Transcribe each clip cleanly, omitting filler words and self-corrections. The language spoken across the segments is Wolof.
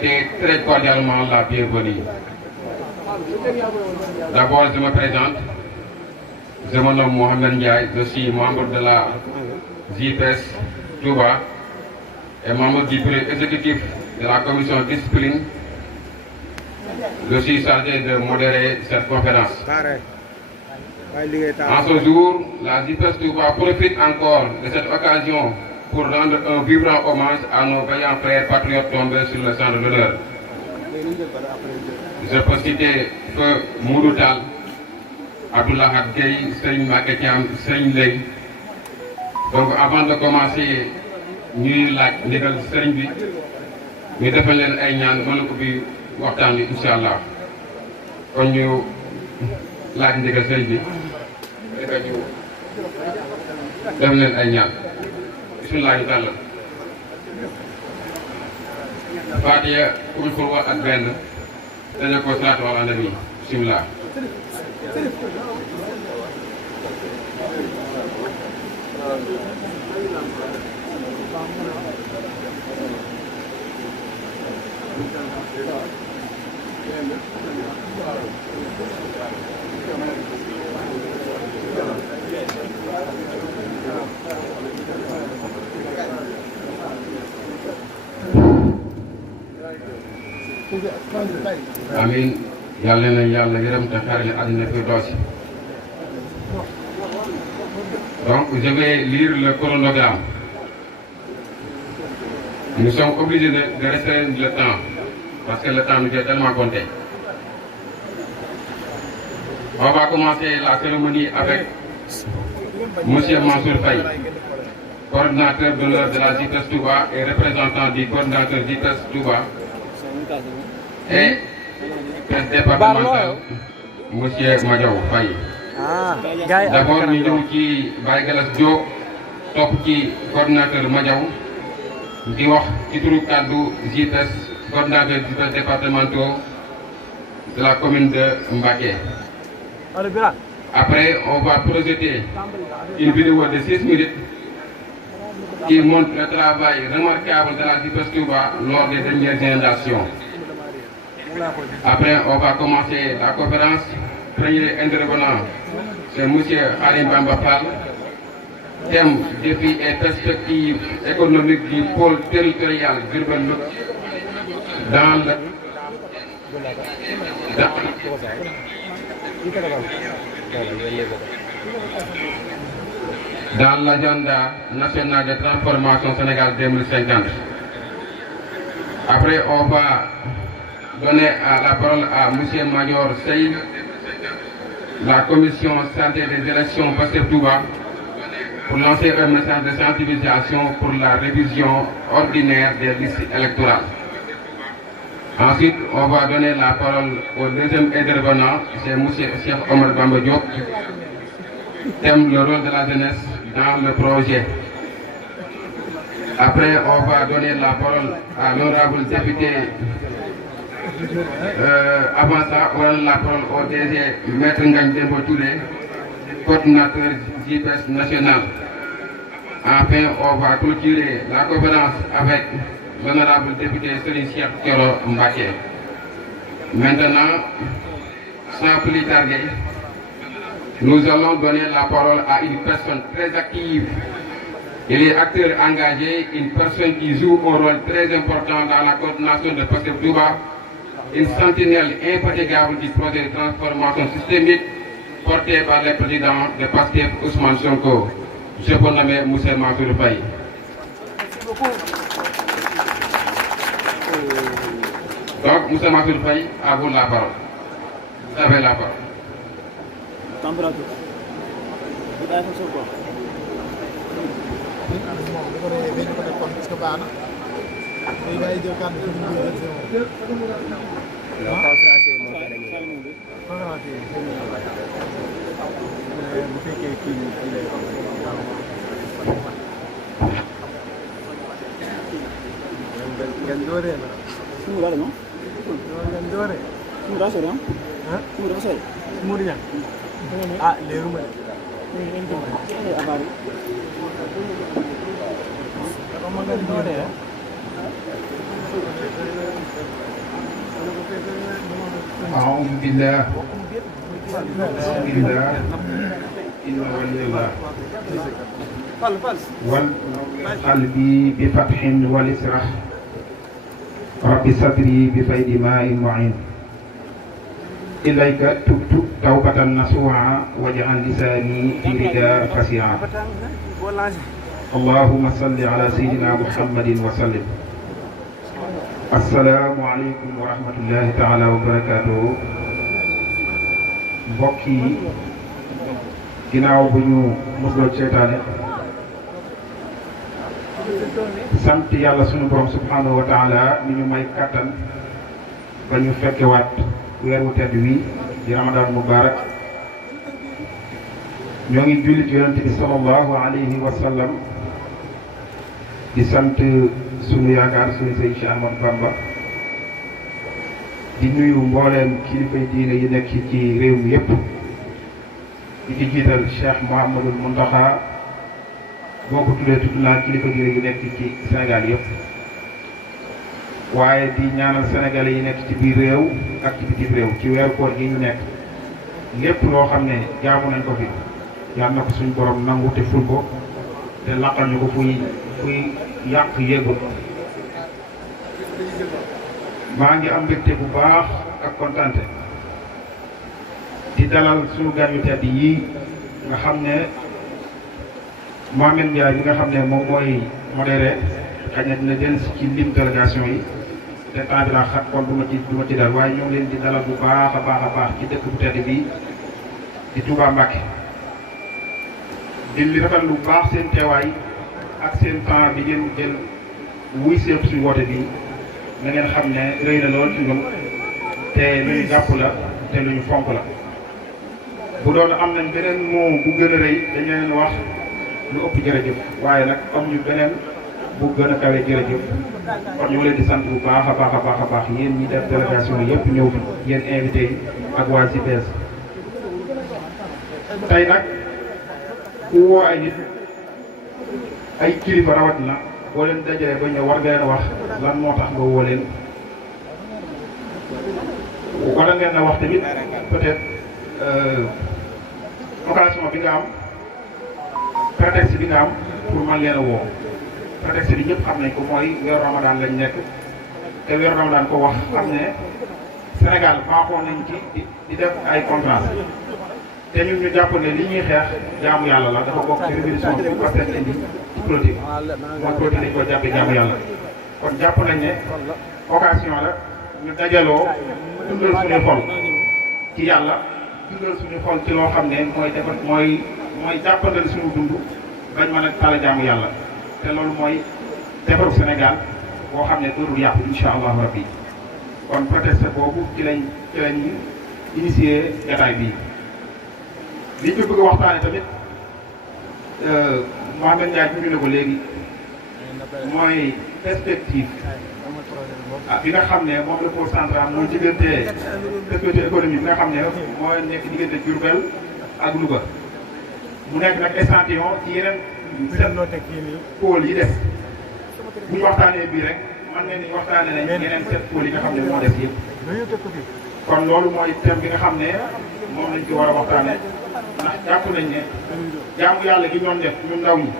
Très cordialement la bienvenue. D'abord, je me présente. Je me nomme Mohamed Ndiaye, je suis membre de la JPS Touba et membre du bureau exécutif de la commission discipline. Je suis chargé de modérer cette conférence. En ce jour, la JPS Touba profite encore de cette occasion pour rendre un vibrant hommage à nos vaillants frères patriotes tombés sur le champ de l'honneur. Je peux citer Feu Moudou Tall, Abdullah Gueye, Serigne Mbacké Thiam, Serigne Lay. Donc avant de commencer ñuy laaj ndigal sëriñ bi ñu defal leen ay ñaan mën na ko bi waxtaan bi incha allah kon ñu laaj ndigal sëriñ bi defal ñu def leen ay ñaan bismillah ñu tàllal Fatiha kul huwa ak benn dañu ko salaatu ala nabi bismillah amin yàlla na yàlla yërëm te xaarale àddina fi doosi. Donc je vais lire le chronogramme. Nous sommes obligés de restreindre le temps parce que le temps nous est tellement compté. On va commencer la cérémonie avec Monsieur Mansour Faye, coordinateur d'honneur de la JPS Touba et représentant du coordinateur JPS Touba et président départemental Monsieur Madiaw Faye. D'abord ñu ñëw ci Baye Galas Diop topp ci coordinateur Madiaw di wax ci turu kaddu JPS coordinateur JPS départementaux de la commune de Mbacké. Après, on va projeter une vidéo de 6 minutes qui montre le travail remarquable de la JPS Touba lors des dernières inondations. Après, on va commencer la conférence. Premier intervenant, c'est M. Harim Bamba Fall. Thème défis et perspectives économiques du pôle territorial d'Urban dans l'agenda national de transformation Sénégal 2050. Après, on va donner la parole à M. Major Seyid, la commission santé des élections Pastef Touba, pour lancer un message de sensibilisation pour la révision ordinaire des listes électorales. Ensuite, on va donner la parole au deuxième intervenant, c'est M. Cheikh Omar Bamba Diop, thème le rôle de la jeunesse dans le projet. Après, on va donner la parole à l'honorable député. Avant ça, on donne la parole au DG Maître Ngagne Demba Touré, coordinateur JPS national. Enfin, on va clôturer la conférence avec l'honorable député Serigne Cheikh Thioro Mbacké. Maintenant, sans plus tarder, nous allons donner la parole à une personne très active. Il est acteur engagé, une personne qui joue un rôle très important dans la coordination de Pastef Touba, une sentinelle infatigable du projet de transformation systémique porté par le président de Pastef Ousmane Sonko. Je peux nommer M. Mansour Faye. Donc, M. Mansour Faye, à vous la parole. Vous avez la parole. أعوذ بالله بسم الله إن ولي الله والقلب بفتح والإسرح رب صدري بفيد ماء معين إليك تبت توبة نصوعا واجعل لساني في رداء فسيعا اللهم صل على سيدنا محمد وسلم السلام عليكم ورحمة الله تعالى وبركاته mbokk yi ginnaaw bu ñu musloo seytaane sant yàlla sunu borom subhanahu wa taala mi ñu may kàttan ba ñu fekkewaat weer wu tedd wi di ramadan mubarak ñoo ngi julli ci yonente bi sallallahu alayhi wa sallam di sant sunu yaakaar sunu sëñ Cheikh Ahmadou Bamba di nuyu mbooleem kilifay diine yi nekk ci réew mi yépp di ci jiital Cheikh Mouhamadoul Mountakha boo ko tuddee tudd naa kilifa diine yi nekk ci Sénégal yépp waaye di ñaanal sénégalais yi nekk ci biir réew ak ci bitim réew ci weeru koor gi ñu nekk lépp loo xam ne jaamu nañ ko fi yal na ko suñ borom nangu te ful ko te laqal ñu ko fuy yàq yéegul maa ngi am mbégte bu baax ak kontante di dalal suñu gan yu tedd yii nga xam ne Mohamed Ndiaye bi nga xam ne moom mooy modéré xëy na dina dellu ci lim délégation yi te temps bi laa xat kon du ma ci dal waaye ñoo leen di dalal bu baax a baax ci dëkk bu tedd bi di Touba Mbacké di li rafetlu bu baax seen teewaay ak seen temps bi ngeen jël wuy seeku suñu woote bi na ngeen xam ne rëy na lool ci ñun te lu ñu jàpp la te lu ñu fonk la bu doon am nañ beneen moo bu gën a rëy dañ leen wax lu ëpp jërëjëf waaye nag am ñu beneen bu gën a kawe jërëjëf kon ñu ngi leen di sant bu baax a baax yéen ñi def délégation yëpp ñëw fi yéen invité yi ak waa JPS tey nag ku woo ay nit ay kilifa rawat na boo leen dajalee ba ñëw war ngeen wax lan moo tax nga woo leen war ngeen a wax tamit peut-être occasion bi nga am prétexte bi nga am pour man leen a woo prétexte bi ñëpp xam nañ ko mooy weeru ramadan lañ nekk te weeru ramadan ko wax xam ne Sénégal baaxoon nañ ci di def ay contrat te ñun ñu jàpp ne li ñuy xeex jaamu yàlla la dafa bokk ci révolution bi parce que indi ci politique mooy politique dañ koy jàppee jaamu yàlla kon jàpp nañ ne occasion la ñu dajaloo dundal suñu xol ci yàlla dundal suñu xol ci loo xam ne mooy defar mooy jàppandal suñu dund bañ mën a tala jaamu yàlla te loolu mooy defaru Sénégal boo xam ne dootul yàqu insha allahu rabbi kon prétexte boobu ci lañ initié jataay bii li ñu bëgg a waxtaane tamit Mohamed Ndiaye ñu ne ko léegi mooy perspective bi nga xam ne moom la pôle central mooy diggante perspective économique bi nga xam ne mooy nekk diggante Diourbel ak Louga mu nekk nag échantillon ci yeneen sept pôles yi des bu ñu waxtaanee bii rek man ngeen ni waxtaane nañ yeneen sept pôles yi nga xam ne moo des yëpp kon loolu mooy thème bi nga xam ne moom lañ ci war a waxtaane ndax jàpp nañ ne jaamu yàlla gi ñoom def ñun ndaw ñi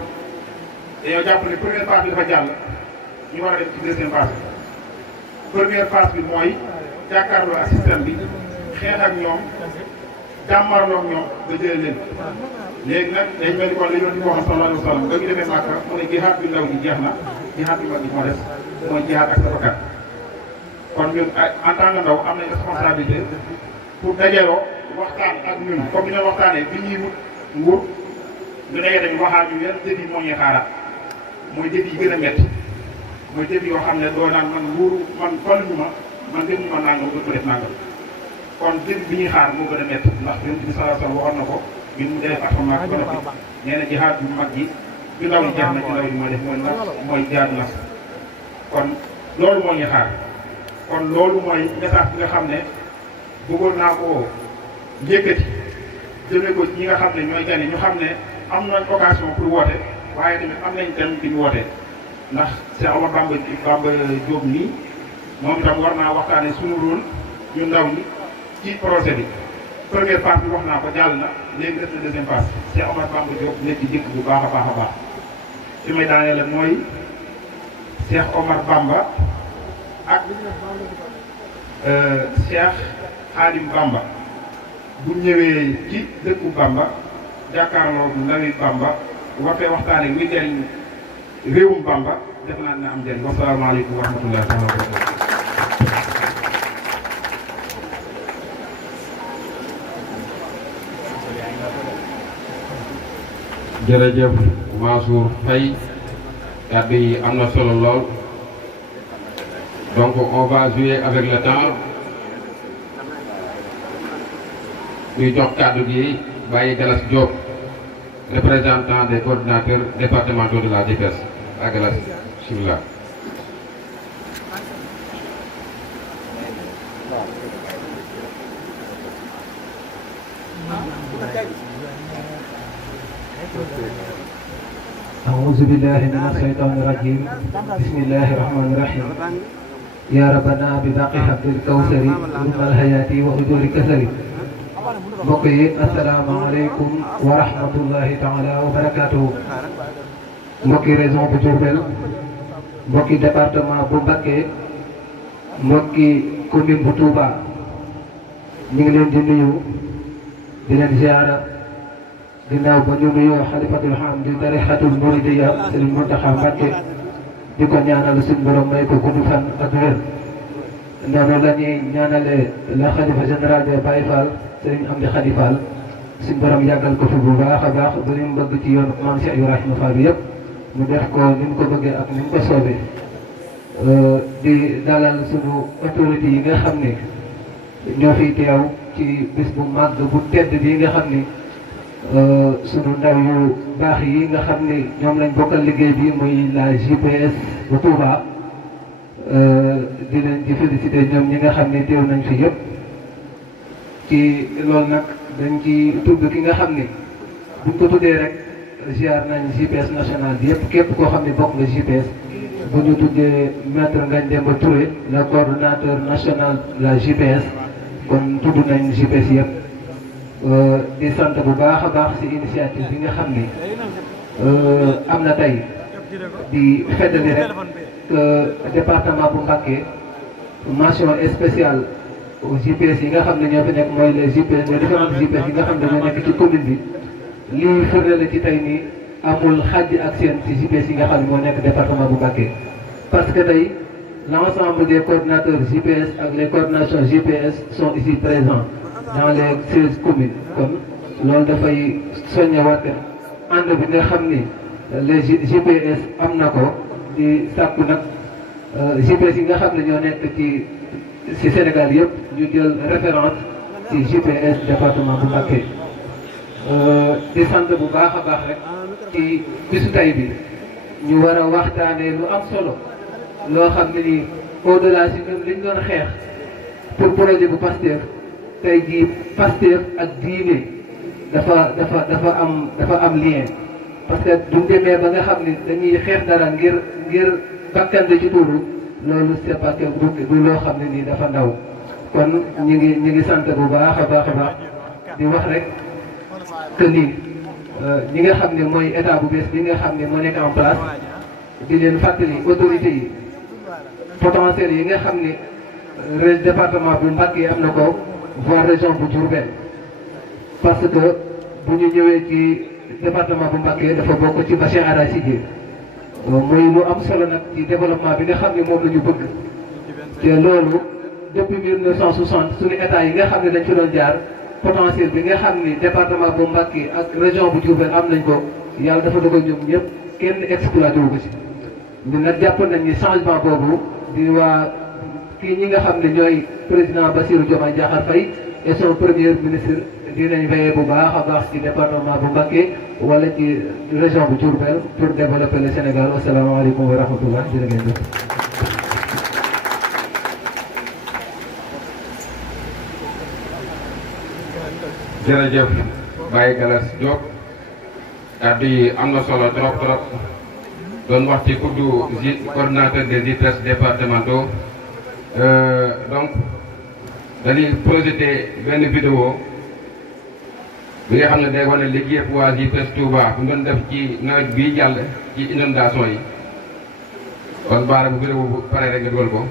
dañoo jàpp ne première phase bi dafa jàll ñu war a dem ci deuxième phase bi première phase bi mooy jàkkaarloo ak système bi xeex ak ñoom jàmmarloo ak ñoom ba jëlee leen léegi nag dañ mel ni kon li ñu wax sallallahu alayhi wa sallam ba ñu demee Màkka mu ne jihaad bi ndaw ji jeex na jihaad bi mag bi moo des mooy jihaad ak sa bakkan kon ñun en tant que ndaw am nañ responsabilité pour dajaloo waxtaan ak ñun comme ni nga waxtaanee bi ñuy wut nguur ñu nekk tamit waxaat ñu yan défi moo ñuy xaaraat mooy défi yi gën a métti mooy défi yoo xam ne doo naan man nguuru man faluñu ma man defuñu ma nangam dootu ma def nangam kon défi bi ñuy xaar moo gën a métti ndax Yonent bi sallallahu alayhi wa sallam waxoon na ko bi mu dee atama ba noppi nee na jihaad bu mag ji bi ndaw yi jeex na ci ndaw yi ma def mooy jihaad nas kon loolu moo ñuy xaar kon loolu mooy message bi nga xam ne bëggoon naa ko yëkkati jëmee ko ñi nga xam ne ñooy gane ñu xam ne am nañ occasion pour woote waaye tamit am nañ thème bi ñu woote ndax c'est Amadou Bamba Diop nii moom itam war naa waxtaane suñu rôle ñu ndaw ñi ci projet bi. première phase bi wax naa ko jàll na léegi def na deuxième phase Cheikh Omar Bamba Diop nekk ci dëkk bu baax a baax a baax fi may daaneele mooy Cheikh Omar Bamba ak Cheikh Khadim Bamba bu ñëwee ci dëkku Bamba jàkkaarloo ndawi Bamba war fee waxtaane muy jëriñ réewum Bamba def naa dina am njëriñ wasalaamaaleykum wa rahmatullahi taala wa barakatuh. jërëjëf Mansour Faye kàddu yi am na solo lool donc on va jouer avec le temps ñuy jox kàddu gi Baye Galas Diop représentant des coordinateurs départementaux de la JPS à Galas bismillah. أعوذ بالله من الشيطان الرجيم بسم الله الرحمن الرحيم يا ربنا بباقي حق الكوثر رب الحياة وأجور كسر mbokk yi asalaamaaleykum wa rahmatullahi taala wa barakaatuhu mbokki région bu Diourbel mbokki département bu Mbacké mbokki commune bu Touba ñu ngi leen di nuyu di leen ziara ginnaaw ba ñu nuyoo xalifatul xam di tarixatul muridiyya Serigne Mountakha Mbacké di ko ñaanal suñu borom may ko gudd fan ak wér noonu la ñuy ñaanale la xalifa général des Baye Fall Serigne Amdi Khady Fall suñu borom yàggal ko fi bu baax a baax ba ñu bëgg ci yoon maam Cheikh Ibrahima Fall bi yëpp mu def ko ni mu ko bëggee ak ni mu ko soobee di dalal suñu autorités yi nga xam ne ñoo fiy teew ci bis bu màgg bu tedd bi nga xam ni sunu ndaw yu baax yi nga xam ni ñoom lañ bokkal liggéey bi muy la JPS bu Touba di leen di félicité ñoom ñi nga xam ne teew nañ fi yëpp ci loolu nag dañ ci tudd ki nga xam ni buñ ko tuddee rek ziar nañ JPS national bi yëpp képp koo xam ne bokk nga JPS bu ñu tuddee maître Ngagne Demba Touré le coordonnateur national de la JPS kon tudd nañ JPS yëpp di sant bu baax a baax ci initiative bi nga xam ni am na tey di feddali rek que département bu Mbacké mention spéciale aux JPS yi nga xam ne ñoo fi nekk mooy les JPS les différentes JPS yi nga xam ne ñoo nekk ci commune bi lii firnde la ci tey nii amul xàjj ak seen ci JPS yi nga xam ne moo nekk département bu Mbacké parce que tey l'ensemble des coordinateurs JPS ak les coordinations JPS sont ici présents dans les 16 communes kon loolu dafay soññewaat ànd bi nga xam ni les JPS am na ko di sàkku nag JPS yi nga xam ne ñoo nekk ci Sénégal yëpp ñu jël référence ci JPS département bu Mbacké di sant bu baax a baax rek ci bisu tay bi ñu war a waxtaanee lu am solo loo xam ne ni au-delà si ñun liñ doon xeex pour projet bu Pastef tey jii Pastef ak diine dafa am lien parce que duñ demee ba nga xam ni dañuy xeex dara ngir bakkande ci tuuru loolu c'est parce que du loo xam ne nii dafa ndaw kon ñu ngi sant bu baax a baax a baax di wax rek que ni ñi nga xam ne mooy état bu bees bi nga xam ne moo nekk en place di leen fàttali autorités yi potentiel yi nga xam ne département bu Mbacké am na ko voire région bu Diourbel parce que bu ñu ñëwee ci département bu Mbacké dafa bokk ci bassin arachidier muy lu am solo nag ci développement bi nga xam ne moom la ñu bëgg te loolu depuis 1960 suñu état yi nga xam ne dañ fi doon jaar potentiel bi nga xam ni département bu Mbacké ak région bu Diourbel am nañ ko yàlla dafa dogal ñoom ñëpp kenn exploité wu ko ci ñun nag jàpp nañ ni changement boobu di waa kii ñi nga xam ne ñooy président Bassirou Diomaye Diakhar Faye et son premier ministre dinañ veiller bu baax a baax ci département bu Mbacké wala ci région bu Diourbel pour développer le Sénégal asalaamaaleykum wa rahmatullah jërë ngeen jëf. jërëjëf Baye Galas Diop kàddu yi am na solo trop doon wax ci kuddu coordinateur des JPS départementaux donc dañuy projeté benn vidéo bi nga xam ne day wane liggéey waa JPS Touba bu doon def ci nawet bii jàll ci inondation yi kon baara bu vidéo bu pare rek nga dugal ko.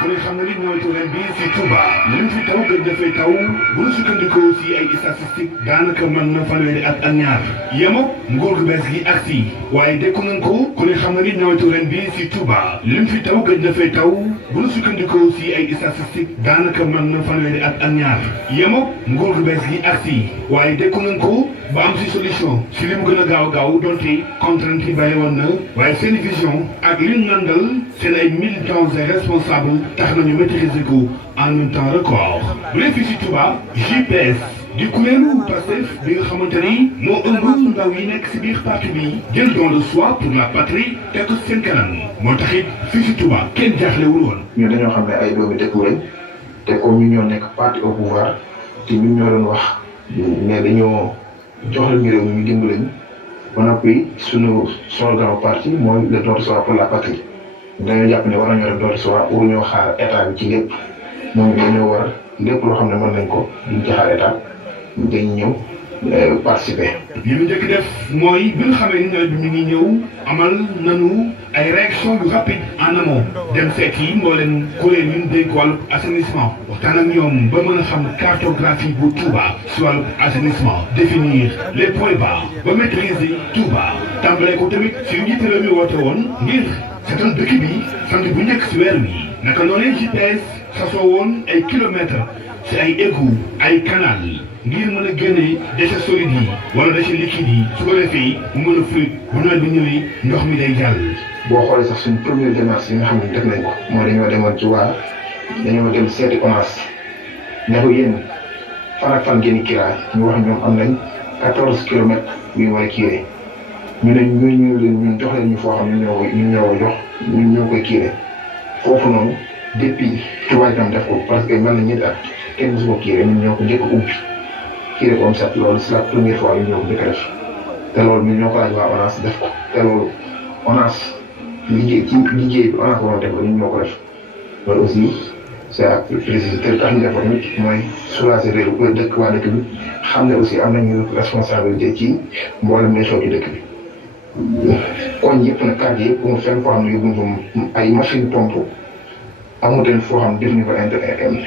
ku ne xam na ni nawetu ren bii si Touba lim fi taw gën dafay taw bu ñu sukkandikoo si ay statistiques daanaka mën na fanweeri at ak ñaar yemook nguur gu bees gi ak si waaye dékku nañ ko ku ne xam na ni nawetu ren bii si Touba lim fi taw gën dafay taw bu ñu sukkandikoo si ay statistiques daanaka mën na fanweeri at ak ñaar yemook nguur gu bees gi ak si waaye dékku nañ ko ba am si solution si li mu gën a gaaw donte contrainte yi bàyyi woon na waaye seen vision ak li ñu nandal seen ay militants et responsables tax nañu maîtriser ko en un temps record bu dee fii si Touba JPS di kuréelu Pastef bi nga xamante ni moo ëmb ndaw yi nekk si biir parti bi jël don de soi pour la patrie teg ko seen kanam moo taxit fii si Touba kenn jaaxlewul woon. ñun dañoo xam ne ay doomi dëkk lañ te comme ñu ñoo nekk parti au pouvoir te ñun ñoo doon wax ne dañoo jox leen réew mi ñu dimbali ñu ba noppi suñu slogan parti mooy le don de soi pour la patrie. dañoo jàpp ne war nañoo def don de soi pour ñoo xaar état bi ci lépp moom dañoo war lépp loo xam ne mën nañ ko duñ ci xaar état dañ ñëw participer. li mu njëkk def mooy bi nga xamee ni nawet bi mi ngi ñëw amal nañu ay réaction yu rapide en amont dem seet yi mbooleem kuréel yi ñu dénk wàllu assainissement waxtaan ak ñoom ba mën a xam cartographie bu Touba si wàllu assainissement définir les points bas ba maîtriser Touba tàmbalee ko tamit si njiitu réew mi woote woon ngir seetal dëkk bi sant bu njëkk si weer wi naka noonu JPS sasoo woon ay kilomètres si ay égout ay canal ngir mën a génne déchets solides yi wala déchets liquides yi su ko defee mu mën a fluide bu nawet bi ñëwee ndox mi day jàll. boo xoolee sax suñ première démarche yi nga xam ne def nañ ko mooy dañoo demoon ci dañoo dem seeti ONAS ne ko yéen fan ak fan ngeen kiraay ñu wax ñoom am nañ 14 kilomètres yu ñu war a kiiree ñu ne ñun jox leen ñu foo xam ne ñun ñoo jox ñun ñoo koy kiiree foofu noonu depuis Touba Ca Kanam def ko parce que mel na ñetti at kenn mosu ko kiiree ñun ñoo ko njëkk a ubbi kiiree ko am set loolu c'est la première fois ñu ñoo ko njëkk a def te loolu ñun ñoo ko laaj waa ONAS def ko te loolu ONAS liggéey bi ONAS waroon def ko ñun ñoo ko def loolu aussi c'est ak président te tax ñu def ko tamit mooy soulager réew dëkk waa dëkk bi xam ne aussi am nañu responsabilité ci mboolem li xew ci dëkk bi koñ yëpp nag kàddu yëpp mu fenn foo xam ne yóbbuñ fa ay machine pompe amuteen foo xam def ñu fa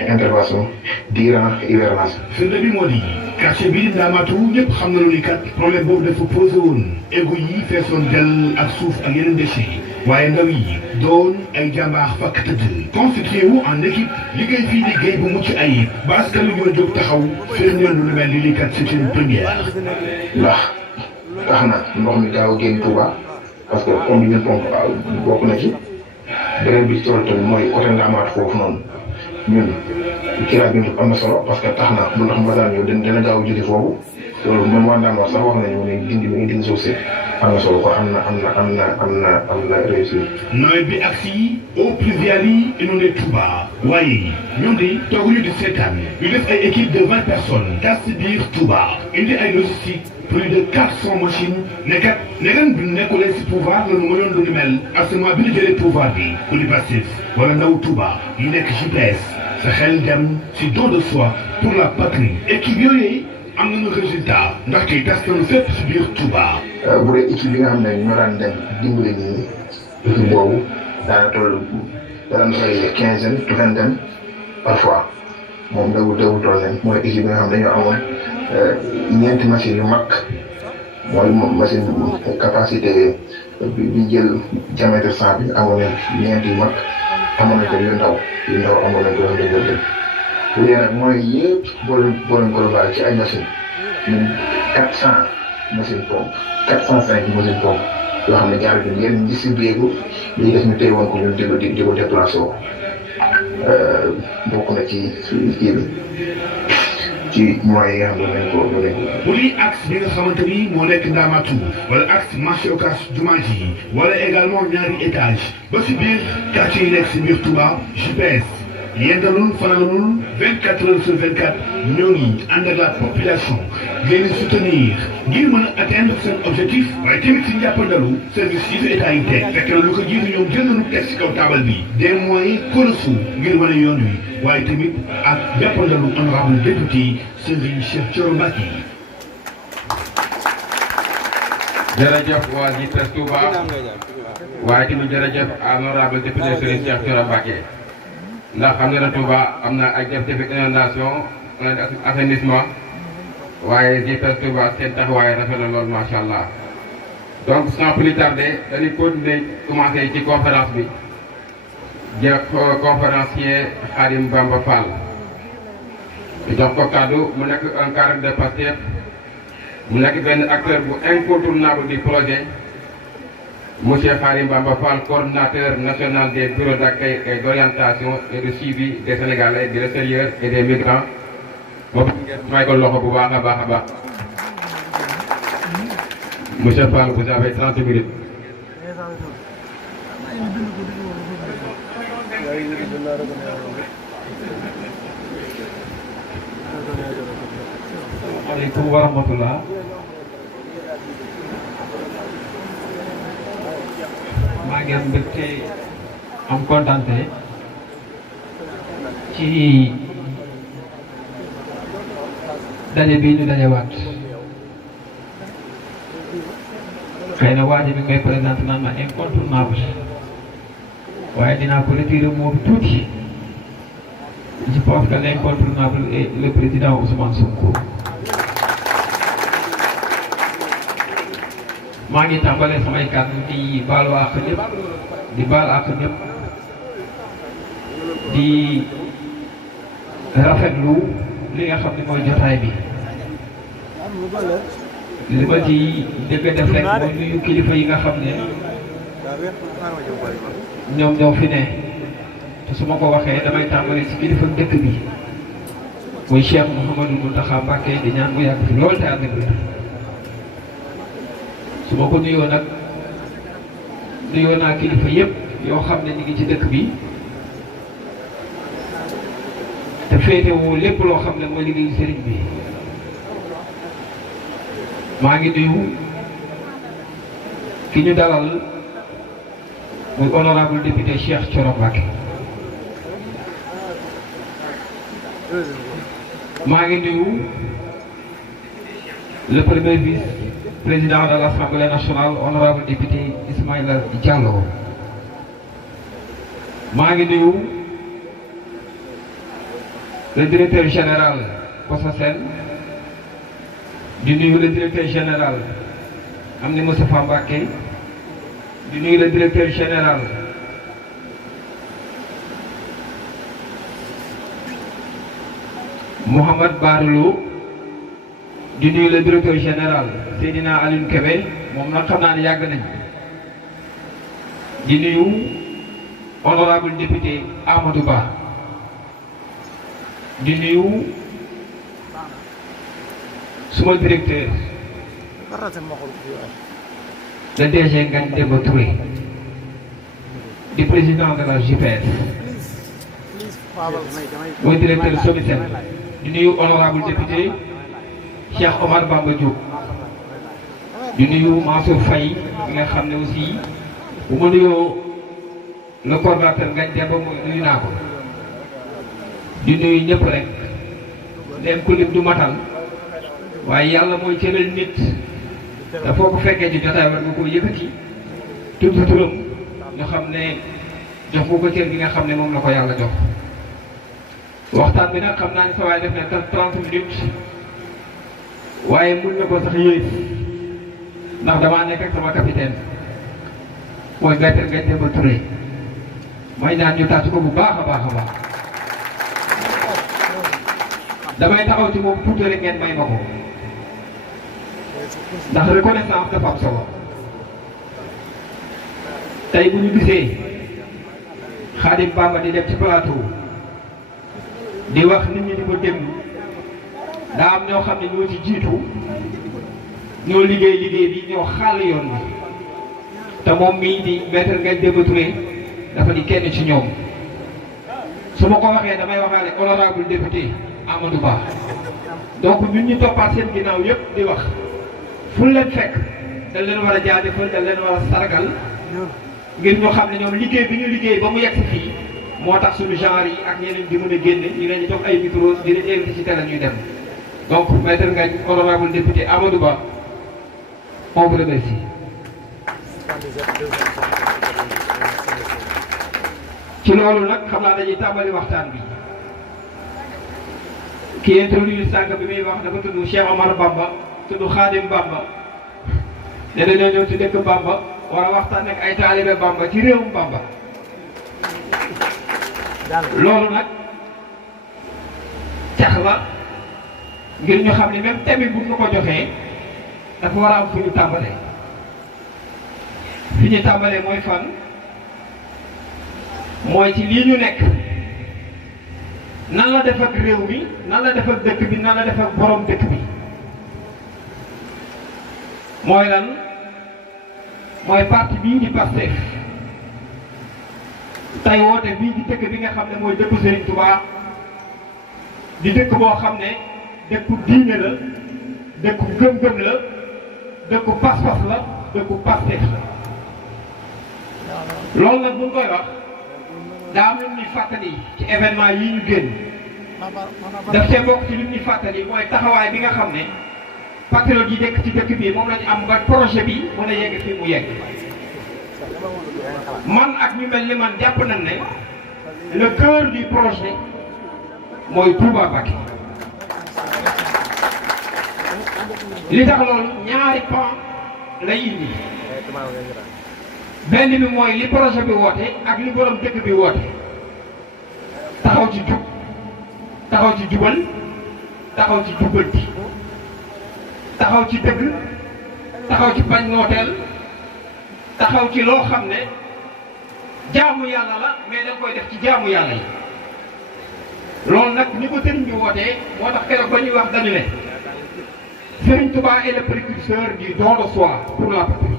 intervention durant hivernage. firnde bi moo di quartier bii di Ndamatou ñëpp xam nañu ni kat problème boobu dafa posé woon égout yi feesoon dell ak suuf ak yeneen déchets waaye ndaw yi doon ay jàmbaar fakk tëdd constitué wu en équipe liggéey fii liggéey bu mucc ayib ba askan wi ñoo jóg taxaw firndeel lu mel ni lii kat c'est une première. ndax tax na ndox mi gaaw a génn Touba parce que pompe bi ñu pompe bokk na ci beneen bi ci tool tamit mooy côté Ndamatou foofu noonu ñun kiraay bi am na solo parce que tax na bu ndox ma daan ñëw dina gaaw a jóge foofu loolu man waa Ndamatou sax wax nañu ne dindi mi ngi dindi suuf si am na solo kon am na réussir. nawet bi ak si eau pluviale yi inondé Touba waaye ñoom de tooguñu di seetaan ñu def ay équipe de 20 personnes tas si biir Touba indi ay logistique plus de 400 machines nekkat nekkan bi nekkulee si pouvoir la nu mënoon lu ni mel assainissement bi ñu jëlee pouvoir bi ku di Pastef wala ndaw Touba yi nekk JPS sa xel dem si don de soi pour la patrie équipe yooyu am nañu résultat ndaxte tas nañu fépp si biir Touba. bu dee équipe bi nga xam ne ñoo daan dem dimbali nit ñi équipe boobu daana toll daan fay quinzaine vingtaine parfois moom dawul toll nañ mooy équipe bi nga xam dañoo amoon ñeenti machine yu mag mooy machine capacité bi jël diamètre 100 bi amoon nañ ñeenti yu mag amoon nañ ko yu ndaw amoon nañ ko yu ndaw bu dee nag mooy yëpp boo leen ko baal ci ay machine ñun 400 machine pompe 405 machine pompe yoo xam ne jaar bi ngeen distribué ko li def ñu tey woon ko ñun di ko déplacé woo bokk na ci kii bi ci moyens yi nga xam ne nañ ko. bu di axe bi nga xamante ni moo nekk Ndamatou wala axe marché Ocass jumaa ji wala également ñaari étage ba si biir quartier yi nekk si biir Touba JPS yendalul fanalul 24 heures sur 24 ñoo ngi ànd ak la population leen soutenir ngir mën a atteindre seen objectif waaye tamit si njàppandalu service yi fi état yi teg fekk na lu ko jiitu ñoom jël nañu teg si kaw taabal bi des moyens colossaux ngir wane yoon wi waaye tamit ak jàppandalu honorable député Serigne Cheikh Thioro Mbacké. jërëjëf waa JPS Touba waaye tamit jërëjëf honorable député Serigne Cheikh Thioro Mbacké ndax xam nga ne Touba am na ay jafe-jafe inondation assainissement waaye JPS Touba seen taxawaay rafet na lool macha allah donc sans plus tarder dañuy continuer commencé ci conférence bi jël conférencier Khadim Bamba Fall jox ko kaddu mu nekk un cadre de Pastef mu nekk benn acteur bu incontournable du projet monsieur Khadim Bamba Fall coordinateur national des bureaux d'accueil et d'orientation et de suivi des Sénégalais de l'extérieur et des migrants moom may ko loxo bu baax a baax a baax monsieur Fall vous avez 30 minutes. Assalamualaikum warahmatullah. maa ngi am mbégte am kontante ci daje bii ñu dajewaat xëy na waa ji mi ngay présenté naan ma incontournable waaye dinaa ko retiré moom tuuti je pense que l'incontournable est le président Ousmane Sonko. maa ngi tàmbalee samay kàddu di baalu àq ñëpp di baal àq ñëpp di rafetlu li nga xam ne mooy jotaay bi li ma ci dëgg def rek mooy nuyu kilifa yi nga xam ne ñoom ñoo fi ne te su ma ko waxee damay tàmbalee ci kilifa dëkk bi muy Cheikh Mouhamadou Mountakha Mbacké di ñaan mu yàgg fi lool te ànd ak su ma ko nuyoo nag nuyoo naa kilifa yépp yoo xam ne ñu ngi ci dëkk bi te féetewoo lépp loo xam ne mooy liggéeyu sëriñ bi maa ngi nuyu ki ñu dalal muy honorable député Cheikh Thioro Mbacké maa ngi nuyu le premier vice-président de l'Assemblée nationale honorable député Ismaïla Diallo maa ngi nuyu le directeur général Kosasen di nuyu le directeur général Amni Moustapha Mbacké di nuyu le directeur général Mohamed Barlo di nuyu le directeur général Seydina Alioune Kébé moom nag xam naa ne yàgg nañ di nuyu honorable député Amadou Ba di nuyu suma directeur le DG Ngagne Demba Touré di président de la JPS mooy directeur SOMISEN di nuyu honorable député Cheikh Omar Bamba Diop di nuyu Mansour Faye bi nga xam ne aussi bu ma nuyoo le coordinateur Ngagne Demba nuyu naa ko di nuyu ñëpp rek dem ku lim du matal waaye yàlla mooy cëral nit te foo ko fekkee ci jotaay war nga koo yëkkati tudd turam ñu xam ne jox ko cër gi nga xam ne moom la ko yàlla jox waxtaan bi nag xam naa ne sa waay def na 30 minutes waaye mun na ko sax yéeg ndax damaa nekk ak sama capitaine mooy Ngagne Demba Touré mooy ñaan ñu tàcc ko bu baax a baax a baax damay taxaw ci moom tuuti rek ngeen may ma ko ndax reconnaissance dafa am solo tey bu ñu gisee Khadim Bamba di dem ci plateau di wax nit ñi di ko déglu daa am ñoo xam ne ñoo ci jiitu ñoo liggéey bi ñoo xàll yoon bi te moom mii di maître Ngagne Demba Touré dafa di kenn ci ñoom su su ma ko waxee damay waxaale honorable député Amadou Ba donc ñun ñu toppaat seen ginnaaw yëpp di wax fu leen fekk dañ leen war a jaajëfal dañ leen war a sargal ngir ñu xam ne ñoom liggéey bi ñu liggéey ba mu yegg si fii moo tax suñu genre yi ak ñeneen di mën a génne ñu leen di jox ay micros di leen invité ci télé ñuy dem donc maître Ngagne honorable député Amadou Ba on vous remercie. ci loolu nag xam naa dañuy tàmbali waxtaan bi ki introduire sànq bi muy wax dafa tudd Cheikh Omar Bamba tudd Khadim Bamba ne dañoo ñëw ci dëkk Bamba war a waxtaan ak ay taalibe Bamba ci réewum Bamba loolu nag cax la ngir ñu xam ne même thème bi bu ñu ko joxee dafa war a am fu ñu tàmbalee fi ñu tàmbalee mooy fan mooy ci lii ñu nekk nan la def ak réew mi nan la def ak dëkk bi nan la def ak borom dëkk bi mooy lan mooy parti bii di Pastef tey woote bii di dëkk bi nga xam ne mooy dëkku Serigne Touba di dëkk boo xam ne dëkku diine la dëkku gëm-gëm la dëkku pas-pas la dëkku Pastef la loolu nag bu ñu koy wax daa am lu ñuy fàttali ci événement yi ñu génn daf see bokk ci lu ñuy fàttali mooy taxawaay bi nga xam ne patriote yi dëkk ci dëkk bi moom lañu am ba projet bi mën a yegg fii mu yegg man ak ñu mel ni man jàpp nañ ne le cœur du projet mooy Touba Mbacké li tax loolu ñaari pan lay indi benn bi mooy li projet bi woote ak li borom dëkk bi woote taxaw ci jub taxaw ci jubal taxaw ci jubbanti taxaw ci dëgg taxaw ci bañ nooteel taxaw ci loo xam ne jaamu yàlla la mais dañ koy def ci jaamu yàlla yi loolu nag ni ko sëriñ bi wootee moo tax keroog ba ñuy wax dañu ne Serigne Touba est le précurseur du don de soi pour la patrie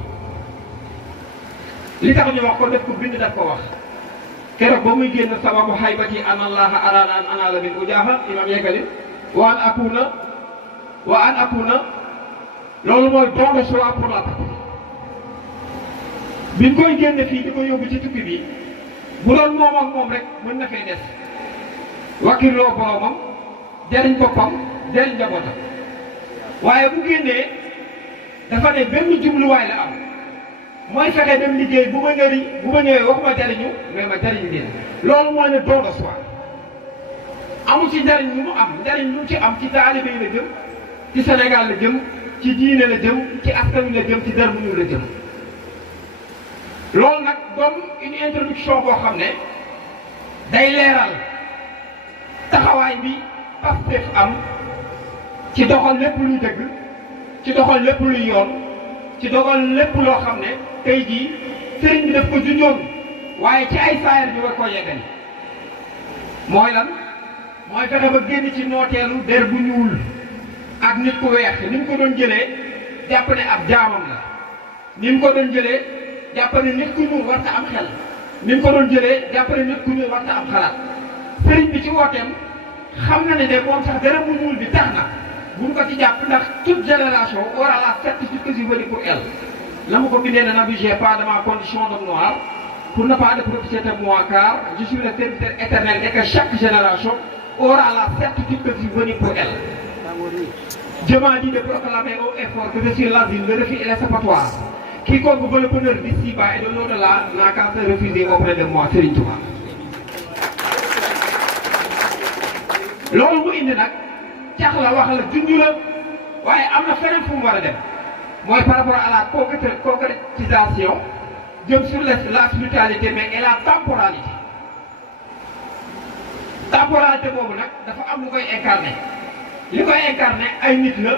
li tax ñu wax ko def ko bind daf ko wax keroog ba muy génn sababu xaybati an allaha arada an anala min ujaha imam yeggali wa an akuna loolu mooy don de soi pour la patrie biñ koy génne fii di ko yóbbu ci tukki bi bu doon moom ak moom rek mën na fay des wakkiloo boromam jariñ boppam jariñ njabootam waaye bu génnee dafa ne benn jubluwaay la am mooy fexe dem liggéey bu ma ñëwee waxuma jariñu mais ma jariñ leen loolu mooy ne don de soi amul ci njariñ lu mu am njariñ lu ci am ci taalibe yi la jëm ci Sénégal la jëm ci diine la jëm ci askan wi la jëm ci der bu ñu la jëm loolu nag doon une introduction boo xam ne day leeral taxawaay bi Pastef am ci doxal lépp luy dëgg ci doxal lépp luy yoon ci doxal lépp loo xam ne tey jii sëriñ bi daf ko junjoon waaye ci ay saayar bi war koo yeggali mooy lan mooy fexe ba génn ci nooteelu der bu ñuul ak nit ku weex ni mu ko doon jëlee jàpp ne ab jaamam la ni mu ko doon jëlee jàpp ne nit ku ñuul warta am xel ni mu ko doon jëlee jàpp ne nit ku ñuul warta am xalaat sëriñ bi ci wooteem xam na ne de moom sax dara bu ñuul bi tax na buñ ko ci jàpp ndax toute génération aura la certitude que je veux dire pour elle la ma ko bindee ne n'abusez pas de ma condition d'homme noir pour ne pas de profiter de moi car je suis le serviteur éternel et que chaque génération aura la certitude que je suis venu pour elle. Dieu m'a dit de proclamer haut et fort que je suis l'asile, le refuge et l'échappatoire. Quiconque veut le bonheur d'ici-bas et de l'au-delà n'a qu'à se refuser auprès de moi, Serigne Touba. loolu mu indi nag cax la wax la junj la waaye am na feneen fu mu war a dem mooy par rapport à la concrétisation jëm sur la spiritualité mais et la temporalité temporalité boobu nag dafa am lu koy incarné li koy incarné ay nit la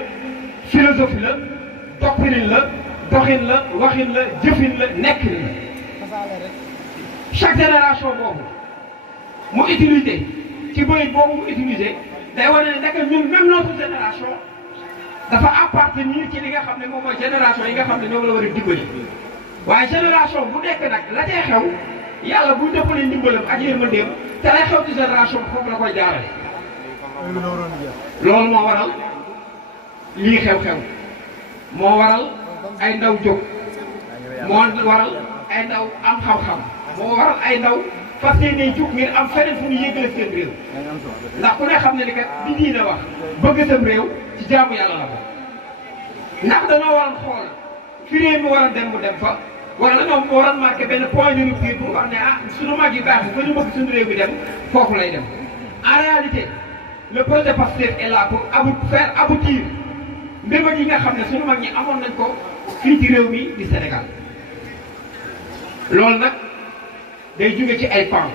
philosophie la doctrine la doxin la waxin la jëfin la nekkin la chaque génération boobu mu utilisé ci bëy boobu mu utilisé day wane ne naka ñun même notre génération dafa appartenir ci li nga xam ne moom mooy génération yi nga xam ne ñoom la war a dimbali waaye génération bu nekk nag la cay xew yàlla buy dëppalee ndimbalam ak yërmandeem te lay xew ci génération bi foofu la koy jaarale loolu moo waral lii xew-xew moo waral ay ndaw jóg moo waral ay ndaw am xam-xam moo waral ay ndaw fas yéene jóg ngir am feneen fu ñu yëgale seen réew ndax ku ne xam ne ni kat di diine wax bëgg sam réew ci jaamu yàlla la ko ndax dañoo waral xool fi réew mi war a dem mu dem fa wala dañoo waral marqué benn point de rupture pour wax ne ah suñu mag yi baax yi fa ñu bëgg suñu réew mi dem foofu lay dem en réalité le projet Pastef est là pour faire aboutir mbébét yi nga xam ne suñu mag ñi amoon nañ ko fii ci réew mi di Sénégal loolu nag day jóge ci ay pan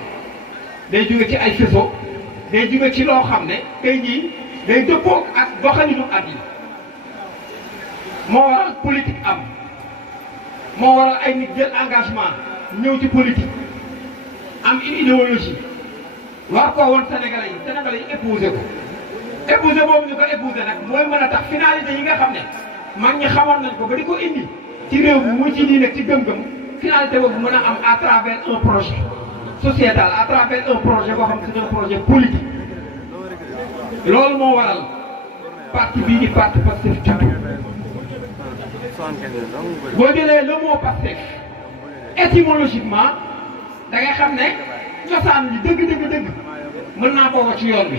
day jóge ci ay faisceau day jóge ci loo xam ne tey jii day dëppoo ak doxalinu àddina moo waral politique am moo waral ay nit jël engagement ñëw ci politique am une idéologie war koo woon Sénégalais yi épousé ko épousé boobu ñu ko épousé nag mooy mën a tax finalité yi nga xam ne mag ñi xamoon nañ ko ba di ko indi ci réew mi muy ci diine ci gëm-gëm finalité boobu mën a am à travers un projet sociétal à travers un projet boo xam ne c'est un projet politique loolu moo waral parti bii di parti Pastef juddu boo jëlee le mot Pastef étymologiquement da ngay xam ne cosaan li dëgg mën naa ko wax ci yoon bi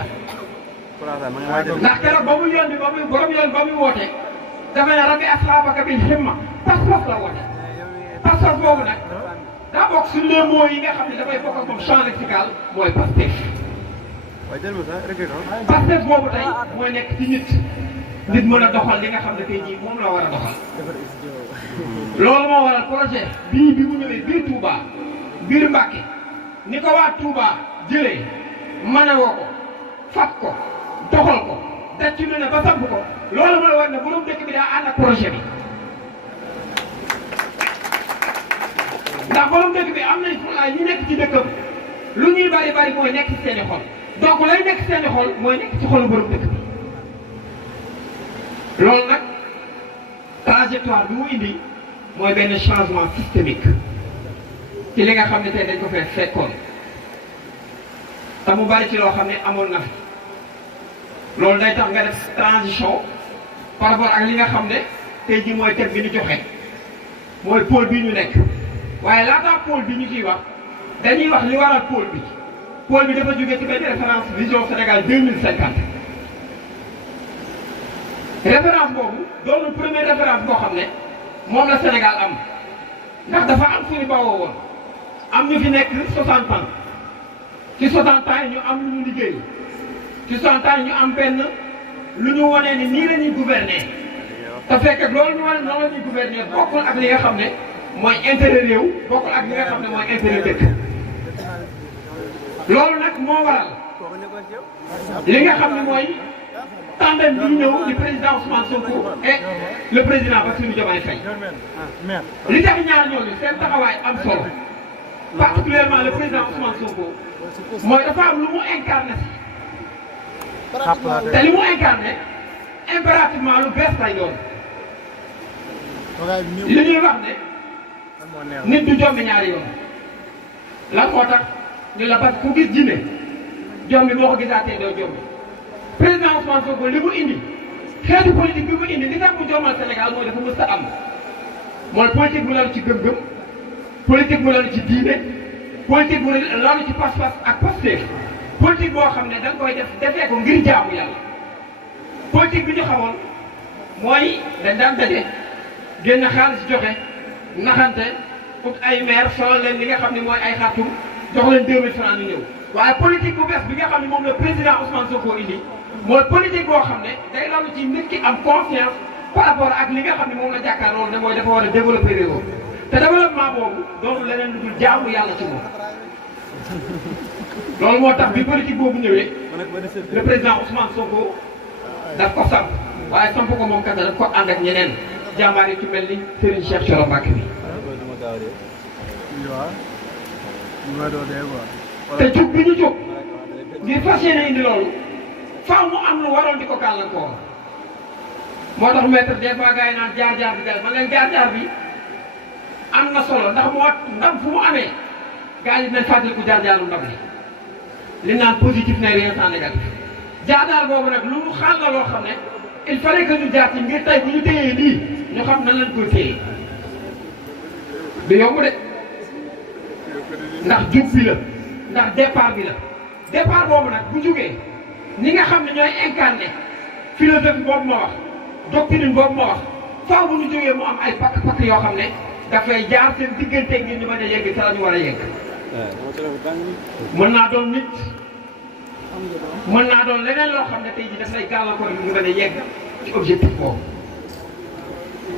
ndax keroog ba mu yoon bi ba muy borom yoon ba muy woote dafa ne rabbi asxaabaka bil himma pas-pas la woote pas-pas boobu nag daa bokk sur les mots yi nga xam ne dafay bokk ak moom champ lexical mooy Pastef Pastef boobu tey mooy nekk ci nit mën a doxal li nga xam ne tey jii moom la war a doxal loolu moo waral projet bii bi mu ñëwee biir Touba biir Mbàkke ni ko waa Touba jëlee manewoo ko fat ko doxal ko daj ci lu ne ba samp ko loolu mooy war ne borom dëkk bi daa ànd ak projet bi ndax borom dëkk bi am nañ fulaay ñi nekk ci dëkkam lu ñuy bari mooy nekk ci seeni xol donc lay nekk ci seeni xol mooy nekk ci xolu borom dëkk bi loolu nag trajectoire bi mu indi mooy benn changement systémique ci li nga xam ne tey dañ ko fee fekkoon te mu bari ci loo xam ne amoon na fi loolu day tax nga def transition par rapport ak li nga xam ne tey jii mooy thème bi ñu joxe mooy pôle bii ñu nekk waaye laataa pôle bi ñu ciy wax dañuy wax li waral pôle bi dafa jógee ci benn référence vision Sénégal 2050 référence boobu doon première référence boo xam ne moom la Sénégal am ndax dafa am fu ñu bawoo woon am ñu fi nekk 60 ans ci 60 ans yi ñu am lu ñu liggéey ci 60 ans yi ñu am benn lu ñu wanee ni nii la ñuy gouverner te fekk loolu ñu wane noonu la ñuy gouverner bokkul ak li nga xam ne mooy intérêt réew bokkul ak li nga xam ne mooy intérêt dëkk loolu nag moo waral li nga xam ne mooy tandem bi ñëw di président Ousmane Sonko et le président Bassirou Diomaye Faye li tax ñaar ñooñu seen taxawaay am solo particulièrement le président Ousmane Sonko mooy dafa am lu mu incarné te li mu incarné impérativement lu bees lay doon li ñuy wax ne nit du jombi ñaari yoon lan moo tax ñu la parce que ku gis jinne jombi boo ko gisaatee doo jombi président Ousmane Sonko li mu indi xeetu politique bi mu indi li tax mu jommal Sénégal mooy dafa mës a am mooy politique bu lalu ci gëm-gëm politique bu lalu ci diine politique bu lalu ci pas-pas ak Pastef politique boo xam ne da nga koy defee ko ngir jaamu yàlla politique bi ñu xamoon mooy dañ daan daje génn xaalis joxe naxante ut ay maire solal leen li nga xam ne mooy ay xartum jox leen 2000 francs ñu ñëw waaye politique bu bees bi nga xam ne moom la président Ousmane Sonko indi mooy politique boo xam ne day lalu ci nit ki am confiance par rapport ak li nga xam ne moom la jàkkaarloo ne mooy dafa war a développer réew te développement boobu doonu leneen lu dul jaamu yàlla ci moom loolu moo tax bi politique boobu ñëwee le président Ousmane Sonko daf ko samp waaye samp ko moom kat daf ko ànd ak ñeneen jàmbaar yi ci mel ni Serigne Cheikh Thioro Mbacké bi te jug bi ñu jóg ngir fas yéene indi loolu faaw mu am lu waroon di ko gàllankoor moo tax maître des fois gars yi naan jaar-jaar bi dal man leen jaar-jaar bi am na solo ndax moo ndam fu mu amee gars yi dinañ fàttaliku jaar-jaaru ndam li li naan positif ne rien sans négatif jaadaar boobu nag lu mu xaal la loo xam ne il fallait que ñu jaar ci ngir tey bu ñu téyee lii ñu xam nan lañ koy téye du yomb de ndax jub bi la ndax départ bi la départ boobu nag bu jógee ñi nga xam ne ñooy incarné philosophie boobu ma wax doctrine boobu ma wax faaw bu ñu jógee mu am ay pakk-pakk yoo xam ne dafay jaar seen diggante ngir ñu mën a yegg sa la ñu war a yegg mën naa doon nit mën naa doon leneen loo xam ne tey jii dafay gàllankoor bi ñu mën a yegg ci objectif boobu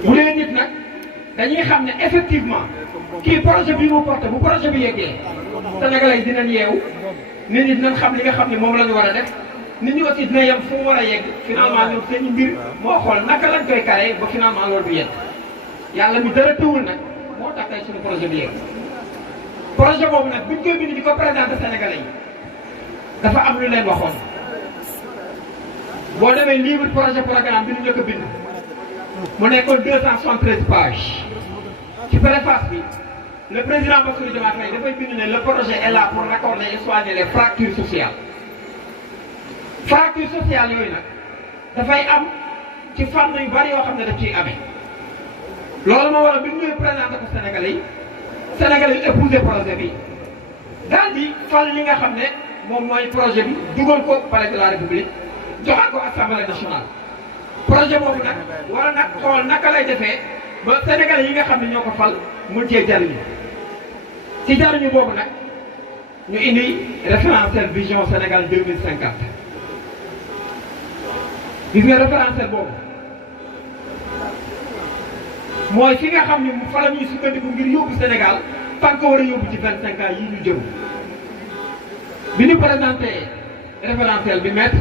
bu dee nit nag dañuy xam ne effectivement kii projet bi mu porté bu projet bi yeggee Sénégalais yi dinañ yeewu nit ñi dinañ xam li nga xam ne moom la ñu war a def nit ñi aussi dina yem fu mu war a yegg finalement ñoom seen mbir moo xool naka lañ koy carré ba finalement loolu du yegg yàlla mi dara tëwul nag moo tax tey suñu projet bi yegg projet boobu nag buñ koy bind di ko présenté Sénégalais yi dafa am lu leen waxoon boo demee livre projet programme bi ñu njëkk a bind mu nekkoon 273 pages ci préface bi le président Bassirou Diomaye Faye dafay bind ne le projet est là pour raccorder et soigner les fractures sociales fractures sociales yooyu nag dafay am ci fànn yu bari yoo xam ne daf ciy amee loolu moo waral bi ñu ñëwee présenté ko Sénégalais yi Sénégalais yi épousé projet bi daal di fal li nga xam ne moom mooy projet bi dugal ko palais de la République joxaat ko assemblée nationale projet boobu nag war a nag xool naka lay defee ba Sénégalais yi nga xam ne ñoo ko fal mën cee jariñu ci jariñu boobu nag ñu indi référentiel vision Sénégal 2050 gis nga référentiel boobu mooy fi nga xam ne fa la ñuy sukkandiku ngir yóbbu Sénégal fan ko war a yóbbu ci 25 ans yii ñu jëm bi ñu présenté référentiel bi maître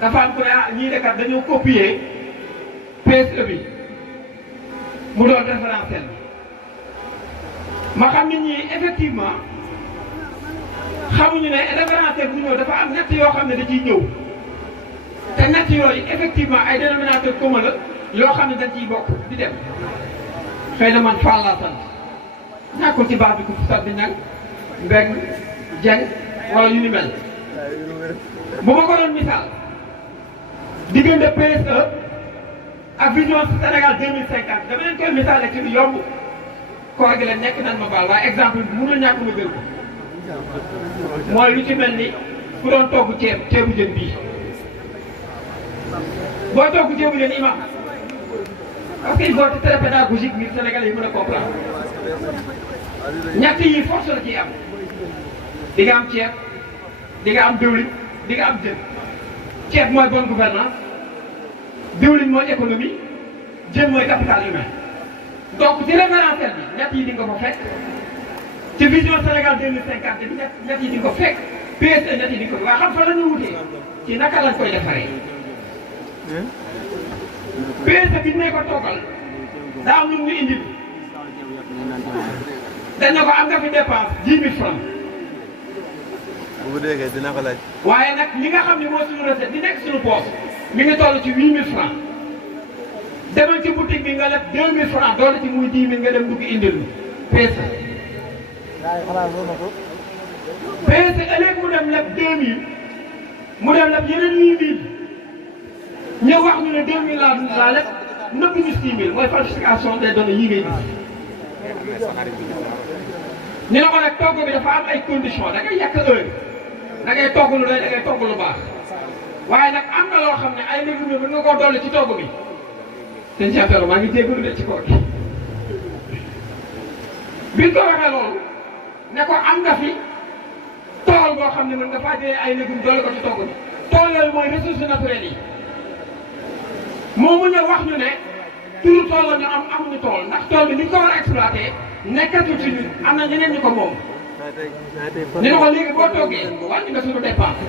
dafa am ko ne ah ñii de kat dañoo copier PSE bi mu doon référentiel bi ma xam nit ñi effectivement xamuñu ne référentiel bu ñëw dafa am ñett yoo xam ne da ciy ñëw te ñett yooyu effectivement ay dénominateur commun la yoo xam ne dañ ciy bokk di dem xëy na man Fall laa sant ñàkkul ci baax bi ku sant bi nag Mbeng Jeng wala yu ni mel bu ma ko doon misaal diggante PSE ak vision Sénégal 2050 dama leen koy misaale ci lu yomb koor gi la nekk nan ma baal waaye exemple bi mënul ñàkk ma jël ko mooy lu ci mel ni ku doon togg ceebu jën bii boo togg ceebu jën imam parce que il faut être très pédagogique ngir Sénégalais yi mën a comprendre ñett yi force la ciy am di nga am ceeb di nga am diwlin di nga am jën ceeb mooy bonne gouvernance diwlin mooy économie jën mooy capital humain donc ci référentiel bi ñett yi di nga ko fekk ci vision Sénégal 2050 bi ñett yi di nga ko fekk PSE ñett yi di nga ko fekk waaye xam fa la ñu wutee ci naka lañ koy defaree PSE bi ne ko toggal daa am lu mu indi dañ ne ko am nga fi dépense 10 000 francs bu déggee dina ko laaj. waaye nag li nga xam ne mooy suñu recette di nekk suñu poche mi ngi toll ci 8000 francs demal ci boutique bi nga leb 2000 francs doole ci muy 10 000 nga dem dugg indil ñu PSE. PSE ëllëg mu dem leb 2000 mu dem leb yeneen 8000 ñëw wax ñu ne 2000 laa leb nëbb ñu 6000 mooy falsification des données yi ngay gis. ñu ne ko nag togg bi dafa am ay conditions da ngay yàq heure da ngay togg lu doy da ngay togg lu baax waaye nag am na loo xam ne ay légumes mën nga koo dolli ci togg bi sëñ Cheikh maa ngi jégalu de ci kaw gi. biñ ko waxee loolu ne ko am nga fi tool boo xam ne mën nga faa jëlee ay légumes dolli ko ci togg bi tool yooyu mooy ressources naturelles yi moo mu ñëw wax ñu ne turu tool la ñu am amuñu tool ndax tool bi ni ñu ko war a exploité. nekkatul ci ñun am na ñeneen ñu ko moom ñu ne ko léegi boo toggee wàññi nga suñu dépense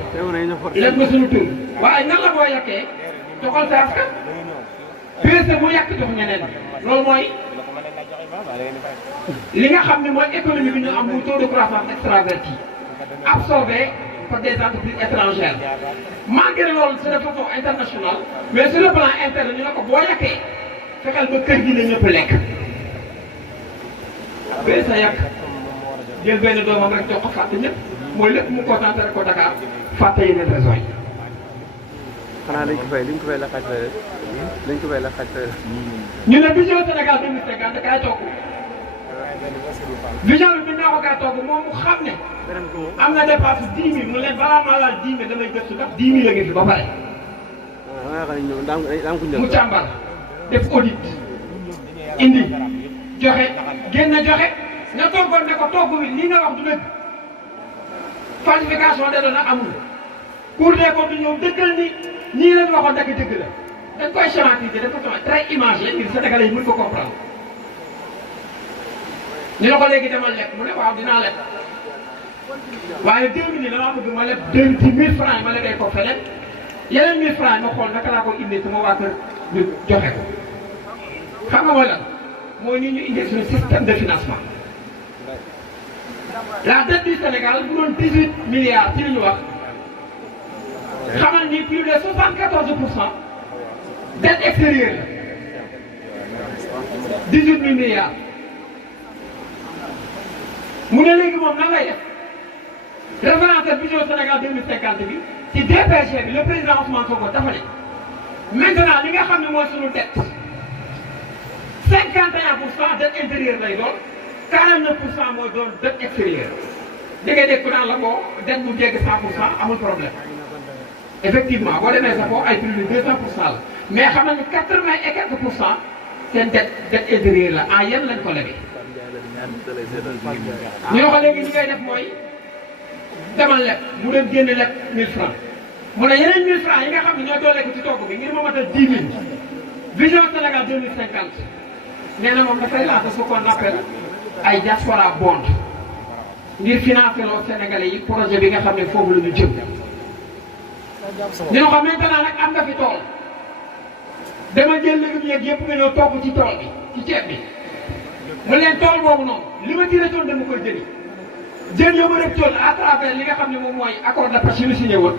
lépp nga suñu tur waaye nan la boo yàqee joxal sa askan PSE bu yàq jox ñeneen loolu mooy li nga xam ne mooy économie bi ñu am muy taux de croissance extraverti absorbé par des entreprises étrangères malgré loolu c'est de façon internationale mais sur le plan interne ñu ne ko boo yàqee fexeel ba kër gi la ñëpp lekk PSE yàq jël benn doomam rek jox ko fàtte ñëpp mooy lépp mu concentré ko Dakar fàtte yeneen régions yi. xanaa liñ ko fay la xaj fay liñ ko fay la xaj fay ñu ne vision Sénégal 2050 kaay toog vision bi bi naa ko kaay toog moom mu xam ne am na dépasse 10 000 mu leen balaa maa laal 10 000 damay gëstu ndax 10 000 la ngi fi ba pare. mu càmbar def audit indi joxe génn joxe nga toggoon ne ko togg wi lii nga wax du dëgg falsification de données amul Cour des comptes ñoom dëggal ni ñii lañ waxoon dëgg dëgg la dañ koy schématiser de façon très imagée ngir Sénégalais yi mën ko comprendre ñu ne ko léegi demal lekk mu ne waaw dinaa lekk waaye 2000 damaa bëgg ma leb 10 000 francs yi ma lebee ko feneen yeneen 1000 francs yi ma xool naka laa ko indee sama waa kër ñu joxe ko xam nga mooy lan mooy ni ñu indee suñu système de financement la dette du Sénégal bu doon 18 milliards ci li ñu wax xamal ni plus de 74% dette extérieure la 18 000 milliards mu ne léegi moom nan lay def référence vision Sénégal 2050 bi ci DPG bi le président Ousmane Sonko dafa ne maintenant li nga xam ne mooy suñu dette 51% dette intérieure lay doon 49% mooy doon dette extérieure da ngay dégg ku naan la boo dette bu jéggi 100% amul problème effectivement boo demee sa foofu ay plus de 200% la mais xam nañu 80 et quelques % seen dette intérieure la en yéen lañ ko lebee. ñu ne ko léegi li ngay def mooy demal leb mu dem génn leb 1000 francs mu ne yeneen 1000 francs yi nga xam ne ñoo dooleeku ci togg bi ngir ma matal 10 000 vision Sénégal 2050 nee na moom dafay lancer ce qu'on appelle ay diaspora bond ngir financer loo Sénégalais yi projet bi nga xam ne foofu la ñu jëm. ñu ne ko maintenant nag am nga fi tool dama jël légumes yeeg yëpp nga ñëw togg ci tool bi ci ceeb bi mu leen tool boobu noonu li ma tiré tool dama koy jëli jën yoo ma def tool à travers li nga xam ne moom mooy accord de pêche yu ñu signé woon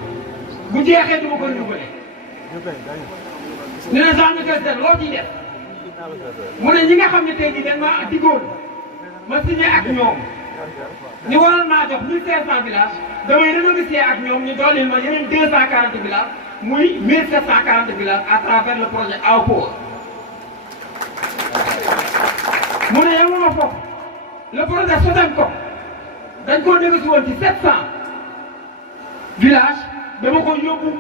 bu jeexee du ma ko renouvelé. ñu ne genre de loo ciy def mu ne ñi nga xam ne tey jii dañ maa diggoon ma signé ak ñoom ñu waroon maa jox 1500 villages damay renégocier ak ñoom ñu dooleel ma yeneen 240 villages muy 1740 villages à travers le projet AOPO. mu ne yemuma foofu le projet Sodenko dañ koo négocié woon ci 700 villages dama ko yóbbu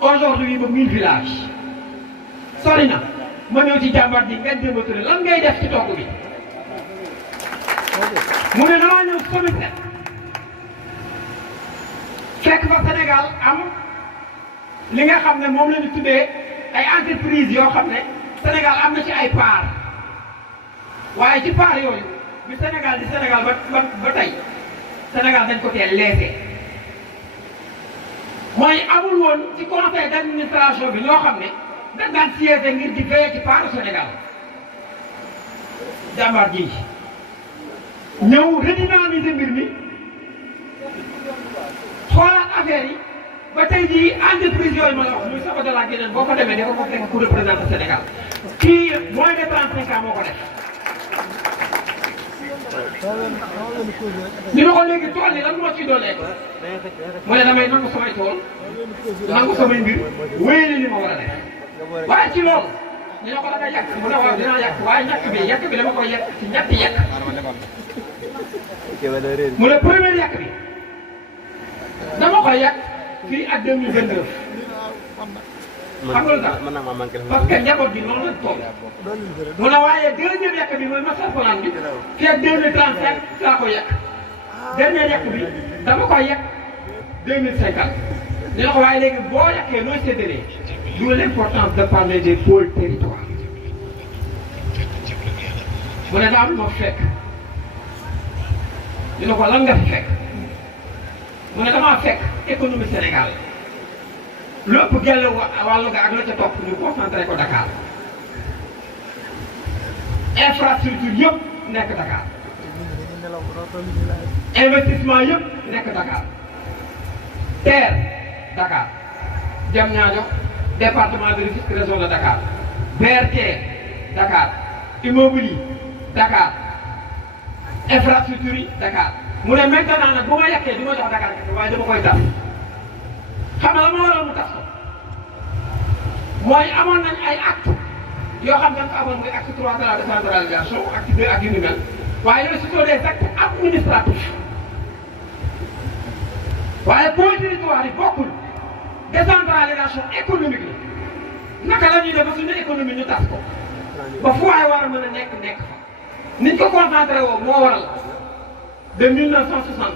aujourd'hui ba 1000 villages sori na ma ñëw ci jàmbar ji ngeen démbatule lan ngay def ci togg bi mu ne damaa ñëw comité fekk fa Sénégal am li nga xam ne moom la ñu tuddee ay entreprises yoo xam ne Sénégal am na ci ay part waaye ci part yooyu bi Sénégal di Sénégal ba tey Sénégal dañ ko teel leese mooy amul woon ci conseil d'administration bi ñoo xam ne dañ daan siège ngir di veiller ci part Sénégal jàmbaar ji ñëw redynamiser mbir mi xoolaat affaire yi ba tey jii entreprise yooyu ma la wax muy Sabodala ak yeneen boo ko demee dafa ko fekk ku représenté Sénégal kii moins de 35 ans moo ko def. ñu ne ko léegi tool yi lan moo ciy doolee ko mu ne damay nangu samay tool nangu samay mbir wéyale li ma war a def waaye ci loolu ñu ne ko da nga yàq mu ne waaw dinaa yàq waaye yàq bi dama koy yàq ci ñetti yàq. mu ne premier yàq bi dama koy yàq fii ak 2029 xam nga lu tax parce que njaboot gi noonu lañ toll mu ne waaye deuxième yàq bi mooy master plan bi fii ak 2035 laa ko yàq dernier yàq bi dama koy yàq 2050 ñu ne ko waaye léegi boo yàqee nooy séddalee d'où l'importance de parler des pôles territoires mu ne daa am lu ma fekk ñu ne ko lan nga fi fekk mu ne damaa fekk économie Sénégal lépp gelle wàllu nga ak la ca topp ñu concentré ko Dakar infrastructure yëpp nekk Dakar investissement yëpp nekk Dakar terre Dakar Diamniadio département de Rufisque région de Dakar BRT Dakar immobilier Dakar infrastructure yi Dakar mu ne maintenant nag bu ma yàqee du ma jox Dakar kese waaye dama koy tas xam nga la ma waral mu tas ko mooy amoon nañ ay actes yoo xam dañ ko amoon muy acte 3 de la décentralisation acte 2 ak yu ni mel waaye yooyu ce sont des actes administratifs waaye pôle territoire yi bokkul décentralisation économique la naka la ñuy def ba suñu économie ñu tas ko ba fu waay war a mën a nekk fa niñ ko concentré woo moo waral de 1960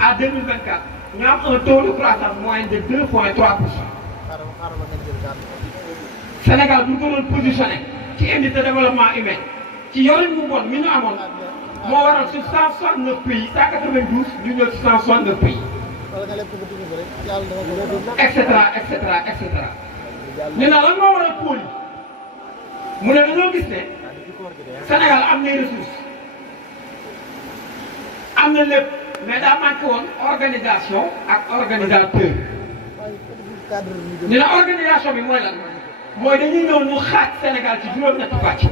à 2024 ñu am un taux de croissance moyen de 2,3%. Sénégal bu ñu ko doon positionné ci indice de développement humain ci yorin bu bon mi ñu amoon moo waral sur 169 pays 192 ñu ñëw ci 169 pays. et cetera et cetera et cetera ñu ne lan moo waral pôle yi mu ne dañoo gis ne Sénégal am na ressources am na lépp mais daa manqué woon organisation ak organisateur ñu ne organisation bi mooy lan mooy dañuy ñëw ñu xaaj Sénégal ci juróom-ñetti pàcc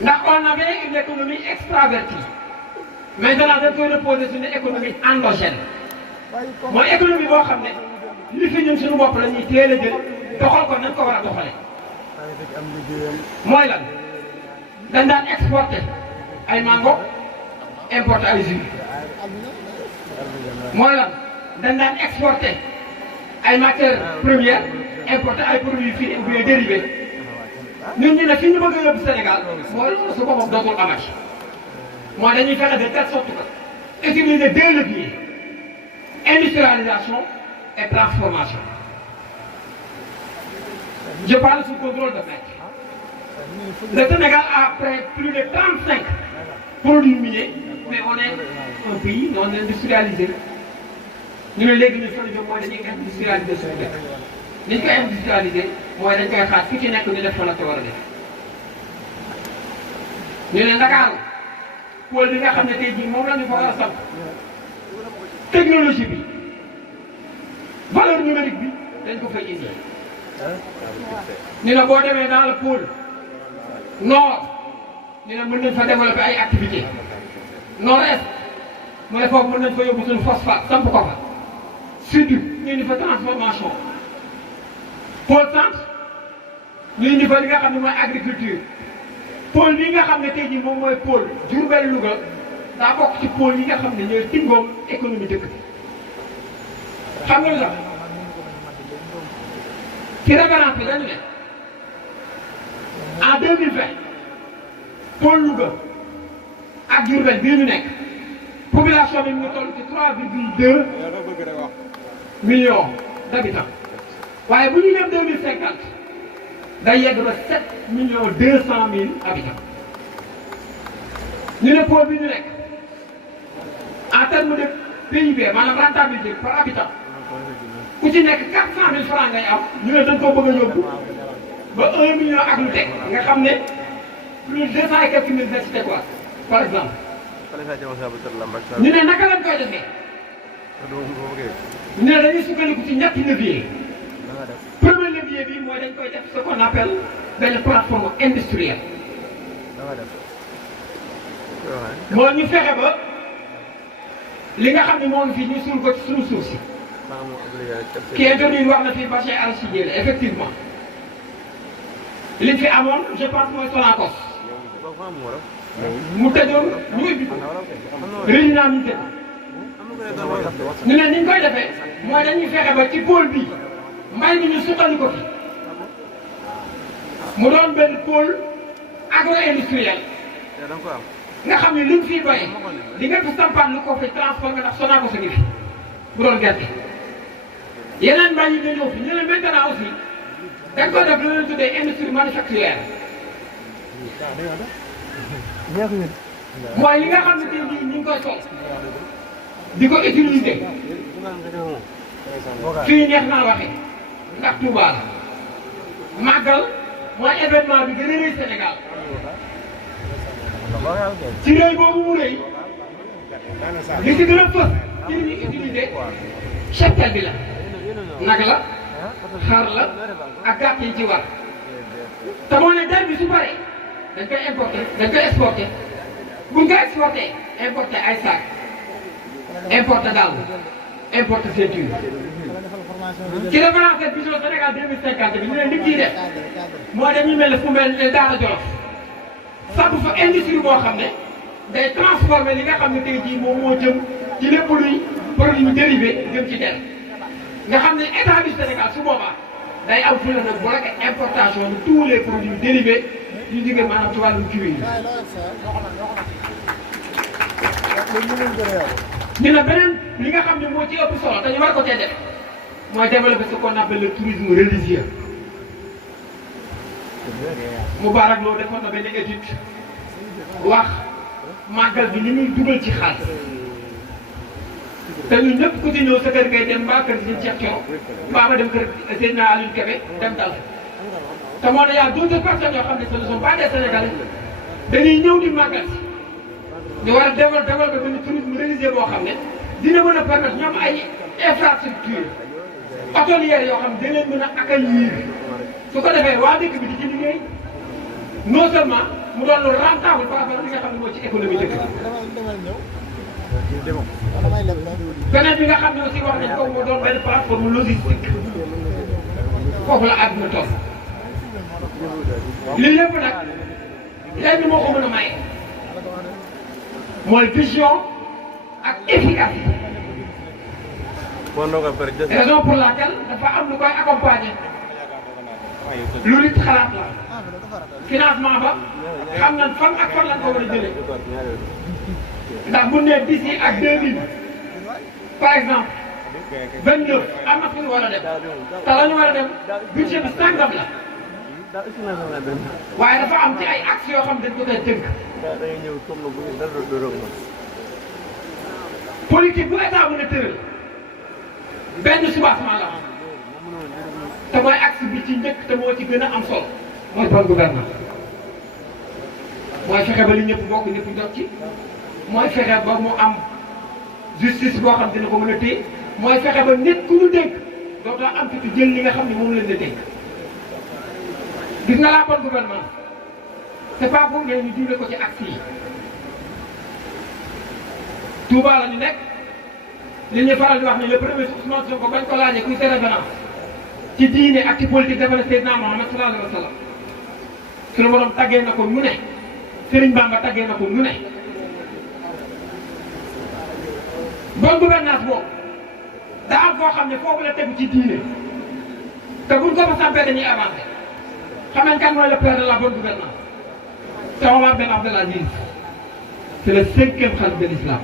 ndax on avait une économie extravertie maintenant dañ koy reposer sur une économie endogène mooy économie boo xam ne li fi ñun suñu bopp la ñuy teel a jël doxal ko nañ ko war a doxalee mooy lan dañ daan exporter ay mango importer ay jus mooy lan dañ daan exporter ay matières premières importer ay produits finis ou bien dérivés ñun ñu ne fi ñu bëgg a yóbbu Sénégal mooy su ko moom dootul amati mooy dañuy fexe de telle sorte que utiliser deux leviers industrialisation et transformation. Je parle sous contrôle de maître. Le Sénégal a plus de 35 produits miniers, mais on est un pays non industrialisé. Nous ne léegi ñu fa la jóg mooy dañuy industrialiser suñu dëkk. Ni ñu koy industrialiser mooy dañ koy xaar ku ci nekk ñu def fa la ko war a def. ñu ne Dakar pôle bi nga xam ne tey jii moom la ñu fa war a samp technologie bi valeur numérique bi dañ ko fay indi. ñu ne boo demee dans le pôle nord ñu ne mën nañ fa développer ay activités nord-est mu ne foofu mën nañ fa yóbbu suñu phosphate samp ko fa sud ñu indi fa transformation pôle centre ñu indi fa li nga xam ne mooy agriculture pôle bi nga xam ne tey jii moom mooy pôle Diourbel Louga daa bokk ci pôle yi nga xam ne ñooy tingoom économie dëkk xam nga lu tax ci référence bi dañu ne en 2020 pôle Louga ak Diourbel bii ñu nekk population bi mu ngi toll ci 3,2 millions d'habitants waaye bu ñu dem 2050 day yegg ba 7,2 millions habitants ñu ne pôle bi ñu nekk en terme de PIB maanaam rentabilité par habitant ku ci nekk 400 000 francs ngay am ñu ne dañ koo bëgg a yóbbu ba 1 million ak lu teg nga xam ne plus de 200 et quelques mille universités quoi par exemple. ñu ne naka lañ koy defee ñu ne dañuy sukkandiku ci ñetti levier premier levier bi mooy dañ koy def ce qu'on appelle benn plateforme industrielle mooy ñu fexe ba li nga xam ne moom fii ñu suul ko ci suñu suuf si ki intervenu wax na fi bassin arachidier la effectivement liñ fi amoon je pense mooy Sonacos mu tëjoon ñu ubbi ko résident mi tëj ñu ne ni ñu koy defee mooy dañuy fexe ba ci pôle bi mbay mi ñu suqali ko fi mu doon benn pôle agro-industriel nga xam ne liñ fiy béy di nga fi sampaat lu ko fi transformé ndax Sonacos a ngi fi bu doon gerte yeneen mbay yi dañoo fi ñu ne maintenant aussi dañ ko def lu leen tuddee industrie manufacturière mooy li nga xam ne tey jii ñu ngi koy sol di ko utiliser fii neex naa waxee ndax Touba la màggal mooy événement bi gën a rëy Sénégal ci rëy boobu mu rëy li ci gën a fës ci li ñuy utiliser cheptel bi la nag la xar la ak gàtt yi ci war te moo ne der bi su paree dañ koy importer dañ koy exporter buñ ko exporter importé ay sac importé dàll importé ceinture ci référence vision Sénégal 2050 bi ñu ne li ciy def mooy dañuy mel ne fu mel ne Daara Jolof samp fa industrie boo xam ne day transformer li nga xam ne tey jii moom moo jëm ci lépp luy produit dérivé jëm ci der nga xam ne état du Sénégal su boobaa day am fu la nag bloqué importation de tous les produits dérivés yu jóge maanaam ci wàllum cuir ñu ne beneen li nga xam ne moo ci ëpp solo te ñu war ko cee def mooy développer ce qu'on appelle le tourisme religieux. Moubarak Lo defoon na benn étude wax màggal bi ni muy dugal ci xaalis te ñun ñëpp ku ci ñëw sa kër ngay dem mbaa kër si Cheikh Thioro mbaa ma dem kër Seydina Aliou Kébé dem dal te moo ne y a d'autres personnes yoo xam ne ce ne sont pas des Sénégalais dañuy ñëw di màggal si ñu war a développer benn tourisme religieux boo xam ne dina mën a permettre ñoom ay infrastructure hôtelière yoo xam ne dañ leen mën a accueillir su ko defee waa dëkk bi di ci liggéey non seulement mu doon lu rentable par rapport li nga xam ne moo ci économie dëkk bi. beneen bi nga xam ne aussi wax nañ ko mu doon benn plateforme logistique foofu la àdduna toll. lii lépp nag léegi moo ko mën a maye mooy vision ak efficacité. raison pour laquelle dafa am lu koy accompagner. lu nit xalaat la financement ba xam nañ fan ak fan lañ ko war a jëlee ndax bu ne d'ici ak 2000 par exemple 29 am na fu ñu war a dem te la ñu war a dem budget bi sàngam la waaye dafa am ci ay axes yoo xam dañ ko koy tënk. politique bu état mën a tëral benn soubassement la te mooy axe bi ci njëkk te moo ci gën a am solo mooy bonne gouvernance mooy fexe ba li ñëpp bokk ñëpp jot ci mooy fexe ba mu am justice boo xam dina ko mën a téye mooy fexe ba nit ku ñu dénk dootoo am fi jël li nga xam ne moom lañ la dénk gis nga la bonne gouvernance c'est pas pour ngeen ñu diwle ko ci axe yi Touba la ñu nekk li ñu faral di wax ne le premier Ousmane Sonko bañ ko laajee kuy sa référence ci diine ak ci politique dafa ne Seydina Muhammad sallallahu alayhi wa sallam suñu borom taggee na ko nu ne Serigne Bamba taggee na ko nu ne bonne gouvernance boobu daa am foo xam ne foofu la tegu ci diine te buñ ko fa sampee dañuy avancé xam nañ kan mooy le père de la bonne gouvernance c'est Omar Ben Abdel Aziz c'est le 5e khalife de l'islam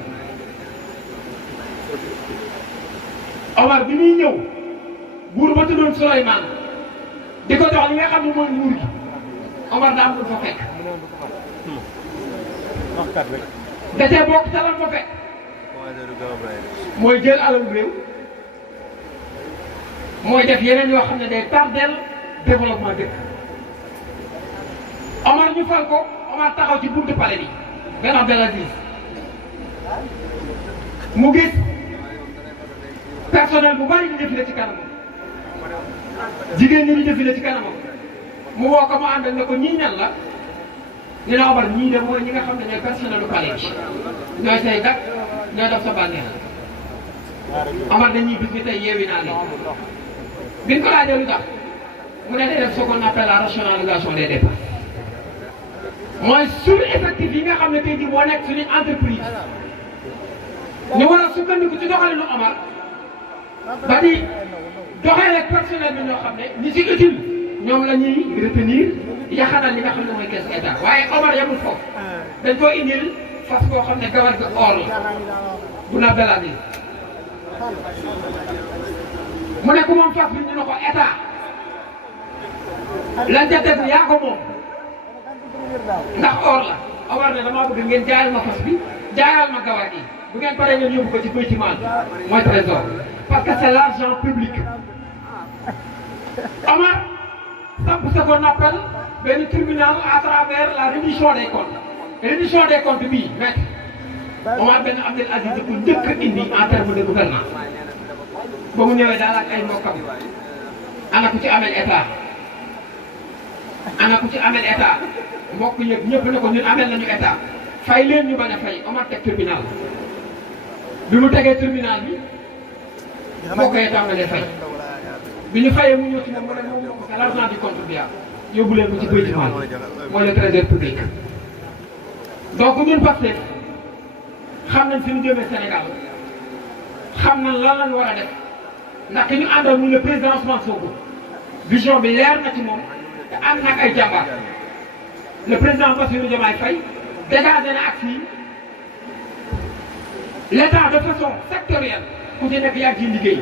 Omar bi muy ñëw buur ba tuddoon Souleymane di ko jox li nga xam ne mooy nguur gi Omar daa am lu fa fekk da cee bokk ca lan fa fekk mooy jël alalu réew mooy def yeneen yoo xam ne day tardeel développement dëkk Omar ñu fal ko Omar taxaw ci buntu palais bi Ben Abdel Aziz mu gis personnel bu bari di défilé ci kanamam jigéen ñi di défilé ci kanamam mu woo ko mu àndal ne ko ñii ñan la ñu ne Omar ñii de mooy ñi nga xam ne ñooy personnel du palais bi ñooy say dak ñooy def sa bànneex Omar dañuy bis bi tey yeewi naa leen biñ ko laajee lu tax mu ne day def ce qu'on appelle la rationalisation des dépenses mooy sur-effectif yi nga xam ne tey jii moo nekk suñu entreprise ñu war a sukkandiku ci doxalinu Omar ba di doxee rek personnel bi ñoo xam ne ñi ci utile ñoom la ñuy retenir yaxanal li nga xam ne mooy kees état waaye Omar yamul foofu dañ koo indil fas boo xam ne gawar gi or la bu na belani mu ne ko moom fas bi ñu ne ko état lañ ca tegu yaa ko moom ndax or la Omar ne damaa bëgg ngeen jaayal ma fas bi jaayal ma gawar gi bu ngeen paree ngeen yóbbu ko ci bâtiment bi mooy trésor parce que c'est l'argent public Omar samp ce qu'on appelle benn tribunal à travers la reddition des comptes reddition des comptes bii maître Omar Ben Abdel Aziz da ko njëkk a indi en terme de gouvernance ba mu ñëwee daal ak ay mbokkam ana ku ci amel état ana ku ci amel état mbokk yëpp ñëpp ne ko ñun amel nañu état fay leen ñu bañ a fay Omar teg tribunal bi mu tegee tribunal bi moo koy tàmbalee fay bi ñu fayee mu ñëw ci moom mu ne moom c'est l'argent du contribuable yóbbu leen ko ci bëy mooy le trésor public. donc ñun Pastef xam nañ fi ñu jëmee Sénégal xam nañ lan lañ war a def ndax ki ñu àndoon muy le président Ousmane Sonko vision bi leer na ci moom te ànd na ak ay jàmbaar le président Bassirou Diomaye Faye dégagé na axe yi l'état de façon sectorielle ku ci nekk yaa ngi ciy liggéey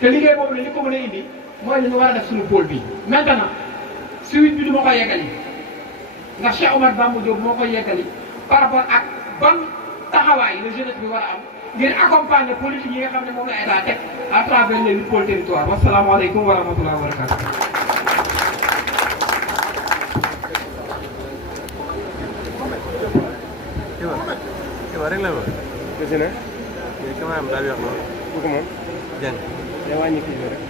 te liggéey boobu la li ko mën a indi mooy li ñu war a def suñu pôle bi. maintenant suite bi du ma ko yeggali ndax Cheikh Omar Bamba Diop moo ko yeggali par rapport ak ban taxawaay la jeunesse bi war a am ngir accompagner politique yi nga xam ne moom la état teg à travers les 8 pôles territoires wasalaamaaleykum wa rahmatulah wa barakatu. Iba rek la woon. gis nga. mais comment am daal di wax loolu. bu ko moom. jën. day wàññi kii bi rek.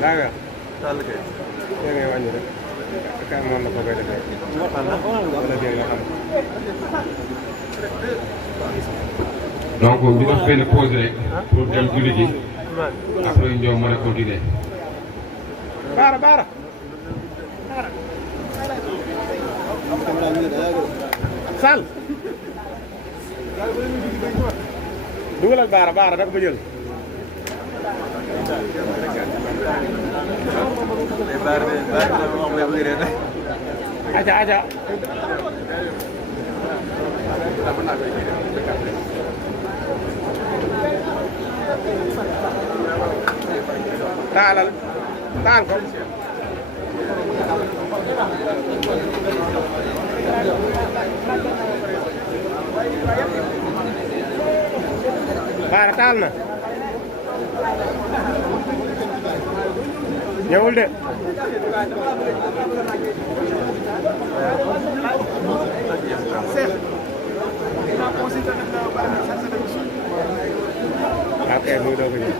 daa nga wax. sàll kay. yaa ngay wàññi rek. kay moom la ko koy defee. wala bien nga xam. donc ñu def benn pause rek pour dem julli ji après ñoom mën a continuer. Baara. Sall. dugalal baara da ko ba jël. aja. taal ko. baara taal na. ñëwul de. ok muy doog a ñëw.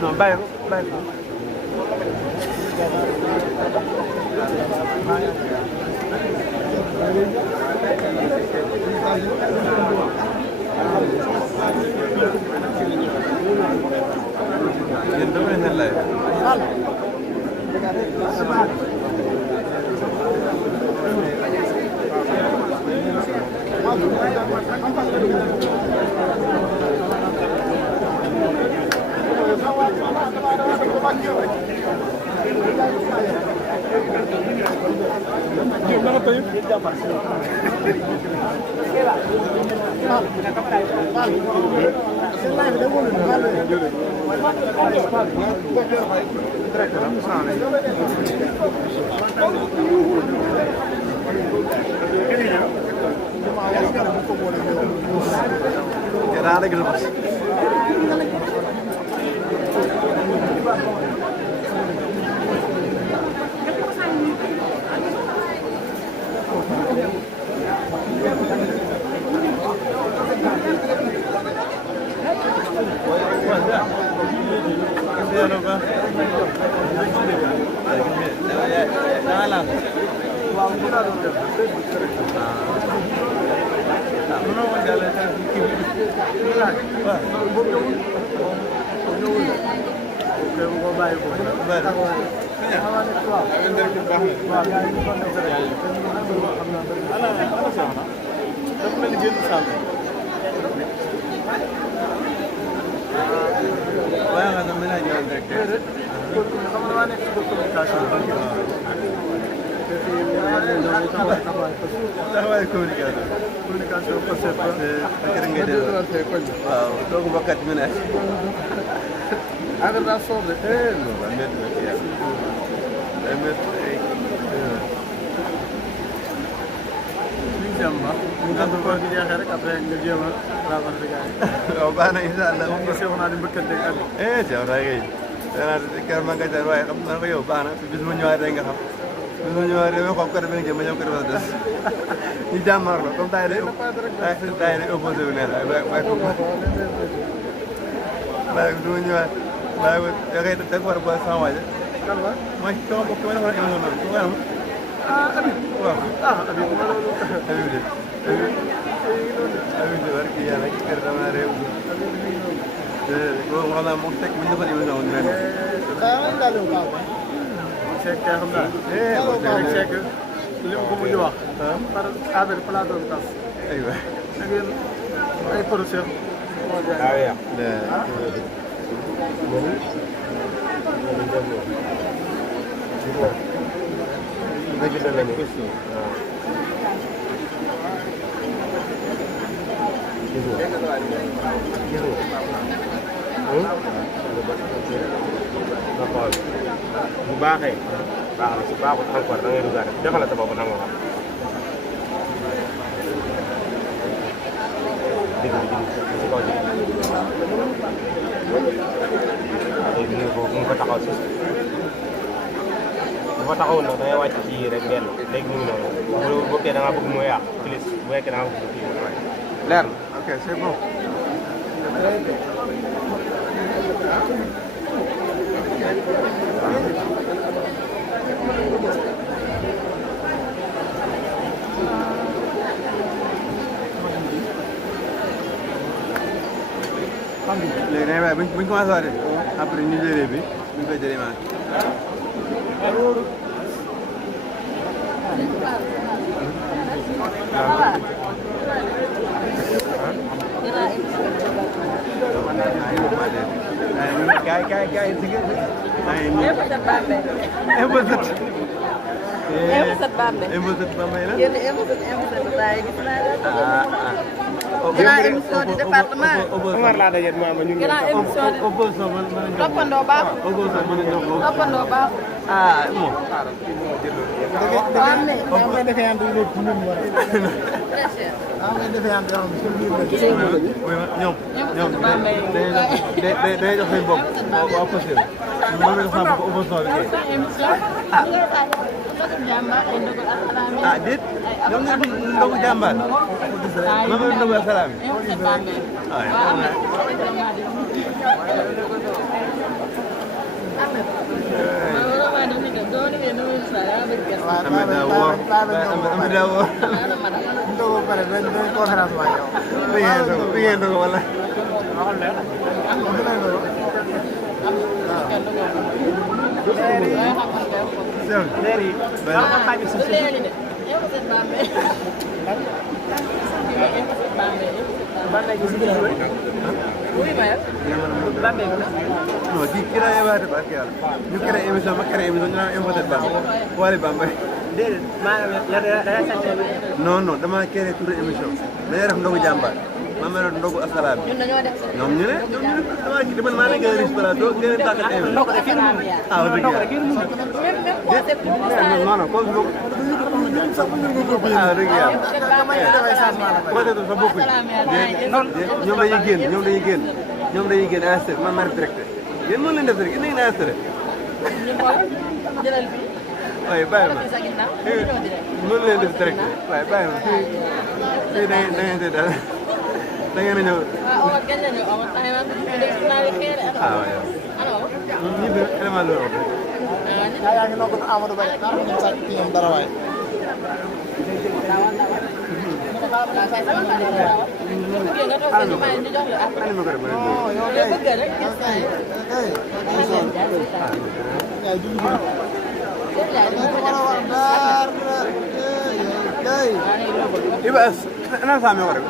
non bàyyi ko. bàyyi ko du ma ñëwaat bàyyi ko da ngay da ko war a boole sama waaj kan la mooy sama mbokk ma defoon émission noonu su ma Habib waaw Habib ma loolu Habib de Habib de war kii yàlla kër dama réew boobu xam naa moom fekk bu ñu defoon émission ñu leen Seck kay xam naa Seck li ma ko mujj wax par affaire plateau bi tas aywa ak yéen ay producteur bu baaxee baax na su baaxul encore da ngay dugaat defal sa bopp nangoo xam. dégg nga si kaw ji léegi mu ko taxaw si bu fa taxawul nag da ngay wàcc ci rek benn léegi mu ngi noonu bu bokkee da ngaa bëgg mu yàq plus bu fekkee da ngaa bëgg kii leer na ok c'est bon. léegi da ngay bàyyi bu ñu commencé waatee après ñu jëlee bi ñu koy jëlee maanaam. Kay sige. Embassy Bambey. Embassy Bambey la. Yéen Embassy Bambey gis naa la. Grand émission du département. Omar laa dajeet ma ñu ngi Grand émission toppandoo baaxul. Toppandoo baaxul. Ah bon. ñoom day jox seen bopp waaw possible moom la sama bopp opposition bi ah déet ñoom ñu ndogu jàmbaar moom la ndogu asalaam Amida woo Amida woo ndogu pare ben conférence ma yow bi ngeen ndogu wala non kii kii laa yebaate ba ak yàlla ñu créé émission ma créé émission ñu naan Info 7 Bambey Wally Bambey déedéet non non dama créé tur émission dañuy def ndogu jàmbaar ma mel ne ndogu asalaam ñoom ñu ne dama kii dama maa ne gën a riche plateau gën a tàkkat émission ah wax dëgg yàlla non non comme ah dëgg yàlla peut-être sa bokkuñ ñoom dañuy génn ñoom dañuy génn enregistré man maa def directeur yéen mën leen def rek yéen a ngi enregistré waaye bàyyi ma mën leen def directeur waaye bàyyi ma fii da ngeen daal da ngeen a ñëw ah waaw yow ñi bi élément la wax yaa ngi nokk Amadou Ba nar ñu sàcc ci ñoom dara waaye Ibas, ana sami ko rek.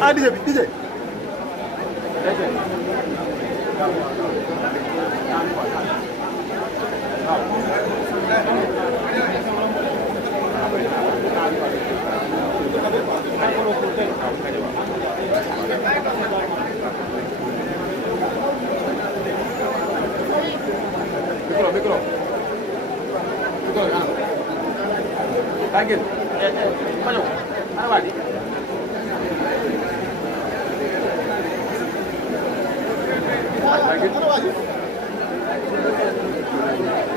ah DJ bi DJ. Micro. Lagi. Maju. Mana wadi? Lagi. Mana wadi?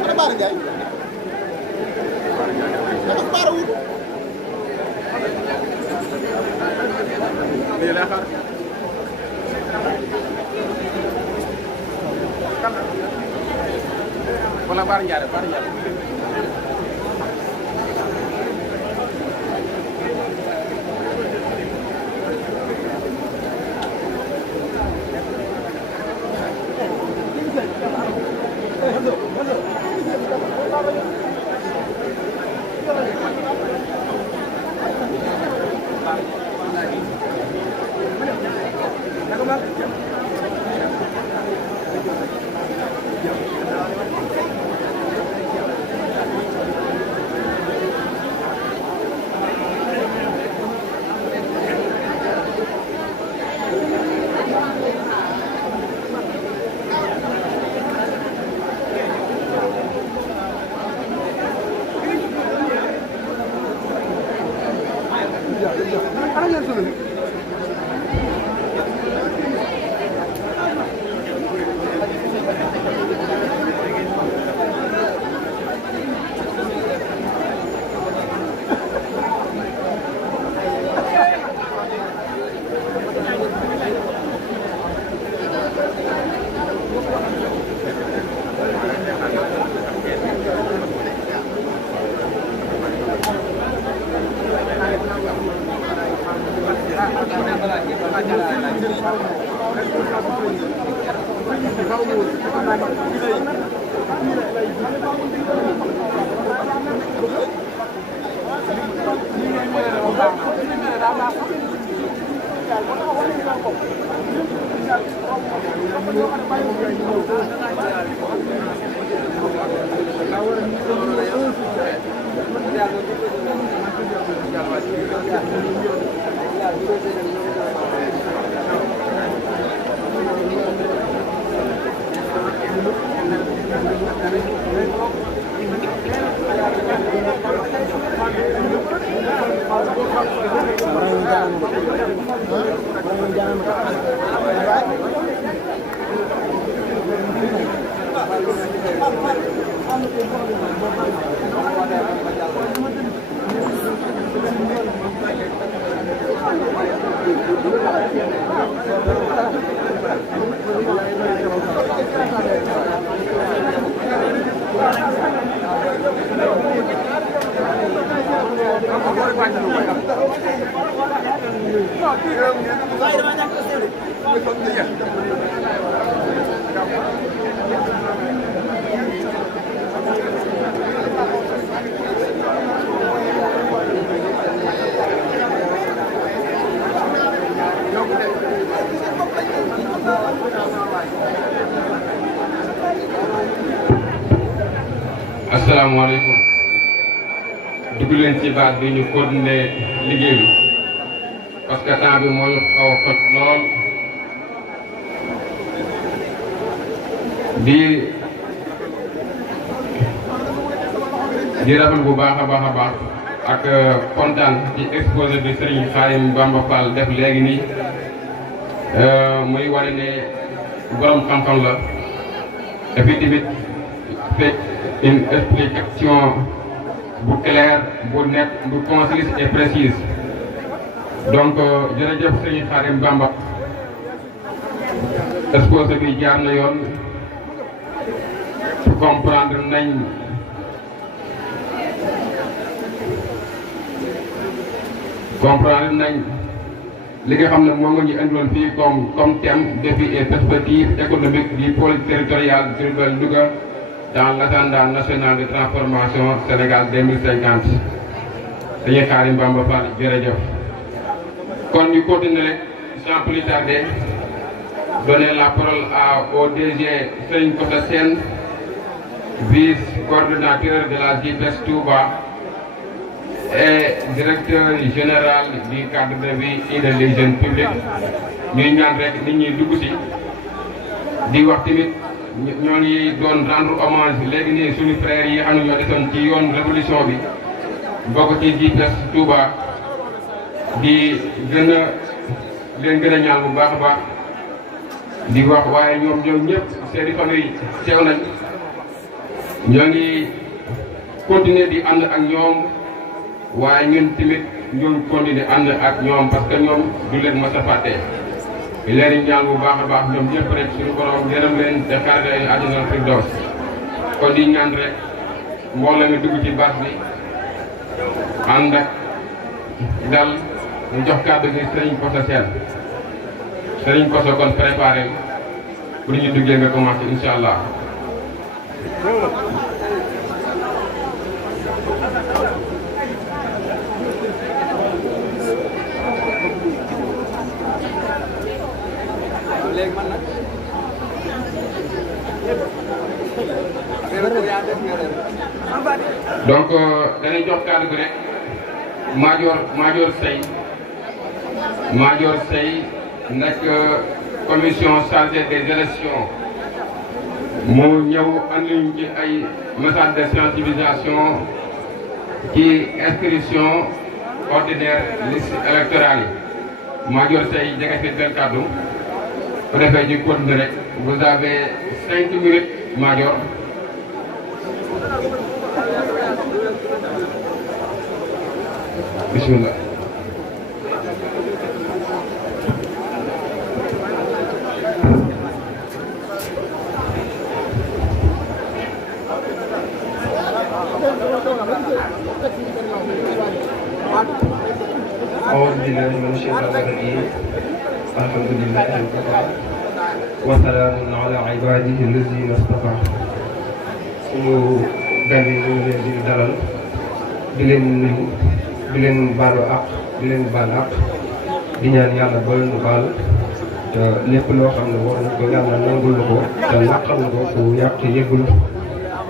Mana barang jai? Mana baru? Dia lah kan. Wala barang jai. asalaamaaleykum dugg leen ci base bi ñu continuer liggéey bi parce que temps bi moo ñu xaw a xot lool di rafetlu bu baax a baax ak kontaan ci exposé bi Serigne Khadim Bamba Fall def léegi nii muy wane ne borom xam-xam la et puis tamit fait une explication bu claire bu net bu concise et précise donc jërëjëf Serigne Khadim Bamba exposé bi jaar na yoon comprendre nañ li nga xam ne moom nga ñu indiloon fii comme thème défis et perspectives économiques du pôle territorial Diourbel-Louga dans l'agenda national de transformation Sénégal 2050 dañuy Khadim Bamba Fall jërëjëf kon ñu continuer rek sans plus tarder donner la parole au DG Serigne Kossa Sène, vice-coordinateur de la JPS Touba et directeur général du cadre de vie et de l'hygiène publique. ñuy ñaan rek nit ñi dugg si di wax tamit ñoo ngi doon rendre hommage léegi nii suñu frères yi xam ne ñoo desoon ci yoon révolution bi bokk ci JPS Touba di leen gën a ñaan bu baax a baax di wax waaye ñoom ñëpp seeni famille teew nañ ñoo ngi continuer di ànd ak ñoom waaye ñun tamit ñoo continuer ànd ak ñoom parce que ñoom du leen mas a fàtte leen ñaan bu baax a baax ñoom ñëpp rek suñu borom gërëm leen te xaar leen àjjana firdaws kon di ñaan rek mbooloo mi dugg ci baax bi ànd ak dal ñu jox kàddu gi Serigne Kossa Sène Serigne Kossa kon préparé pour ñu duggee nga commencé incha allah. donc dañuy jox kàddu gi rek Madior Seye nekk commission chargée des élections moo ñëw andi ñu ci ay message de sensibilisation ci inscription ordinaire liste électorale yi Madior Seye jege fi benn kàddu bu defee ñu continuer rek vous avez 5 minutes Madior. Bismillah. أعوذ بالله من الشيطان الرجيم الحمد لله وسلام على عباده الذين اصطفى suñu gan yi ñu leen di dalal di leen nuyu di leen baalu àq di leen baal àq di ñaan yàlla boole nu baal te lépp loo xam ne war na ko yàlla nangul na ko te naqal na ko fu yàq yëggul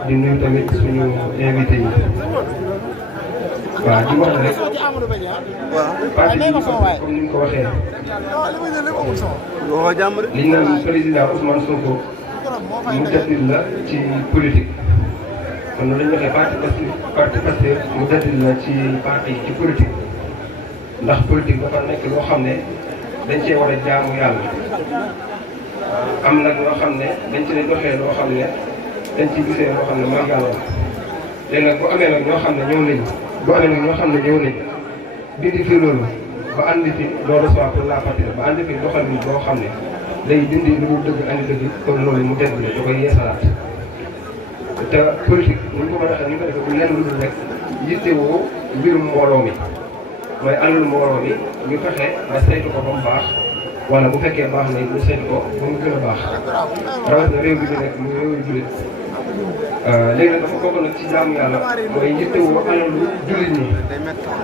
di nuyu tamit suñu invité yi waaw di wax rek parti bi comme ni nga ko waxee li ñu naan président Ousmane Sonko mu jaddil la ci politique kon noonu la ñu waxee parti Pastef mu jaddil la ci parti ci politique ndax politique dafa nekk loo xam ne dañ cee war a jaamu yàlla am nag loo xam ne dañ ci doxee loo xam ne dañ ci gisee loo xam ne mooy yàlla léegi nag bu amee nag ñoo xam ne ñëw nañ bu amee nag ñoo xam ne ñëw nañ dindi fi loolu ba andi fi loolu soit pour la patrie ba andi fi doxalin boo xam ne day dindi lu dul dëgg andi dëgg kon loolu mu dégg da koy yeesalaat te politique ni ñu ko mën a waxee ni ñu ko defee bu lenn lu dul rek yittewoo mbirum mbooloo mi mooy alalu mbooloo mi ñu fexe ba saytu ko ba mu baax wala bu fekkee baax na ñu saytu ko ba mu gën a baax rawatina réew bi ñu nekk muy réew yu jullit léegi nag dafa bokk nag ci jaamu yàlla mooy yittewoo alalu jullit ñi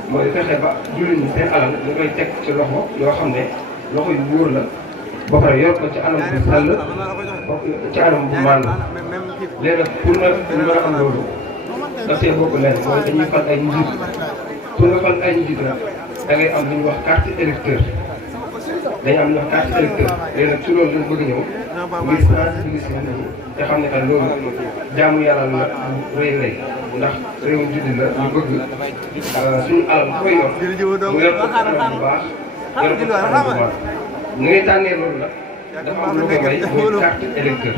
mooy fexe ba jullit ñi seen alal ñu koy teg ci loxo yoo xam ne loxo yu wóor la ba pare yor ko ci anam bu sell ci anam bu maandu léegi nag pour nga mën a am loolu daf see bokk leen mooy dañuy fal ay njiit pour nga fal ay njiit nag da ngay am lu ñuy wax carte électeur dañu am lu ñuy wax carte électeur léegi nag ci loolu lañ bëgg ñëw ngir sensibiliser nit ñi te xam ne que loolu jaamu yàlla la rëy rëy ndax réew jullit la ñu bëgg suñu alal koy yor mu yor ko ci anam bu baax yor ko ci anam bu baax ni ngay tànnee loolu nag dafa am lu ko may mooy carte électeur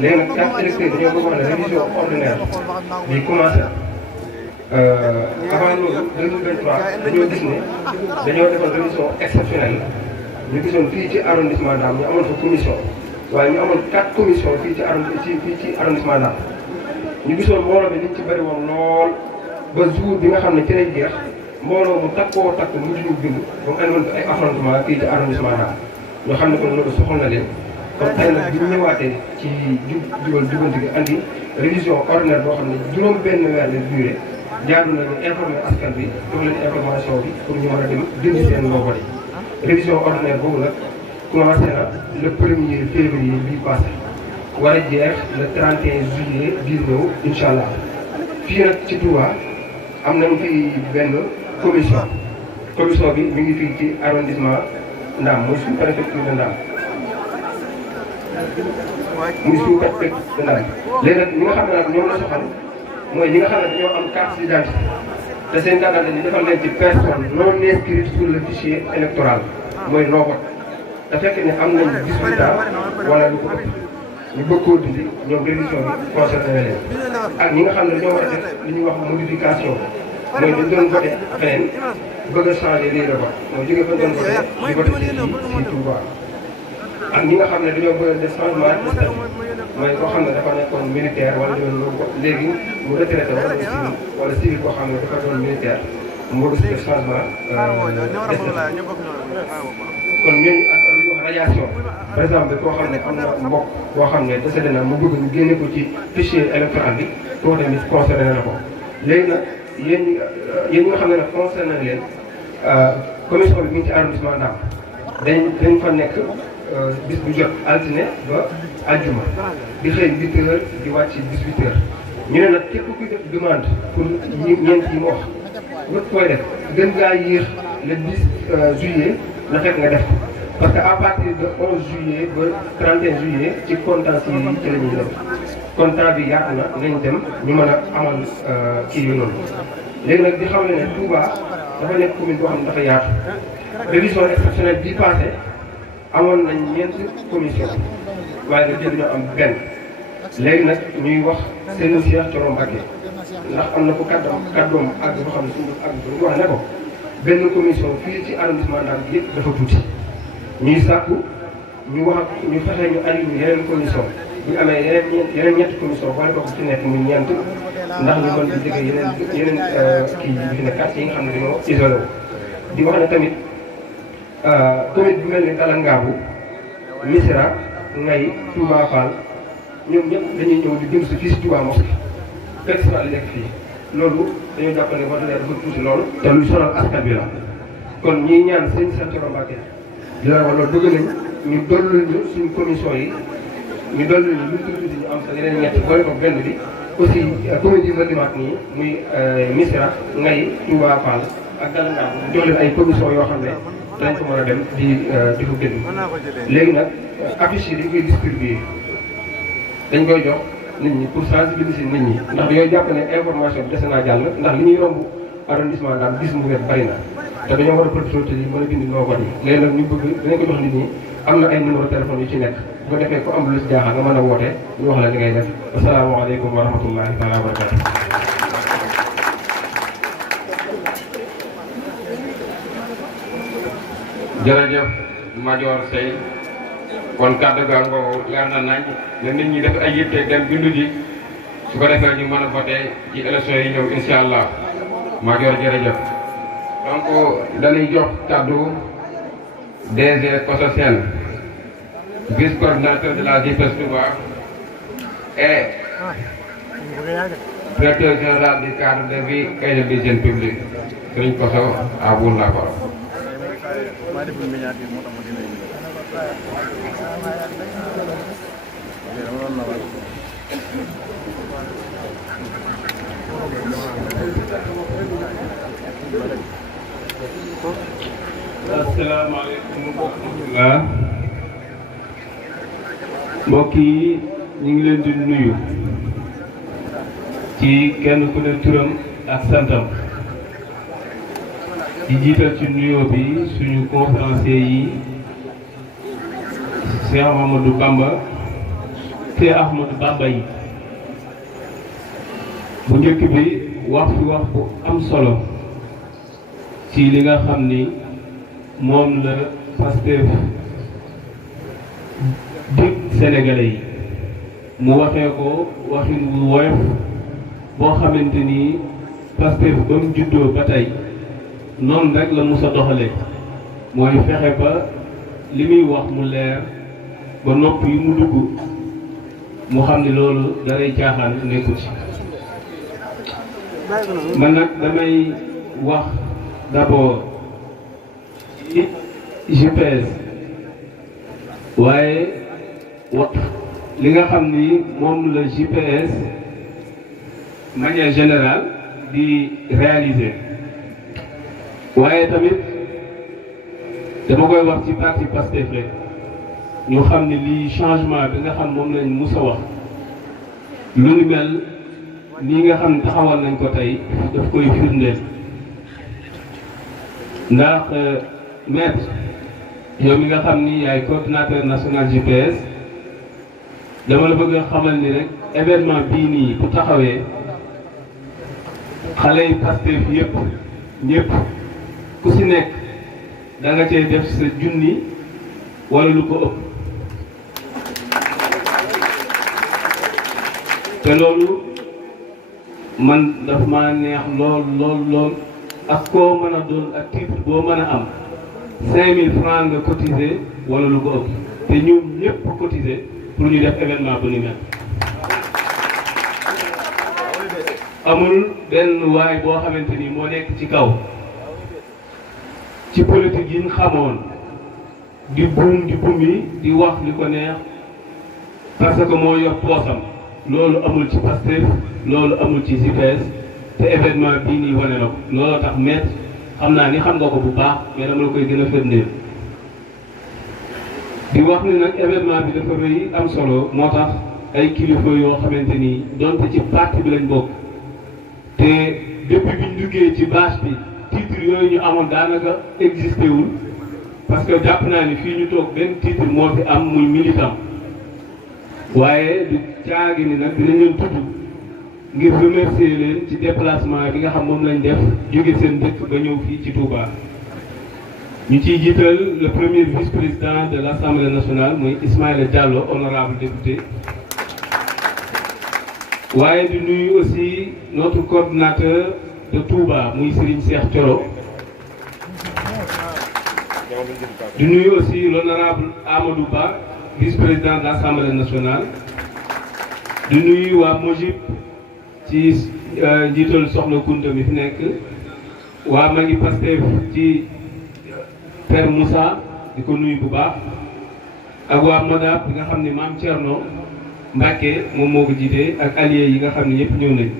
léegi nag carte électeur dañoo bëgg wax ne révision ordinaire bi commencé avant loolu 2023 dañoo gis ne dañoo defoon révision exceptionnelle ñu gisoon fii ci arrondissement Ndam ñu amoon fa commission waaye ñu amoon 4 commission fii ci arrondissement Ndam ñu gisoon mbooloo bi niñ ci bëri woon lool ba jour bi nga xam ne ci lay jeex mbooloo mu takkoo takk mujj ñu bind ba mu andoon ay affrontement fii ci arrondissement Ndam ñoo xam ne kon loolu soxal na leen kon tey nag bi ñu ñëwaatee ci jubanti gi andi révision ordinaire boo xam ne juróom benn weer la durée jaadu nañu informer askan bi jox leen information bi pour ñu mën a dem dindi seen logo yi révision ordinaire boobu nag commencé na le 1er février bii passé war a jeex le 31 juillet bii ñëw incha allah. fii nag ci Touba am nañ fi benn commission bi mi ngi fii ci arrondissement Ndam mooy sous préfecture de Ndam léegi nag ñi nga xam ne nag ñoom la soxal mooy ñi nga xam ne dañoo am carte d'identité te seen carte d'identité ñu defal leen ci personne non inscrite sur le fichier électoral mooy no vote te fekk ne am nañ 18 ans wala lu ko ëpp ñu bëgg koo dindi ñoom révision bi concerné na leen ak ñi nga xam ne dañoo war a def li ñuy wax modification mooy dañ doon voté feneen bëgg a changé lii la vote mooy jóge fa doon voté di voté ci Touba ak ñi nga xam ne dañoo bëgg a def changement de statut mooy koo xam ne dafa nekkoon militaire wala léegi mu retraité wala civil koo xam ne dafa doon militaire mu bëgg si def changement de statut kon ñooñu ak lu ñuy wax radiation par exemple koo xam ne am na mbokk boo xam ne décédé na mu bëgg ñu génne ko ci fichier électoral bi koo tamit concerné na ko léegi nag yéen ñi nga xam ne nag concerné na leen commission bi mi ngi ci arrondissement Ndam dañ fa nekk bis bu jot altine ba àjjuma di xëy 8 heures di wàcc 18 heures ñu ne nag képp kuy def demande pour ñeent yi mu wax nga koy def gën ngaa yéex le 10 juillet na fekk nga def ko parce que à partir de 11 juillet ba 31 juillet ci contentieux yi ci la ñuy dem contrat bi yaatu na nañ dem ñu mën a amal kii yu noonu léegi nag di xam ne Touba dafa nekk commune boo xam ne dafa yaatu révision exceptionnelle bii passé amoon nañ ñeenti commission waaye nag jël ñoo am benn léegi nag ñuy wax seen Cheikh Thioro Mbacké ndax am na ko kàddoom ak boo xam ne suñu ak ñu wax ne ko benn commission fii ci arrondissement Ndam bi yëpp dafa tuuti ñuy sàkku ñu wax ñu fexe ñu aligné yeneen commission bu ñu amee yeneen ñetti commission boole ko ci nekk muy ñeent ndax ñu mën di liggéey yeneen kii yi fi ne quartier yi nga xam ne dañoo isolé wu di wax ne tamit commune bi mel ni Dalangaabu Missirah Ngay Touba Fall ñoom ñëpp dañuy ñëw di jëm si fii si Touba Mosquée fekk si li nekk fii loolu dañoo jàpp ne war na leen dafa tuuti loolu te luy sonal askan bi la kon ñiy ñaan sëñ Cheikh Thioro Mbacké di la wax loolu bëgg nañ ñu dollu ñu suñu commission yi ñu dollu ñu luñ tuuti ñu am sa yeneen ñett boole ko benn bi aussi commune yi ma limaat nii muy Missirah Ngay Touba Fall ak Dalangaabu jox leen ay commission yoo xam ne dañ ko mën a dem di ko génn léegi nag affiche yi dañ koy distribuer dañ koy jox nit ñi pour sensibiliser nit ñi ndax dañoo jàpp ne information bi dese naa jàll ndax li ñuy romb arrondissement Ndam gis mu wet bari na te dañoo war a profité yi mën a bind noo vote yi léegi nag ñu bëgg dinañ ko jox nit ñi am na ay numéro téléphone yu ci nekk bu ko defee ku am lu si jaaxal nga mën a woote ñu wax la li ngay def asalaamaaleykum wa rahmatullahi taala wa barakatu jërëjëf Madior Seye kon kàddu gaa ngoo leer na nañ ne nit ñi def ay yitte dem bindu ji su ko defee ñu mën a voté ci élection yi ñëw incha allah Madior jërëjëf donc dañuy jox kàddu DG Koso Sène vice coordinateur de la JPS Touba et directeur général du cadre de vie et de l'hygiène publique Serigne Koso à vous la parole. asalaamaaleykum mbokk yi ñu ngi leen di nuyu ci kenn ku ne turam ak santam di jiital ci nuyoo bi suñu conférencier yi Cheikh Ahmadou Bamba yi bu njëkk bi wax bu am solo ci li nga xam ni moom la Pastef dig Sénégalais yi mu waxee ko waxin wu woyof boo xamante ni Pastef ba mu juddoo ba tey noonu rek la mus a doxalee mooy fexe ba li muy wax mu leer ba nopp yi mu dugg mu xam ni loolu daray caaxaan nekku ci man nag damay wax d'abord ci JPS waaye li nga xam ni moom la JPS manière générale di réaliser waaye tamit dama koy wax ci parti Pastef rek ñu xam ne lii changement bi nga xam moom lañ mus a wax lu ni mel lii nga xam ne taxawal nañ ko tey daf koy firndeel ndax maître yow mi nga xam ni yaay coordinateur national JPS dama la bëgg a xamal ni rek événement bii nii bu taxawee xale yi Pastef yëpp ñëpp ku si nekk da nga cee def sa junni wala lu ko ëpp te loolu man daf ma neex lool ak koo mën a doon ak titre boo mën a am 5000 francs nga cotiser wala lu ko ëpp te ñoom ñëpp cotiser pour ñu def événement bu ni mel. amul benn waay boo xamante ni moo nekk ci kaw ci politique yi ñu xamoon di bumi di wax li ko neex parce que moo yor poosam loolu amul ci Pastef loolu amul ci JPS te événement bii nii wane na ko looloo tax maître xam naa ni xam nga ko bu baax mais dama la koy gën a firndeel di wax ni nag événement bi dafa rëy am solo moo tax ay kilifa yoo xamante ni donte ci parti bi lañ bokk te depuis bi ñu duggee ci bâche bi titre yooyu ñu amoon daanaka existé wul parce que jàpp naa ni fii ñu toog benn titre moo fi am muy militant waaye du caagi ni nag dinañ leen tudd ngir remercier leen ci déplacement bi nga xam moom lañ def jóge seen dëkk ba ñëw fii ci Touba. ñu ciy jiital le premier vice-président de l'Assemblée nationale muy Ismaïla Diallo honorable député waaye di nuyu aussi notre coordinateur de Touba muy Serigne Cheikh Thioro di nuyu aussi l'honorable Amadou Ba vice-président de l'Assemblée nationale di nuyu waa Mojib ci njiital Soxna Kounta mi fi nekk waa Magui Pastef ci Père Moussa di ko nuyu bu baax ak waa Modap bi nga xam ne Maam Thierno Mbacke moom moo ko jiite ak alliés yi nga xam ne ñëpp ñëw nañ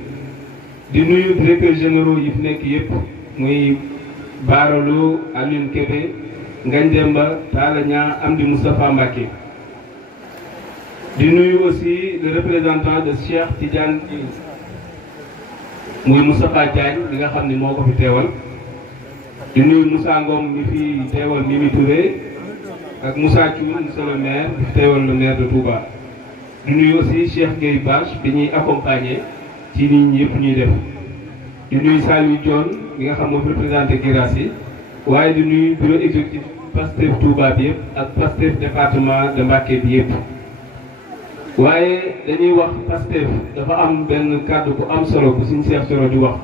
di nuyu directeurs généraux yi fi nekk yëpp muy Barolo Alioune Kébé Ngagne Demba Talla Niang Amdi Moustapha Mbacke di nuyu aussi le représentant de Cheikh Tidiane muy Moustapha Diagne bi nga xam ne moo ko fi teewal di nuyu Moussa Ngom mi fi teewal Mimi Touré ak Moussa Thioune monsieur le maire bi fi teewal le maire de Touba di nuyu aussi Cheikh Gueye Bache bi ñuy accompagner ci nit ñi yëpp ñuy def di nuyu Saliou Dione bi nga xam moo fi représenté Guirassy waaye di nuyu bureau exécutif Pastef Touba bi yëpp ak Pastef département de Mbacké bi yëpp waaye dañuy wax Pastef dafa am benn kàddu bu am solo bu suñu Cheikh Thioro di wax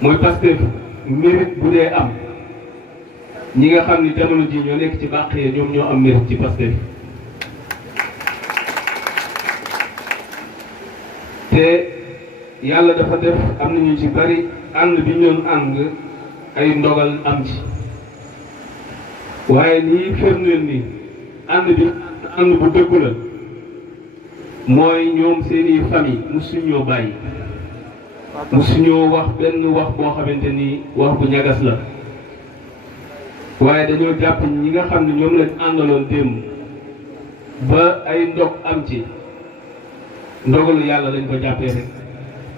mooy Pastef mérite bu dee am ñi nga xam ni jamono ji ñoo nekk ci bàq yi ñoom ñoo am mérite ci Pastef te yàlla dafa def am nañu ci bari ànd bi ñu doon ànd ay ndogal am ci waaye lii firndeel ni ànd bu dëggu la mooy ñoom seeni famille musuñoo bàyyi musuñoo wax benn wax boo xamante ni wax bu ñagas la waaye dañoo jàpp ñi nga xam ne ñoom lañ àndaloon démb ba ay ndog am ci ndogalu yàlla lañ ko jàppee rek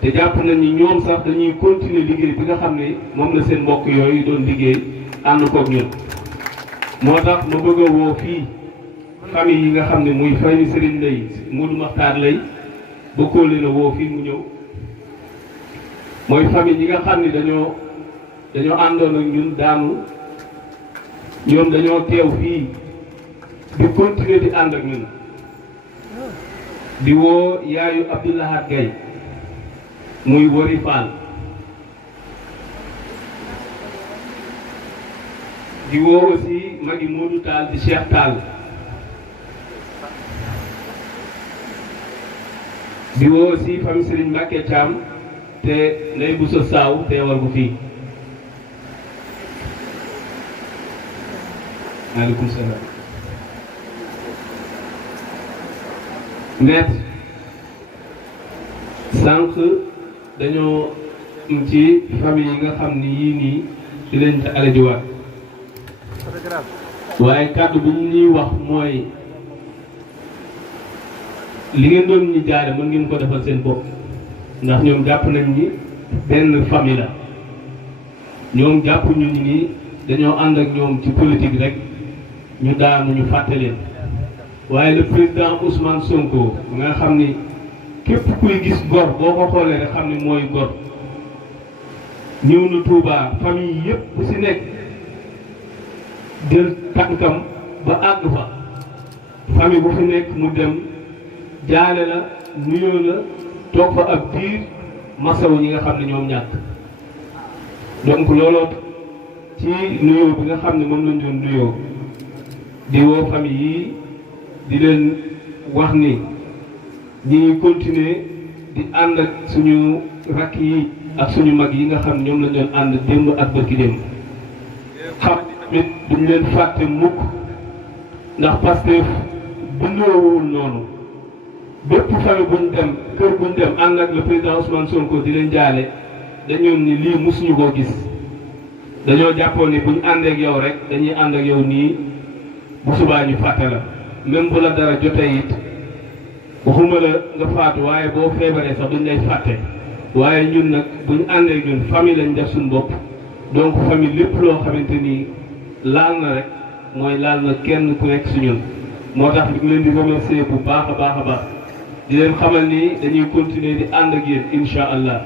te jàpp nañ ni ñoom sax dañuy continuer liggéey bi nga xam ne moom la seen mbokk yooyu doon liggéey ànd koog ñun moo tax ma bëgg a woo fii famille yi nga xam ne muy famille Serigne Lay Modou Makhtar Lay bëggoo leen a woo fii mu ñëw mooy famille yi nga xam ne dañoo àndoon ak ñun daanu ñoom dañoo teew fii di continuer di ànd ak ñun di woo yaayu Abdoulahat Gaye muy Wari Fall di woo aussi magi Modou Tall di Cheikh Tall di woo aussi famille Serigne Mbacké Thiam te Ndeye Bousso Saw teewal ko fii maaleykum salaam. maître sànq dañoo am ci famille yi nga xam ni yii nii di leen jaale jiwaat waaye kàddu bi ñuy wax mooy li ngeen doon ñu jaale mën ngeen ko defal seen bopp ndax ñoom jàpp nañ ni benn famille la ñoom jàpp ñu ni dañoo ànd ak ñoom ci politique rek ñu daanu ñu fàtte leen waaye le président Ousmane Sonko nga xam ni képp kuy gis gor boo ko xoolee rek xam ni mooy gor ñëw na Touba famille yëpp ku si nekk jël tànkam ba àgg fa famille bu fi nekk mu dem jaale la nuyoo la toog fa ab diir masawu ñi nga xam ne ñoom ñàkk donc looloo ci nuyoo bi nga xam ne moom lañ doon nuyoo di woo famille yi di leen wax ni ñi ngi continuer di ànd ak suñu rakk yi ak suñu mag yi nga xam ne ñoom lañ doon ànd démb ak bërki démb xam nit duñ leen fàtte mukk ndax Pastef bindoowul noonu bépp famille buñ dem kër buñ dem ànd ak le président Ousmane Sonko di leen jaale dañoon ni lii musuñu koo gis dañoo jàppoon ni buñ àndeek yow rek dañuy ànd ak yow nii bu subaa ñu fàtte la même bu la dara jotee it waxuma la nga faatu waaye boo feebaree sax duñ lay fàtte waaye ñun nag buñ àndeek ñun famille lañ def suñu bopp donc famille lépp loo xamante ni laal na rek mooy laal na kenn ku nekk si ñun moo tax ñu ngi leen di remercier bu baax a baax a baax di leen xamal ni dañuy continuer di ànd ak yéen incha allah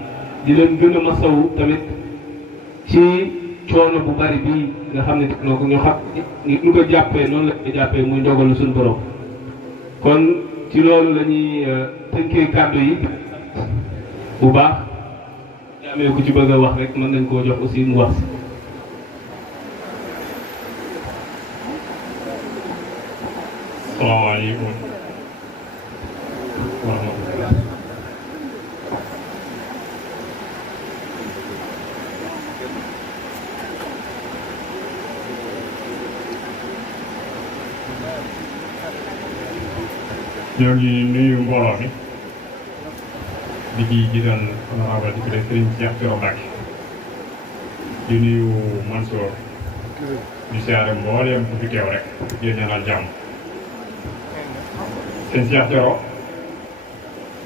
di leen gën a masawu tamit ci coono bu bari bii nga xam ne noo ko ñu xam ñu ko jàppee noonu la ko jàppee muy ndogalu suñu borom kon ci loolu la ñuy tënkee kàddu yi bu baax amee ku ci bëgg a wax rek mën nañ koo jox aussi mu wax si. salaamaaleykum wa rahmatulah. ñoo ngi nuyu mbooloo mi di ci jiital honorable député Serigne Cheikh Thioro Mbacké di nuyu Mansour di siyaare mbooleem ku fi teew rek di ñaanal jàmm. sëñ Cheikh Thioro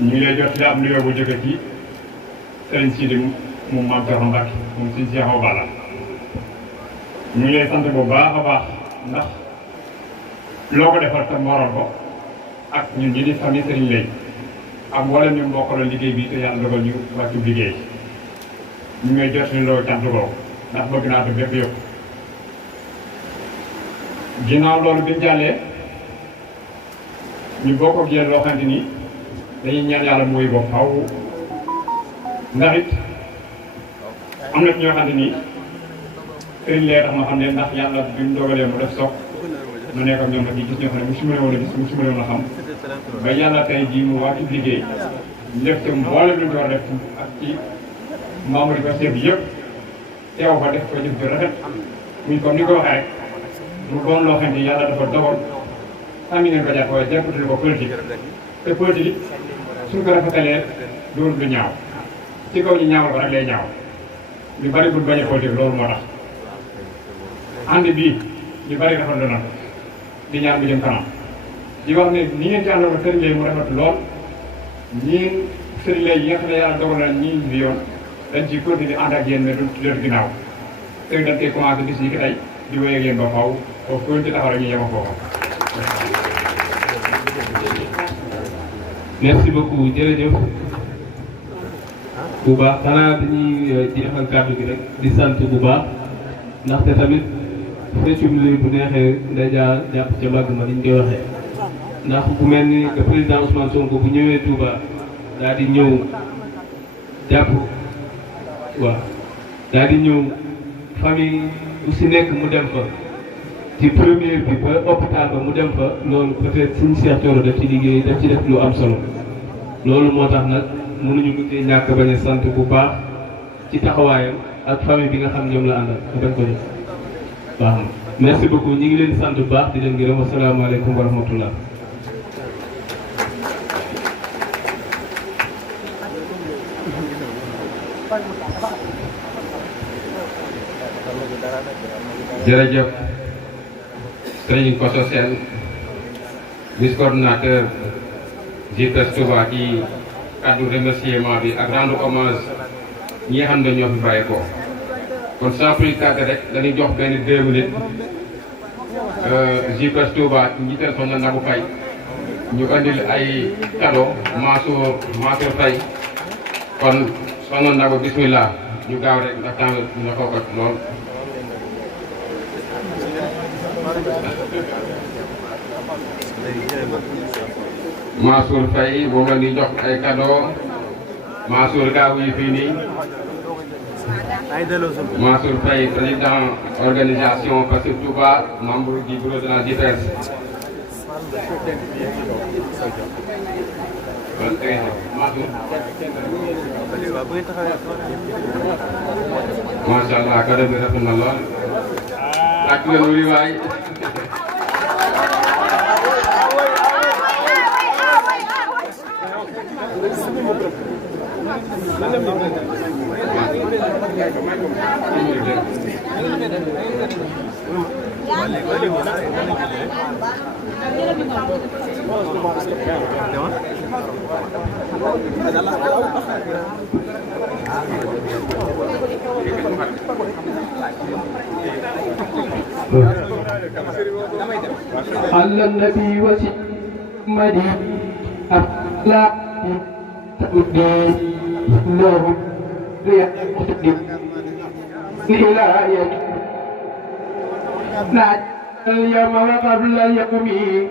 ñu ngi lay jot ci am nuyoo bu jóge ci Serigne Sidi mu Mame Thioro Mbacké moom sëñ Cheikh Awa Balla ñu ngi lay sant bu baax a baax ndax loo ko defal tam waral ko ak ñun ñi di famille Serigne Lay ak mboolem ñu mbokkaloon liggéey bi te yàlla dogal ñu wàccu liggéey ñu ngay jot ni loo cant googu ndax bëgg naa ko bépp yëpp ginnaaw loolu bi mu jàllee ñu bokk ak yéen loo xamante ni dañuy ñaan yàlla mooy ba faw ndax it am na ci ñoo xamante ni Serigne Lay tax ma xam ne ndax yàlla bi mu dogalee mu def soog mu nekk ak ñoom nag ñu gis ñoo xam ne mu suma woon a gis mu suma woon a xam ba yàlla tey jii mu wàccu liggéey lépp te mboolem lu ñu war a def ak ci membre yi Pastef bi yëpp teew fa def ko jëf ju rafet muy comme ni ko waxee rek mu doon loo xam ne yàlla dafa dogal sàmmi ngeen ko jàpp waaye jàppatale ko politique te politique suñ ko rafetalee doon lu ñaaw ci kaw ñu ñaawal ko rek lay ñaaw ñu bari buñ bañ a politique loolu moo tax ànd bii ñu bari rafetlu na ko di ñaan bu jëm kanam di wax ne ni ngeen ci àndoon ak Serigne Lay mu rafet lool ñii Serigne Lay yi nga xam ne yàlla dogal na ñii bi yoon dañ ciy continuer ànd ak yéen mais duñ ci jot ginnaaw te dañ koy commencé bis yi ki tey di wéy ak yéen ba faaw foofu ku ci taxaw rek ñu yem ak foofu. merci beaucoup jërëjëf bu baax xanaa dañuy jeexal kàddu gi rek di sant bu baax ndaxte tamit feccum lii bu neexee nday jaa jàpp ca mbagg ma niñ koy waxee ndax bu mel ni que président Ousmane Sonko bu ñëwee Touba daal di ñëw jàpp waaw daal di ñëw famille bu si nekk mu dem fa ci première bi ba hôpital ba mu dem fa loolu peut-être suñu Cheikh Thioro daf ci liggéey daf ci def lu am solo loolu moo tax nag mënuñu ko cee ñàkk bañ a sant bu baax ci taxawaayam ak famille bi nga xam ñoom la àndal bañ ko def baax na merci beaucoup ñi ngi leen sant bu baax di leen gërëm asalaamaaleykum wa rahmatullah. jërëjëf Serigne Kosso Sène vice coordinateur JPS Touba ci kàddu remerciement bi ak rendre hommage ñi nga xam ne ñoo fi bàyyi ko kon sans plus tarder rek dañuy jox benn 2 minutes JPS Touba njiital soxna Nabou Faye ñu andil ay cadeau Mansour Faye kon soxna Nabou bismillah ñu gaaw rek ndax temps dina ko lool. Mansour Faye moom la ñuy jox ay cadeau Mansour gaaw yi fii nii Mansour Faye président organisation Pastef Touba membre du bureau de la JPS. macha allah cadeau bi rafet na lool. ak leen wuli waay. على النبي وسيدي أفلا تؤدي لهم ليقتدي إلى يد نعت اليوم وقبل يومي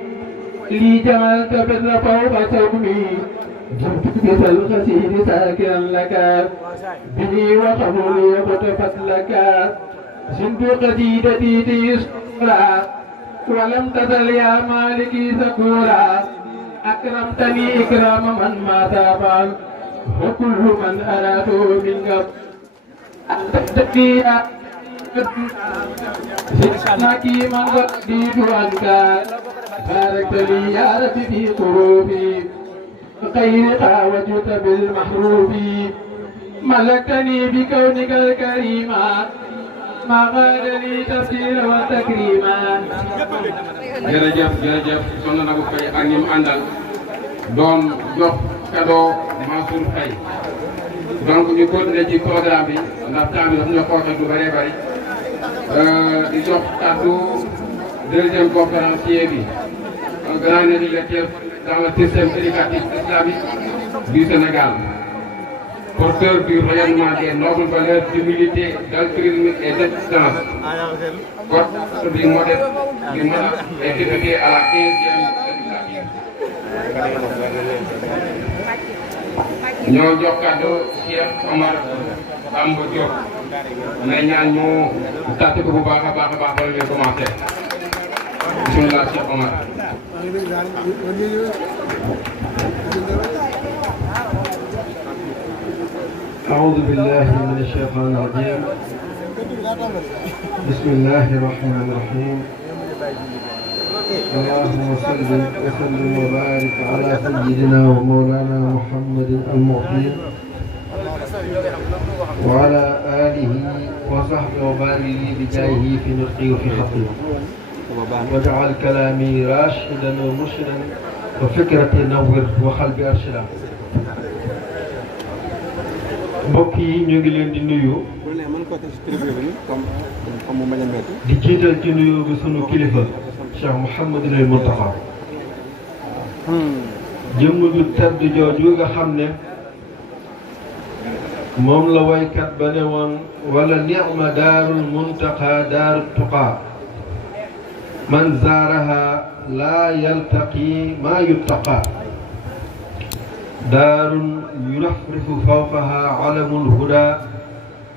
لي جملت بر فوق سومي جبت بس الخسير ساكرا لك بني وقبولي فتفت لك زنت قديدتي تيسرا ولم تزل يا مالكي ذكورا أكرمتني إكرام من ما تابع وكل من أراته منك أتتقي زدناكي من رديت عنك باركت لي يا رب في قلوبي خيرك وجدت بالمحروف ملكتني بكونك الكريم ما قال لي تفسير وتكريما. jërëjëf soxna Nabou Faye ak ñi mu àndal doon jox cadeau Mansour Faye donc ñu continuer ci programme bi ndax temps bi daf ñu xooxe du bëree bëri di jox kàddu deuxième conférencier bi un grand éducateur dans le système éducatif islamique du Sénégal, porteur du rayonnement des nobles valeurs d'humilité, d'altruisme et d'excellence, porte du modèle et député à la 15e législature. ñoo jox kàddu Cheikh Omar Bamba Diop may ñaan ñu tàtt ko bu baax a baax bala ngeen commencé bismillah Cheikh Omar. أعوذ بالله من الشيطان الرجيم. بسم الله الرحمن الرحيم. اللهم صل وسلم وبارك على سيدنا ومولانا محمد المعطي وعلى آله وصحبه وبارك بجاهه في نطقه وفي خطه واجعل كلامي راشدا ومرشدا وفكرتي نور وقلبي أرشدا. mbokk yi ñu ngi leen di nuyu di jiital ci nuyu bi sunu kilifa Cheikh Mouhamadul Mountakha jëmm ju tedd jooju nga xam ne moom la waykat ba ne woon wala ni'ma daarul muntaqa daaru tuqa man zaaraha laa yaltaqi maa yuttaqa دار يرفرف فوقها علم الهدى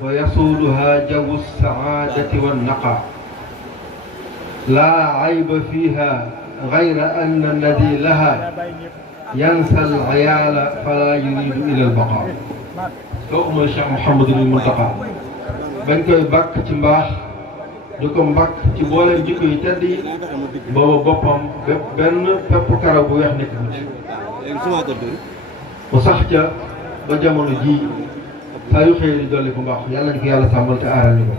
ويسودها جو السعادة والنقى لا عيب فيها غير أن الذي لها ينسى العيال فلا يريد إلى البقاء. سوء الشيخ محمد المنتقى بن كوي باك ci mbaax di ko mbakk ci mbooleem jikko yi tedd yi booba boppam benn pepp karaw bu weex nekk ci mu sax ca ba jamono ji saa yu xëyee di dolli bu mbaax yàlla ñu ko yàlla sàmmal te aaral ñu ko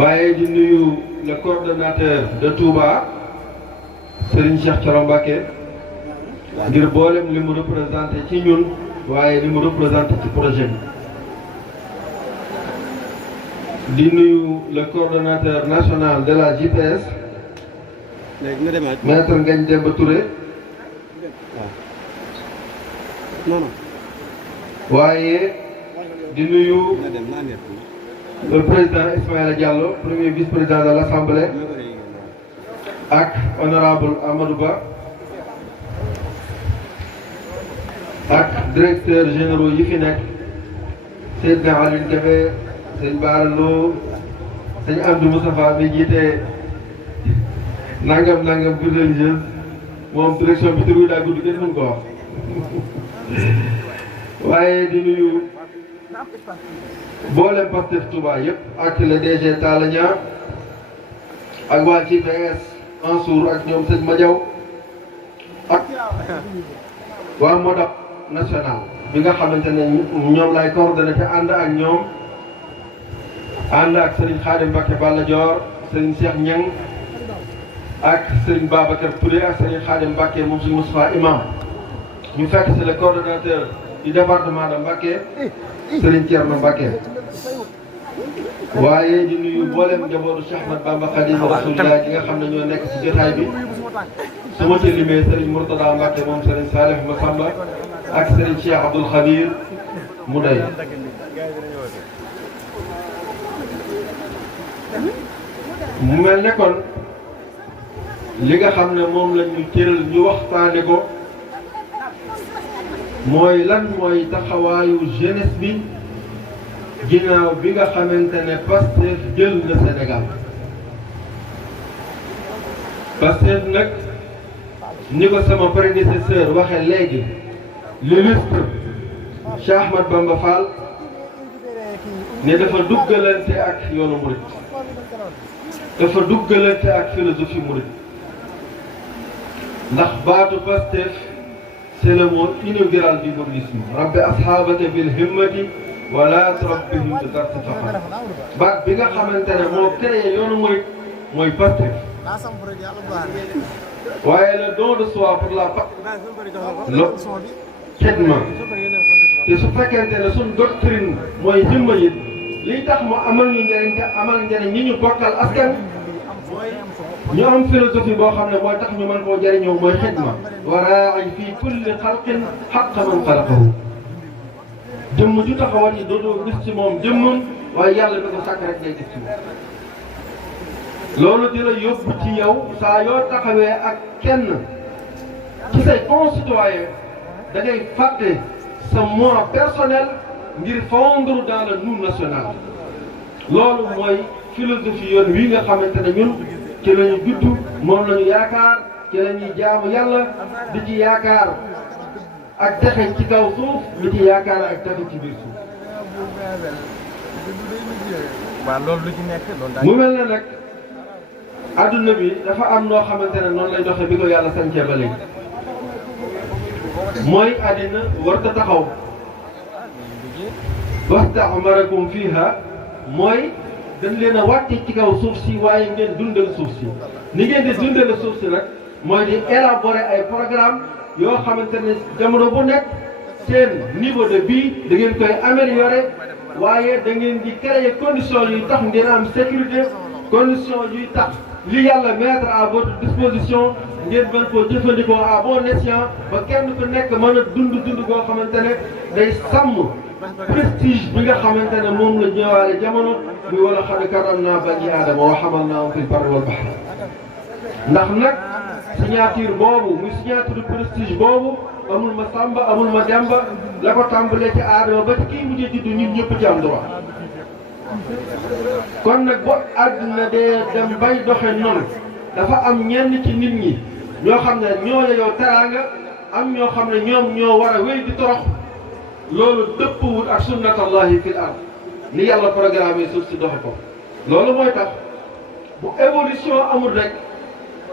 waaye di nuyu le coordonnateur de Touba Serigne Cheikh Thioro Mbacké ngir boolem li mu représenté ci ñun waaye li mu représenté ci projet bi di nuyu le coordonnateur national de la JPS maître Ngagne Demba Touré waaye di nuyu le président Ismaïla Diallo premier vice-président de l'Assemblée ak honorable Amadou Ba ak directeur généraux yi fi nekk Seydina Aline Kébé sëñ Bara Lo sëñ Amdou Moustapha mi jiite nangam bu religieuse moom direction bi tur bi daa gudd kenn mën ko wax waaye di nuyu boolem Pastef Touba yëpp ak le DG Talla Niang ak waa JPS Mansour ak ñoom sëñ Madiaw ak waa Modap national bi nga xamante ne ñoom lay coordonné te ànd ak ñoom ànd ak Serigne Khadim Mbacké Balla Dior Serigne Cheikh Niang ak Serigne Babacar Touré ak Serigne Khadim Mbacké moom suñu Moustapha Imam ñu fekk c'est le coordonnateur du département de Mbacké Serigne Thierno Mbacké waaye di nuyu mboolem njabootu Cheikh Ahmad Bamba Khadimu Rasulullah yi nga xam ne ñoo nekk ci jotaay bi su ma ci limee Serigne Mourtada Mbacké moom Serigne Salih Massamba ak Serigne Cheikh Abdoul Khabir mu day mu mel ne kon li nga xam ne moom la ñu cëral ñu waxtaane ko mooy lan mooy taxawaayu jeunesse bi ginnaaw bi nga xamante ne Pastef jël na Sénégal Pastef nag ni ko sama prédécesseur waxe léegi l'illustre Cheikh Ahmad Bamba Fall ne dafa duggalante ak yoonu murid dafa duggalante ak philosophie murid ndax baatu Pastef c'est le mot inaugural du mouridisme rabbi ashabaka bil himmati wala turabbihim bi darsi faqat baat bi nga xamante ne moo créé yoonu murid mooy Pastef waaye le don de soi pour la patrie xidma te su fekkente ne suñ doctrine mooy himma it liy tax mu amal ñu njëriñ te amal njëriñ ñi ñu bokkal askan ñu am philosophie boo xam ne mooy tax ñu mën koo jëriñoo mooy xidma wa raa'i fi kulli xalqin xaqqa man xalaqahu jëmm ju taxawal yi dootoo gis ci moom jëmmam waaye yàlla mi ko sàkk rek ngay gis ci moom loolu di la yóbbu ci yow saa yoo taxawee ak kenn ci say concitoyen da ngay fàtte sa moi personnel ngir fondre dans le nous national loolu mooy philosophie yoon wi nga xamante ne ñun ci la ñu judd moom la ñu yaakaar ci la ñuy jaamu yàlla di ci yaakaar ak texe ci kaw suuf di ci yaakaar ak texe ci biir suuf. waaw loolu lu ci nekk mu mel ne nag adduna bi dafa am noo xamante ne noonu lay doxee bi ko yàlla sañcee ba léegi mooy àddina warta taxaw wastamarakum fiha mooy dañ leen a wàcce ci kaw suuf si waaye ngeen dundal suuf si ni ngeen di dundal suuf si nag mooy di élaborer ay programme yoo xamante ne jamono bu nekk seen niveau de vie da ngeen koy améliorer waaye da ngeen di créer conditions yuy tax ngeen am sécurité conditions yuy tax li yàlla mettre à votre disposition ngeen mën koo jëfandikoo à bon escient ba kenn ku nekk mën a dund boo xamante ne day sàmm prestige bi nga xamante ne moom la ñëwaale jamono muy wala xad karamnaa banii aadama wa hamalnaahum fil barri wal bahri ndax nag signature boobu muy signature prestige boobu amul ma Samba amul ma Demba la ko tàmbalee ci aadama ba ci kii mujjee juddu ñun ñëpp ci am droit kon nag boo àdduna dee dem bay doxe noonu dafa am ñenn ci nit ñi ñoo xam ne ñoo la yow teraanga am ñoo xam ne ñoom ñoo war a wéy di torox loolu dëppwut ak sunnatallahi fil ard ni yàlla programme suuf si doxe ko loolu mooy tax bu évolution amul rek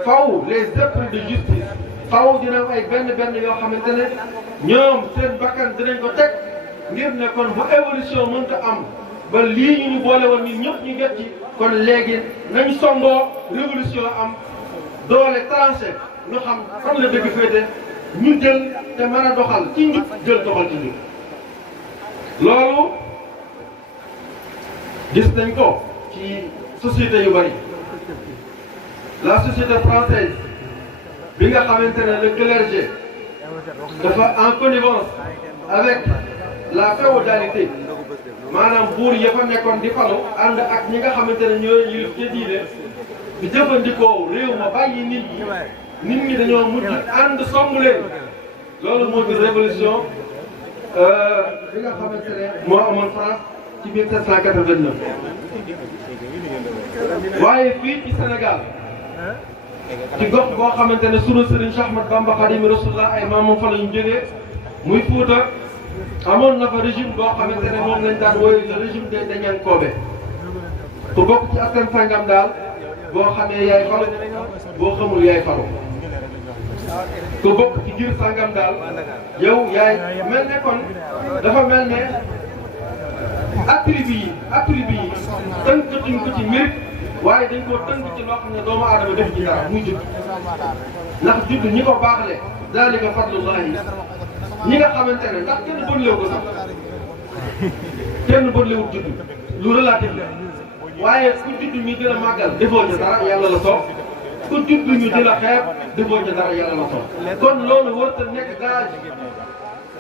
faw les épreuves de justice faw dina am ay benn yoo xamante ne ñoom seen bakkan dinañ ko teg ngir ne kon bu évolution mënta am ba lii ñu boole woon ñun ñëpp ñu jot ci kon léegi nañ songoo révolution am doole tranché ñu xam fan la dëgg féete ñu jël te mën a doxal ci njub jël doxal ci njub loolu gis nañ ko ci société yu bari la société française bi nga xamante ne le clergé dafa en connivence avec la féodalité maanaam buur ya fa nekkoon di falu ànd ak ñi nga xamante ne ñooy yilif ca diine di jëfandikoo réew ma bàyyi nit ñi dañoo mujj ànd songu leen loolu moo di révolution bi nga xamante ne moo amoon France ci 1789 waaye fii ci Sénégal ci gox boo xamante ne sunu sëriñ Cheikh Ahmad Bamba Xaadimu Rasulullah ay maamam fa la ñu jógee muy Fuuta amoon na fa régime boo xamante ne moom lañ daan wooye le régime des Dañankoobe ku bokk ci askan sangam daal boo xamee yaay falu boo xamul yaay falu ku bokk ci giir sangam daal yow yaay mel ne kon dafa mel ne attribut yi tënkatuñ ko ci mérite waaye dañ koo tënk ci loo xam ne doomu aadama def ci dara muy judd ndax judd ñi ko baaxle zalika fadlullahi ñi nga xamante ne ndax kenn bënlewu ko sax kenn bënlewut judd lu relatif la waaye ku judd ñu di la màggal defoo ca dara yàlla la soob ku judd ñu di la xeeb defoo ca dara yàlla la soob kon loolu warut a nekk gage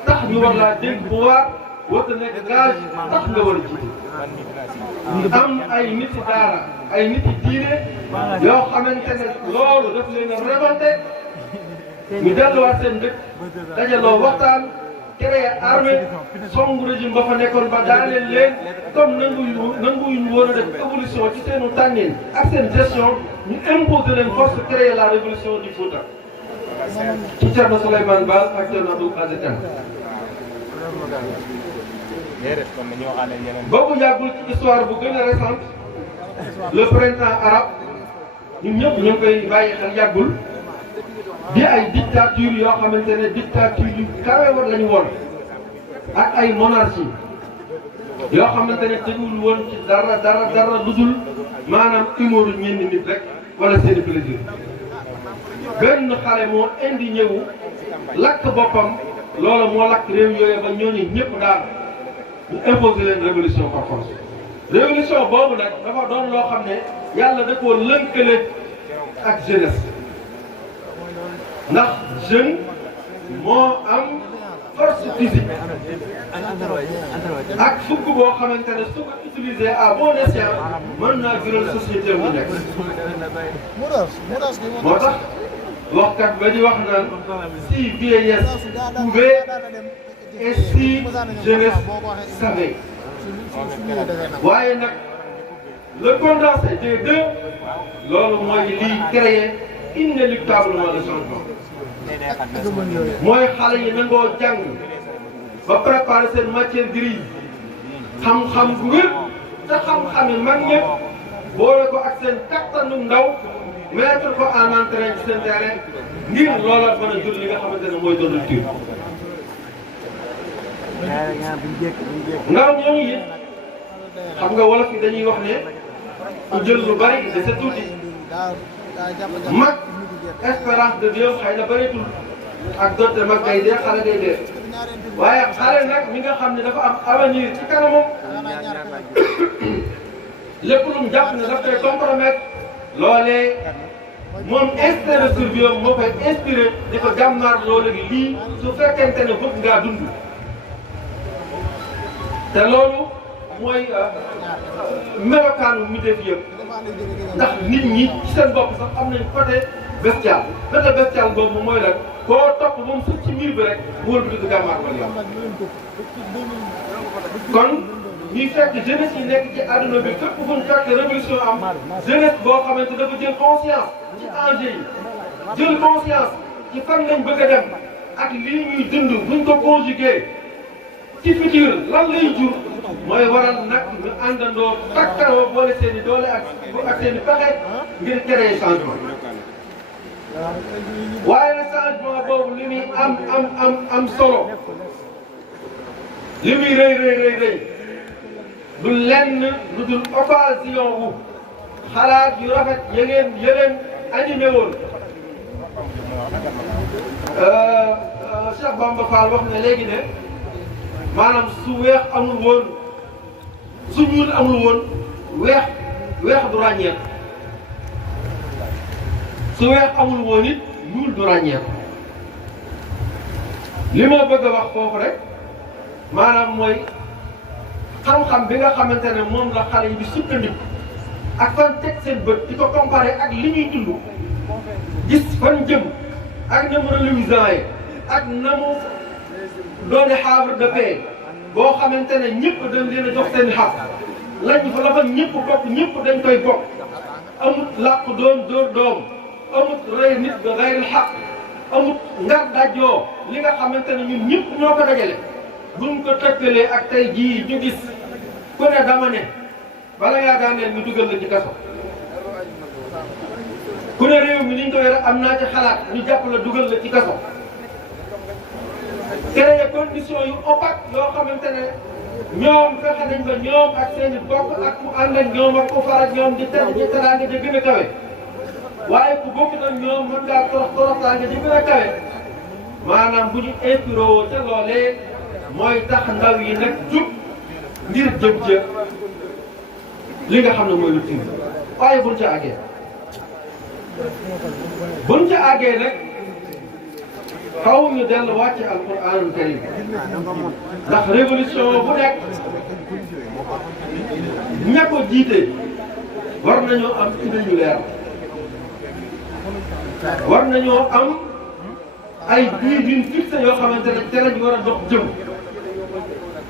tax ñu war laa dégg pouvoir warut a nekk gage tax nga war a jiite am ay nit ci daara ay nit yi diine yoo xamante ne loolu daf leen a révolté ñu delluwaat seen dëkk dajaloo waxtaan créé armée songu régime ba fa nekkoon ba daaneel leen comme nanguwuñu woon a def évolution ci seenu tànnin ak seen gestion ñu imposer leen force créer la révolution du Fouta ci Thierno Souleymane Baal ak Thierno Abdou Aziz Kane boobu yàggul ci histoire bu gën a récente le printemps arabe ñun ñëpp ñu ngi koy bàyyi xel yàggul di ay dictature yoo xamante ne dictature yu kawe war lañu woon ak ay monarchie yoo xamante ne tegul woon ci dara lu dul maanaam humour ñenn nit rek wala seeni plaisir benn xale moo indi ñëwu lakk boppam loolu moo lakk réew yooyu ba ñooñu ñëpp daal ñu imposer leen révolution par force révolution boobu nag dafa doon loo xam ne yàlla da koo lënkale ak jeunesse ndax jeune moo am force physique ak fukk boo xamante ne su ko utilisé à bon escient mën naa jural société mu nekk moo tax waxkat ba di wax naan si vieillesse pouvait et si jeunesse savait waaye nag le condensé des deux loolu mooy liy créer inéluctablement le changement mooy xale yi nangoo jàng ba préparer seen matière grise xam-xam bu wér te xam-xam yi mag ñëpp boole ko ak seen kattanu ndaw mettre ko en entrain ci seen terrain ngir loola mën a jur li nga xamante ne mooy doon rupture. ndaw ñooñu it xam nga wolof yi dañuy wax ne ku jël lu bari de sa tuuti mag espérance de Dieu xëy na bëreetul ak donte mag day dee xale day dee waaye xale nag mi nga xam ne dafa am avenir ci kanamam lépp lu mu jàpp ne daf koy compromettre loolee moom instinct de survie moo koy inspiré di ko jàmmaar loolu lii su fekkente ne bëgg ngaa dund te loolu mooy melokaanu mbindeef yëpp ndax nit ñi ci seen bopp sax am nañ côté bestial côté bestial boobu mooy lan koo topp moom sax ci miir bi rek wóor bi di gàmmaar wala yow kon ñuy fekk jeunesse yi nekk ci àdduna bi fépp fu ñu fekk révolution am jeunesse boo xamante dafa jël conscience ci enjeu yi jël conscience ci fan lañ bëgg a dem ak lii ñuy dund buñ ko conjugué ci futur lan lay jur mooy waral nag ñu àndandoo takkaroo boole seen i doole ak seen i pexe ngir créer changement waaye nag changement boobu li muy am solo li muy rëy du lenn lu dul occasion wu xalaat yu rafet yëleen animé woon Cheikh Bamba Fall wax na léegi ne maanaam su weex amul woon su ñuul amul woon weex du ràññeeku su weex amul woon it ñuul du ràññeeku li ma bëgg a wax foofu rek maanaam mooy xam-xam bi nga xamante ne moom la xale yi di sukkandiku ak fan teg seen bët di ko comparé ak li ñuy dund gis fan jëm ak na mu reluisant yi ak na mu doone havre de paix boo xamante ne ñëpp dañ leen a jox seen xaq lañ fa la fa ñëpp bokk ñëpp dañ koy bokk amut làq doom dóor doom amut rey nit ba reyril xaq amut ngar dajoo li nga xamante ne ñun ñëpp ñoo ko dajale buñ ko tëkkalee ak tey jii ñu gis ku ne dama ne bala ngaa daaneel ñu dugal la ci kaso ku ne réew mi niñ ko yore am naa ci xalaat ñu jàpp la dugal la ci kaso créer condition yu opaque yoo xamante ne ñoom fexe nañ ba ñoom ak seen i bokk ak ku ànd ak ñoom ak ku far ak ñoom di teraanga di gën a kawe waaye ku bokk nag ñoom mën ngaa toroxtaange di gën a kawe maanaam bu ñu inspiré ca loolee mooy tax ndaw yi nag jub ngir jëm ca li nga xam ne mooy lu tiim waaye buñ ca àggee nag xaw ñu delluwaat ci alquranul karim ndax révolution bu nekk ña ko jiite war nañoo am idée yu leer war nañoo am ay buts fixés yoo xamante ne te lañ war a dox jëm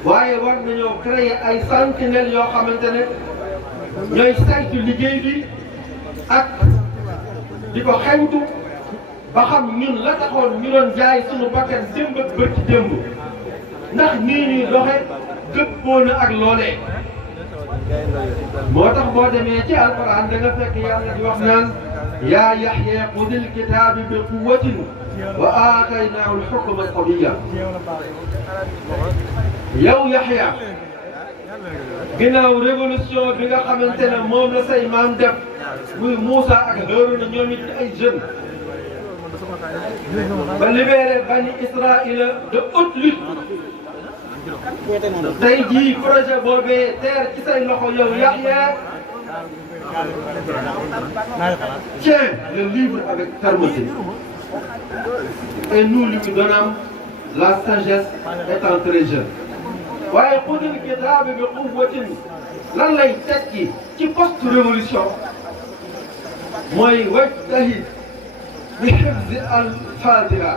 waaye war nañoo créer ay sentinelles yoo xamante ne ñooy saytu liggéey bi ak di ko xeñtu ba xam ñun la taxoon ñu doon jaay suñu bakkan démb ak bët démb ndax nii ñuy doxe dëppoo na ak loolee moo tax boo demee ci alquran da nga fekk yàlla di wax naan yaa Yaxya xudil kitaabi bi quwwatin wa aataynaahu al-hukma sabiyya yow Yaxya ginnaaw révolution bi nga xamante ne moom la say maam def muy Moussa ak Haaruna ñoom it ay jeunes ba libéré bani Israël de haute lutte tey jii projet boobee teer ci say loxo yow Yaxya tiens le livre avec fermeté et nous lui donnons la sagesse étant très jeune waaye xudil kitaabi bi quwwatin lan lay tekki ci post révolution mooy wajtahid bi hifzi al fadila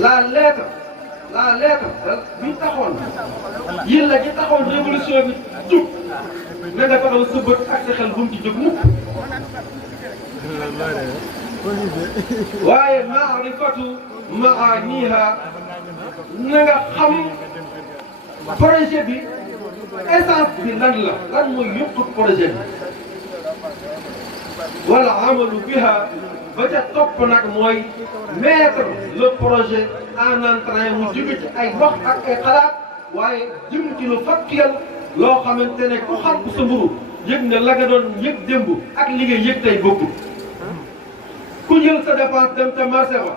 la lettre bi taxoon yilla gi taxoon révolution bi jug na nga taxaw sa bët ak sa xel bu mu ci jóg mukk waaye maarifatu maaniha na nga xam projet bi essence bi lan mooy yokku projet bi wala amalu biha ba ca topp nag mooy mettre le projet en entrain mu jóge ci ay wax ak ay xalaat waaye jëm ci lu factuel loo xamante ne ku xam sa mburu yëg ne la nga doon yëg démb ak li nga yëg tey bokkul ku jël sa dépense dem te marché ba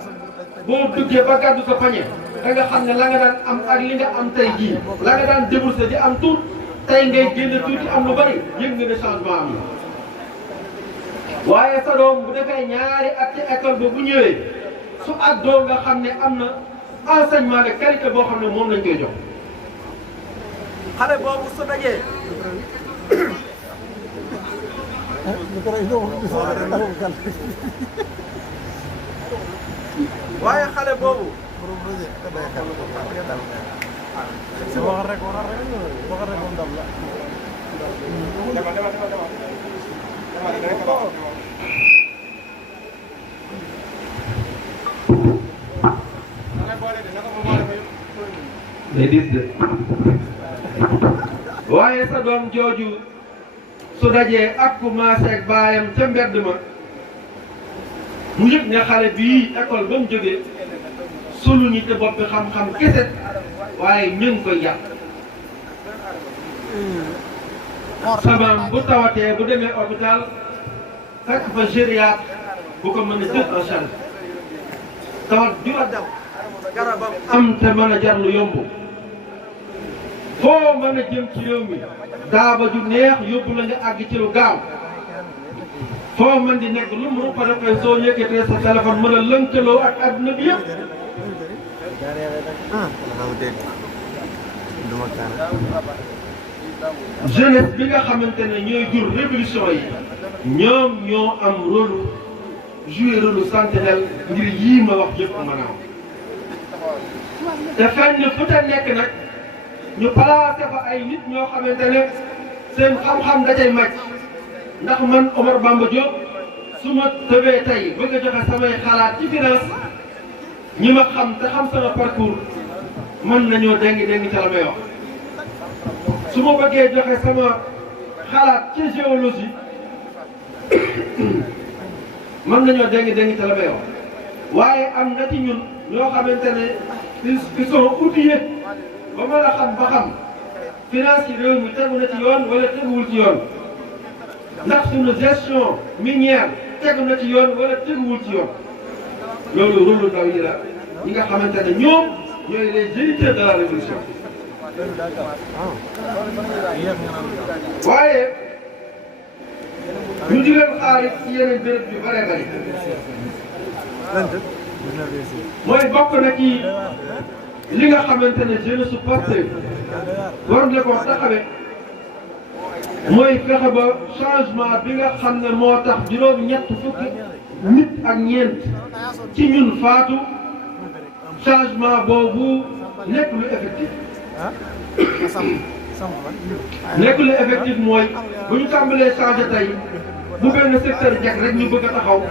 boo duggee ba gàddu sa pañe da nga xam ne la nga daan am ak li nga am tey jii la nga daan déboursé di am tuut tey ngay génn tuuti am lu bari yëg nga ne changement am la waaye sa doom bu defee ñaari at ci école ba bu ñëwee su àddoo nga xam ne am na enseignement de qualité boo xam ne moom lañ koy jox xale boobu su dajee waaye xale boobu Ladies waaye sa doom jooju su dajee ak ku maase ak baayam ca mbedd ma mu yëg ne xale bii école ba mu jógee sulu ñi te boppi xam-xam kese waaye ñu ngi koy yàq samaam bu tawatee bu demee hôpital fekk fa gériatre bu ko mën a jël en charge tawat ju am te mën a jar lu yomb foo mën a jëm ci réew mi daaba ju neex yóbbu la nga àgg ci lu gaaw foo mën di nekk lu mu ko defee soo yëkkatee sa téléphone mën a lënkaloo ak adduna bi yëpp jeunesse bi nga xamante ne ñooy jur révolution yi ñoom ñoo am rôle jouer rôle sentinelle ngir yii ma wax yëpp mën a am te fenn fu te nekk nag ñu placé fa ay nit ñoo xamante ne seen xam-xam da cay màcc ndax man Omar Bamba Diop su ma tëbee tey bëgg a joxe samay xalaat ci finance ñi ma xam te xam sama parcours mën nañoo dengi ca la may wax su ma bëggee joxe sama xalaat ci géologie mën nañoo dengi ca la may wax waaye am na ci ñun ñoo xamante ne ils sont outillés ba mën a xam ba xam finance ci réew mi tegu na ci yoon wala teguwul ci yoon ndax suñu gestion minière tegu na ci yoon wala teguwul ci yoon loolu rôle ndaw yi la ñi nga xamante ne ñoom ñooy les géniteurs de la révolution waaye ñu di leen xaar ci yeneen béréb yu bare bari mooy bokk na ci li nga xamante ne jeunesse su Pastef war na ko taxawee mooy fexe ba changement bi nga xam ne moo tax juróom-ñett fukki nit ak ñeent ci ñun faatu changement boobu nekk lu effectif. nekk lu effectif mooy bu ñu tàmbalee changé tey bu benn secteur jekk rek ñu bëgg a taxaw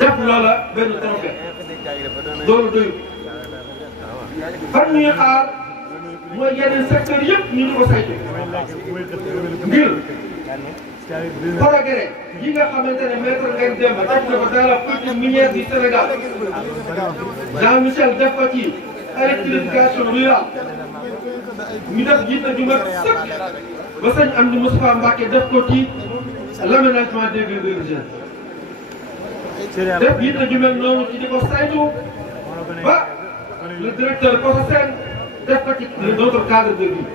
def loola benn trophée loolu doyul. fan ñuy xaar mooy yeneen secteur yëpp ñu di ko saytu ngir progrès yi nga xamante ne maître Ngagne Demba def na ko dans la politique minière du Sénégal Jean Michel def ko ci électrification rurale ñu def jiite ju mat sëkk ba sëñ Amdi Moustapha Mbacké def ko ci l'aménagement des villes religieuses def jiite ju mel noonu ci di ko saytu ba le directeur Kososen def ko ci notre cadre de vie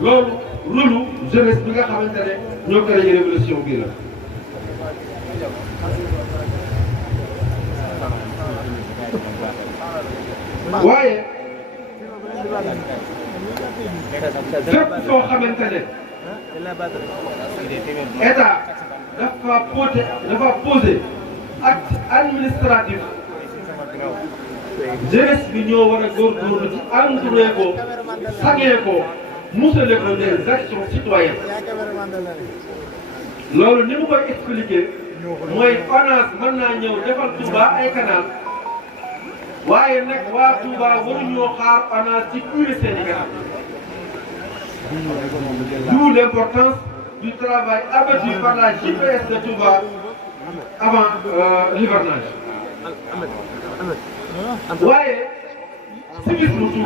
loolu rôle jeunesse bi nga xamante ne ñoo créé révolution bii la. waaye fépp foo xamante ne état dafa posé acte administratif. jeunesse bi ñoo war a góorgóorlu ci entouré ko sagee ko musale ko des actions citoyennes loolu ni mu koy expliquer mooy ONAS mën naa ñëw defal Touba ay canal waaye nag waa Touba waruñoo xaar ONAS ci purer seen i canal d'où l'importance du travail abattu par la JPS de Touba avant l'hivernage. waaye civisme tuuti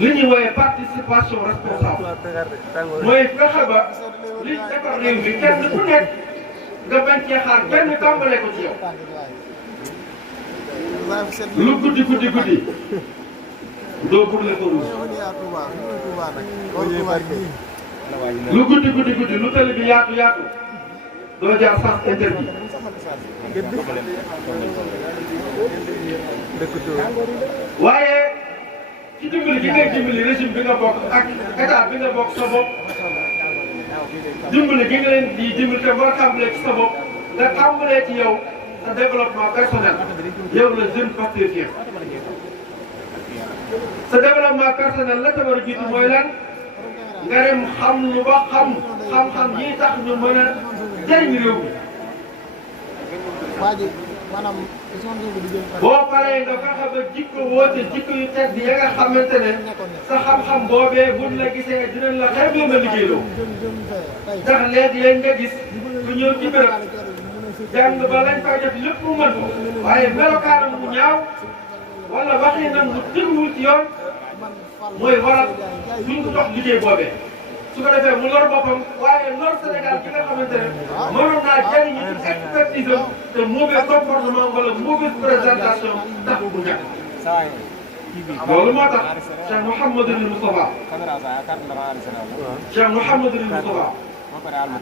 li ñuy woowee participation responsable mooy fexe ba li defar réew mi kenn ku nekk nga bañ cee xaar benn tàmbale ko ci yow lu guddi doo brûler ko rouge lu guddi lu tali bi yaatu doo jaar sens interdit waaye ci dimbali gi ngay dimbali régime bi nga bokk ak état bi nga bokk sa bopp dimbali gi nga leen di dimbali te war a tàmbalee ci sa bopp nga tàmbalee ci yow sa développement personnel yow la jeune pastefien sa développement personnel la ta war a jiitu mooy lan nga dem xam lu ba xam-xam yi tax ñu mën a jëriñ réew mi. boo paree nga fexe ba jikko woote jikko yu tedd ya nga xamante ne sa xam-xam boobee buñ la gisee dinañ la xeeb la liggéeyloo ndax léeg-léeg nga gis ku ñëw ci béréb jàng ba lañ fay def lépp mu mën ko waaye melokaanam mu ñaaw wala waxinam mu tënkuwul ci yoon mooy waral duñ ko dox liggéey boobee su ko defee mu lor boppam waaye lor Sénégal bi nga xamante ne mënoon naa jëriñu ci expertise am te mauvais comportement wala mauvaise présentation tax bu ñàkk loolu moo tax Cheikh Mouhamadou Moustapha Cheikh Mouhamadou Moustapha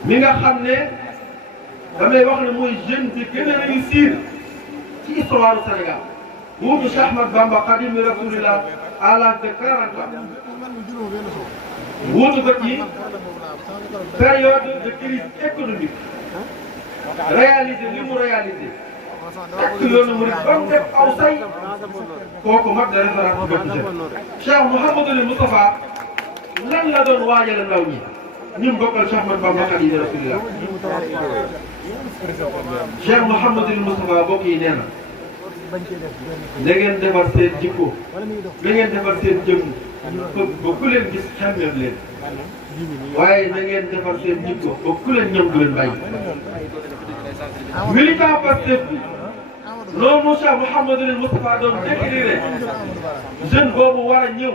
mi nga xam ne damay wax ne mooy jeune bi gën a réussir ci histoire du Sénégal wuutu Cheikh Ahmad Bamba Khadimou Rasoulillah à l'âge de 40 ans wuutu ko ci période de crise économique réalisé li mu réalisé fekk yoonu murid ba mu def aw say kooku mag de référence bu bëgg Cheikh Mouhamadou Moustapha lan la doon waajale ndaw ñi ñi mu bokkal Cheikh Ahmad Bamba Khadimou Rasoulillah Cheikh Mouhamadou Moustapha bokk yi nee na da ngeen defar seen jikko da ngeen defar seen jëmm ba ku leen gis xemmeem leen waaye na ngeen defar seen jikko ba ku leen ñoom du leen bàyyi militant Pastef bi noonu Cheikh Mouhamadou Moustapha doon décrire jeune boobu war a ñëw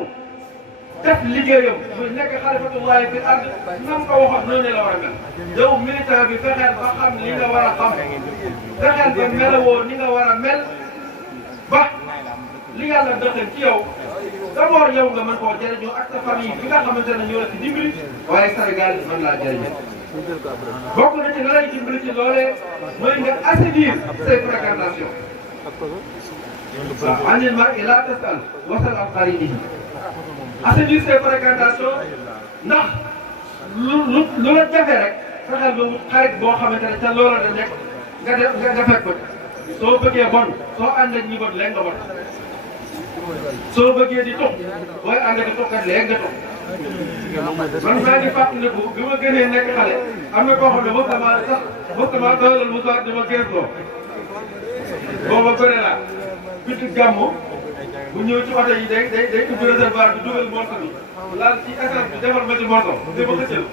def liggéeyam muy nekk xalifatullahi fi ard nam ko waxoon noonu la war a mel yow militant bi fexeel ba xam li nga war a xam fexeel ba melawoo ni nga war a mel ba li yàlla doxal ci yow d'abord yow nga mën koo jëriñoo ak sa famille bi nga xamante ne ñoo la ci dimbali waaye Sénégal mën laa jëriñoo bokk na ci la lay dimbali ci loolee mooy nga assainir say fréquentation waaw anil mar ila tasal wasal am xarinihi assainir say fréquentation ndax lu la jafe rek fexeel ba wut xarit boo xamante ne ca loola da nekk nga fekk ko soo bëggee bon soo ànd ak ñi bon léegi nga bon soo bëggee di tox booy ànd ak toxkat léegi nga tox man maa ngi fàttaliku bi ma gënee nekk xale am na koo xam ne mos damaa dooleel mu soog dama gërëm loo booba bëre laa bitu gàmmu bu ñëw ci oto yi day ubbi réservoir bi dugal morso bi laal ci essence bi defal ma ci morso dama xëccal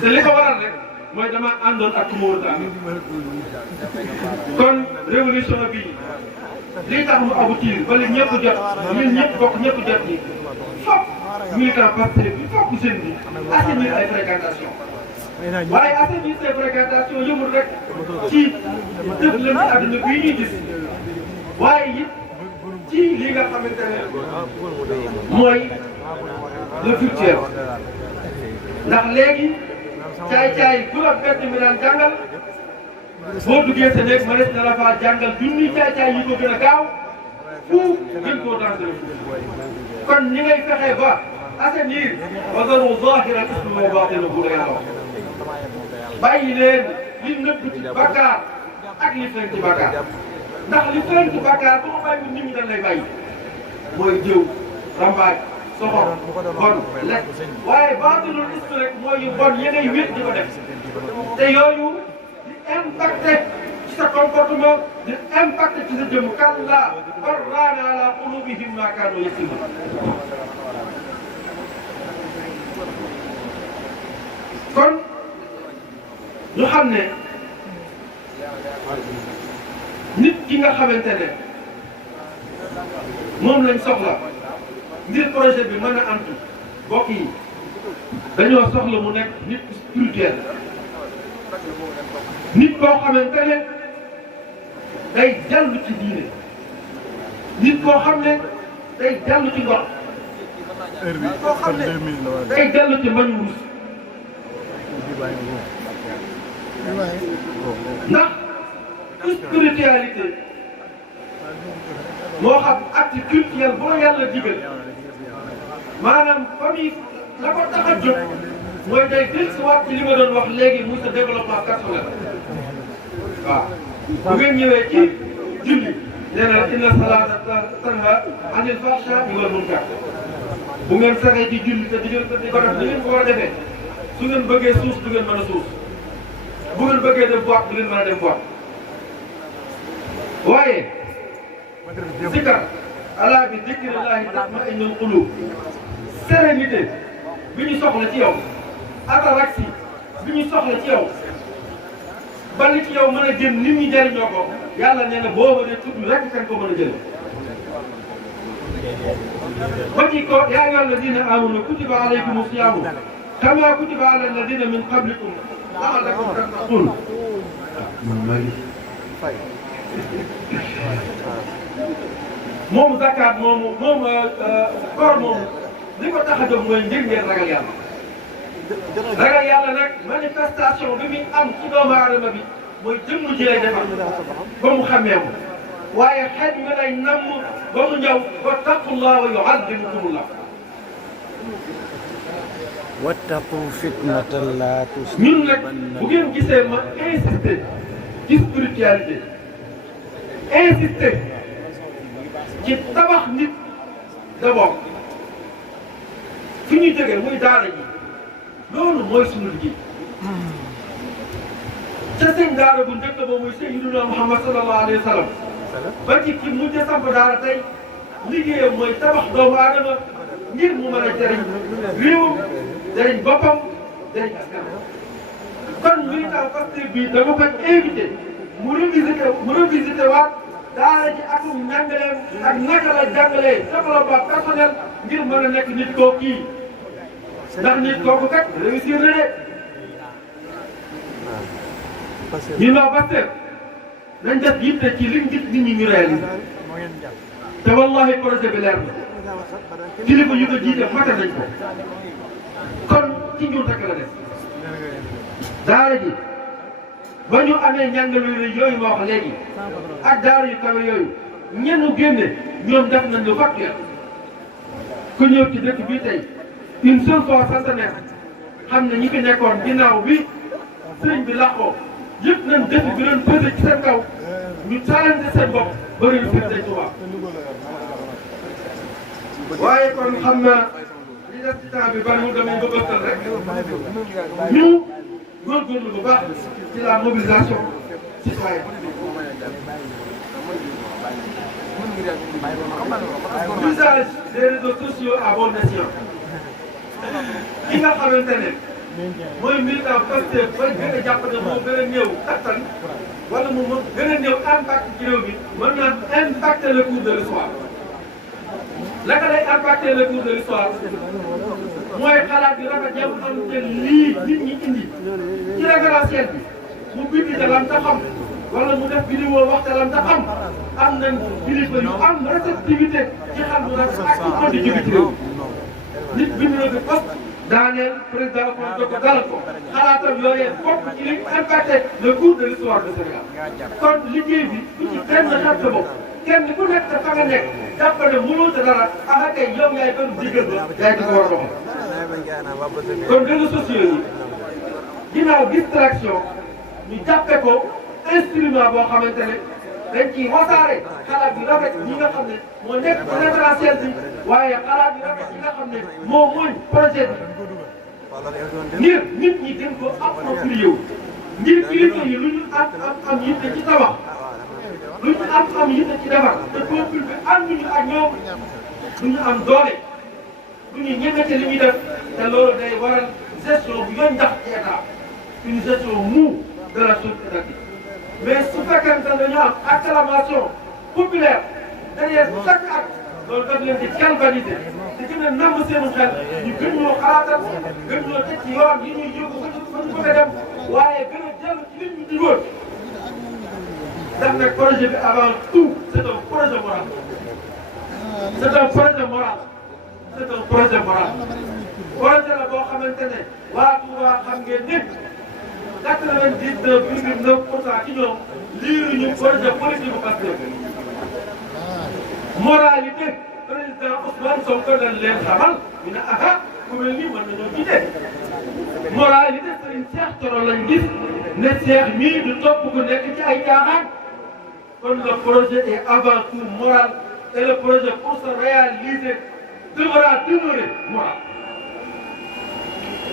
te li ko waral rek mooy dama àndoon ak Mourou Tall kon révolution bii lii tax mu aboutir ba li ñëpp jot ñun ñëpp bokk ñëpp jot ñi fokk militant Pastef bi fokk jeune bi assainir ay fréquentation waaye assainir ces fréquentation yëmul rek ci dëf leen ci àdduna bii ñuy gis waaye it ci li nga xamante ne mooy le virtuel ndax léegi caay-caay bu la bett mi daan jàngal boo duggee sa néeg ma des na la faa jàngal junni caay-caay yi ko gën a gaaw fuuf gën koo dangereux kon ni ngay fexe ba assainir wa zaru zahira ismi wa batinahu la yàlla wax bàyyi leen li nëbb ci bakkaar ak li feeñ ci bakkaar ndax li feeñ ci bakkaar bu ko bàyyi nit ñi dañ lay bàyyi mooy jëw rambaaj soxor bon lekk waaye baatinul ismi rek mooy yu bon ya ngay wét di ko def te yooyu di impacté ci sa comportement di impacté ci sa jëmm kallaa bal raana ala qulubihim maa kaanu yaksibuun kon ñu xam ne nit ki nga xamante ne moom lañ soxla ngir projet bi mën a antu mbokk yi dañoo soxla mu nekk nit spirituel nit koo xamante ne day jàll ci diine nit koo xam ne day jàll ci ngor nit koo xam ne day jàll ci mbañu rus ndax spiritualité moo xam acte culturel bu la yàlla digal maanaam famille la ko tax a jóg mooy day dellusiwaat ci li ma doon wax léegi muy sa développement personnel waaw bu ngeen ñëwee ci julli nee na inna salaata tanha anil fahshaa'i wal munkar bu ngeen saxee ci julli te di ko def ni ngeen ko war a defee su ngeen bëggee suus du ngeen mën a suus bu ngeen bëggee dem boîte du ngeen mën a dem boîte waaye zikar ala bi zikrillahi tatma'innul qulub sérénité bi ñu soxla ci yow ataraxie bi ñu soxla ci yow ba li ci yow mën a jëm nit ñi jëriñoo ko yàlla nee na booba de tudd rek kan ko mën a jël ba ci ko yaa ayyuha alladina amanu kutiba alaykumu siyaamu kama kutiba ala alladina min qablikum la'allakum tattaqun moom zakat moom koor moom li ko tax a jóg mooy ngir ngeen ragal yàlla ragal yàlla nag manifestation bi muy am ci doomu aadama bi mooy jëmm ji lay defar ba mu xàmmee ko waaye xeet mi lay namm ba mu ñëw wattaqullah wa yu'allimukumullah wattaqu fitnatan la ñun nag bu ngeen gisee ma insister ci spiritualité insister ci tabax nit d'abord fi ñuy jógee muy daara ji loolu mooy suñu liggéey ca seen daara bu njëkk ba muy Sayyiduna Muhammad sallallahu alayhi wa sallam ba ci ki mujj samp daara tey liggéeyam mooy tabax doomu aadama ngir mu mën a jëriñ réewam jëriñ boppam jëriñ askan kon militant Pastef bii dama koy invité mu revisité waat daara ji akum njàngaleem ak naka la jàngalee développement personnel ngir mën a nekk nit koo kii ndax nit kooku kat réussir na de ñun waa Pastef nañ def yitte ci liñ gis nit ñi ñu réalisé te wallahi projet bi leer na kilifa yu ko jiite mate nañ ko kon ci ñun rek la def daara ji ba ñu amee njàngalu yooyu ma wax léegi ak daara yu kawe yooyu ñenn génne ñoom def nañ lu factuel ku ñëw ci dëkk bii tey une seule fois centenaire xam ne ñi fi nekkoon ginnaaw bi sëriñ bi làqoo yëpp nañ dëkk bi doon pesé ci seen kaw ñu challenge seen bopp ba réussir Sëriñ Tuubaa waaye kon xam naa li des ci temps bi bariwul damay bëggoon rek ñu góorgóorlu bu baax ci la mobilisation citoyenne. L'usage des réseaux sociaux à bon escient. ki nga xamante ne mooy militant Pastef ba gën a jàpp ne moo gën a néew kattan wala mu gën a néew impact ci réew mi mën naa impacter le cours de l'histoire. naka lay impacter le cours de l'histoire mooy xalaat bi rafet jëm am te lii nit ñi indi ci référentiel bi mu bind te lam ta xam wala mu def vidéo wax te lam ta xam am nañ kilifa yu am réceptivité ci xam lu rafet ak ci andi jóge ci réew nit bind na fi poste daaneel président Ousmane Sonko dalal ko xalaatam yooyee bokk ci li impacté le cours de l'histoire du Sénégal kon liggéey bi ku ci kenn xar sa bopp kenn ku nekk fa nga nekk jàpp ne mënoo te dara ah kay yow yaay doon digal ba yaay di ko war a doxal kon réseaux sociaux yi ginnaaw distraction ñu jàppe ko instrument boo xamante ne dañ ciy wasaare xalaat yu rafet yi nga xam ne moo nekk référentiel bi waaye xalaat yu rafet yi nga xam ne moo mooñ projet bi ngir nit ñi gën ko approprié wu ngir kilifa yi lu ñu am yitte ci tabax lu ñu am yitte ci defar te peuple bi ànduñu ak ñoom du ñu am doole du ñu ñemete li ñuy def te loolu day waral gestion bu yoon ndax ci état une gestion mou de la chose étatique mais su fekkente ne dañoo am acclamation populaire derrière chaque acte loolu daf leen di galvaniser di gën a namm seenu xel ñu gën ñoo xalaatal gën ñoo teg ci yoon yi ñuy yóbbu fa ñu bëgg a dem waaye gën a dellu ci liñ ñu digoon ndax nag projet bi avant tout c' est un projet moral c' est un projet moral c' est un projet moral projet la boo xamante ne waa Touba xam ngeen ne 99,9% ci ñoom liiruñu projet politique bu Pastef moralité président Ousmane Sonko dañ leen xamal ñu ne aha ku mel nii mën nañoo jiite moralité Serigne Cheikh Thioro lañ gis ne Cheikh mii du topp ku nekk ci ay caaxaan kon le projet est avant tout moral et le projet pour se réaliser devra demeurer moral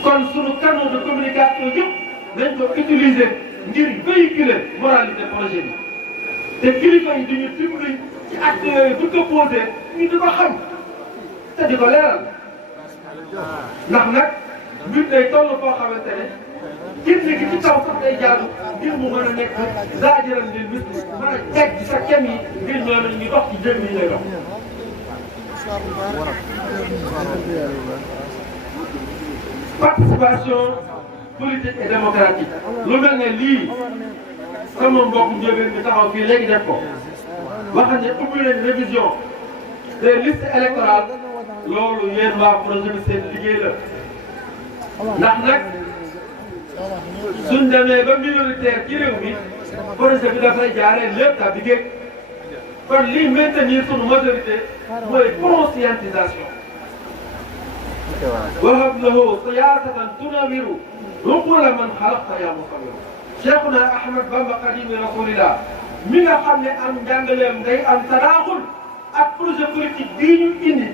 kon sunu canaux de communication yëpp nañ ko utiliser ngir véhiculer moralité projet bi te kilifa yi duñu dimbali ci acte yooyu bu ko posé ñu di ko xam te di ko leeral ndax nag mbir day toll foo xamante ne génne gi ci kaw sax day jaadu ngir mu mën a nekk zaajiran lil misli mën a teg ci sa kem yi ngir ñooñu ñu dox ci jëm yi lay dox. participation politique et démocratique lu mel ne lii sama mbokk njóobeen bi taxaw fii léegi def ko wax ne ubbi nañ révision des listes électorales loolu yéen waa projet bi seen liggéey la ndax nag suñ demee ba minoritaire ci réew mi projet bi dafay jaaree lépp ta liggéey kon lii maintenir sunu majorité mooy conscientisation wahab lahu siyaasatan tunawiru uqula man xalaqta yaa musawwir Cheikhuna Ahmad Bamba Xaadimu Rasulillah mi nga xam ne am njàngaleem day am tadaaxul ak projet politique bii ñu indi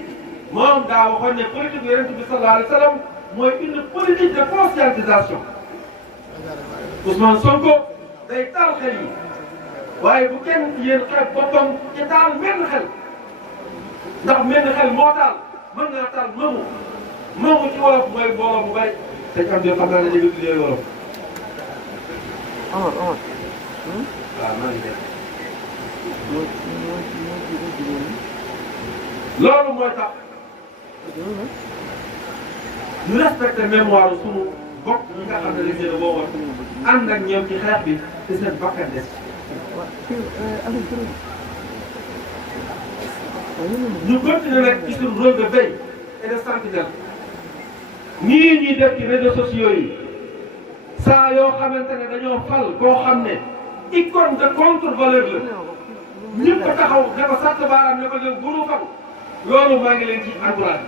moom daa waxoon ne politique Yonent bi sallallahu alayhi wa sallam mooy une politique de conscientisation Ousmane Sonko day taal xel yi waaye bu kenn ci yéen xeeb boppam ci taal menn xel ndax menn xel moo taal mën naa taal moomu ci wolof mooy mbooloo mu bari te am de xam naa ne dégg tuddee wolof waaw maa ngi dégg loolu mooy tax ñu respecté mémoire sunu bokk ñi nga xam ne dañ leen a boowoon ànd ak ñoom ci xeex bi te seen bakkan des ñu continuer nag ci suñu rôle de veille et de sentinelle nii ñuy def ci réseaux sociaux yi saa yoo xamante ne dañoo fal koo xam ne icône de contre-valeur la ñëpp ko taxaw ne ko sàtt baaraam ne ko ñoom bu nu fal loolu maa ngi leen ci encouragé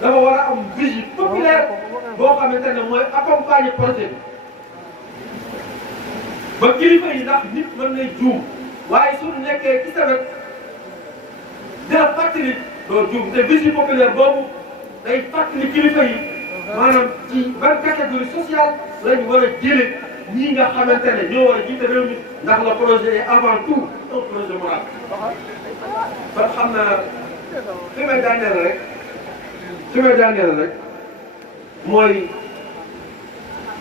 dafa war a am vigie populaire boo xamante ne mooy accompagner projet bi ba kilifa yi ndax nit mën nay juum waaye suñu nekkee ci sa wet dina fàttali doo juum te vigie populaire boobu day fàttali kilifa yi maanaam ci ban catégorie sociale lañ war a jëlee ñii nga xamante ne ñoo war a jiite réew mi ndax le projet est avant tout un projet moral. kon xam naa fi may daaneel rek mooy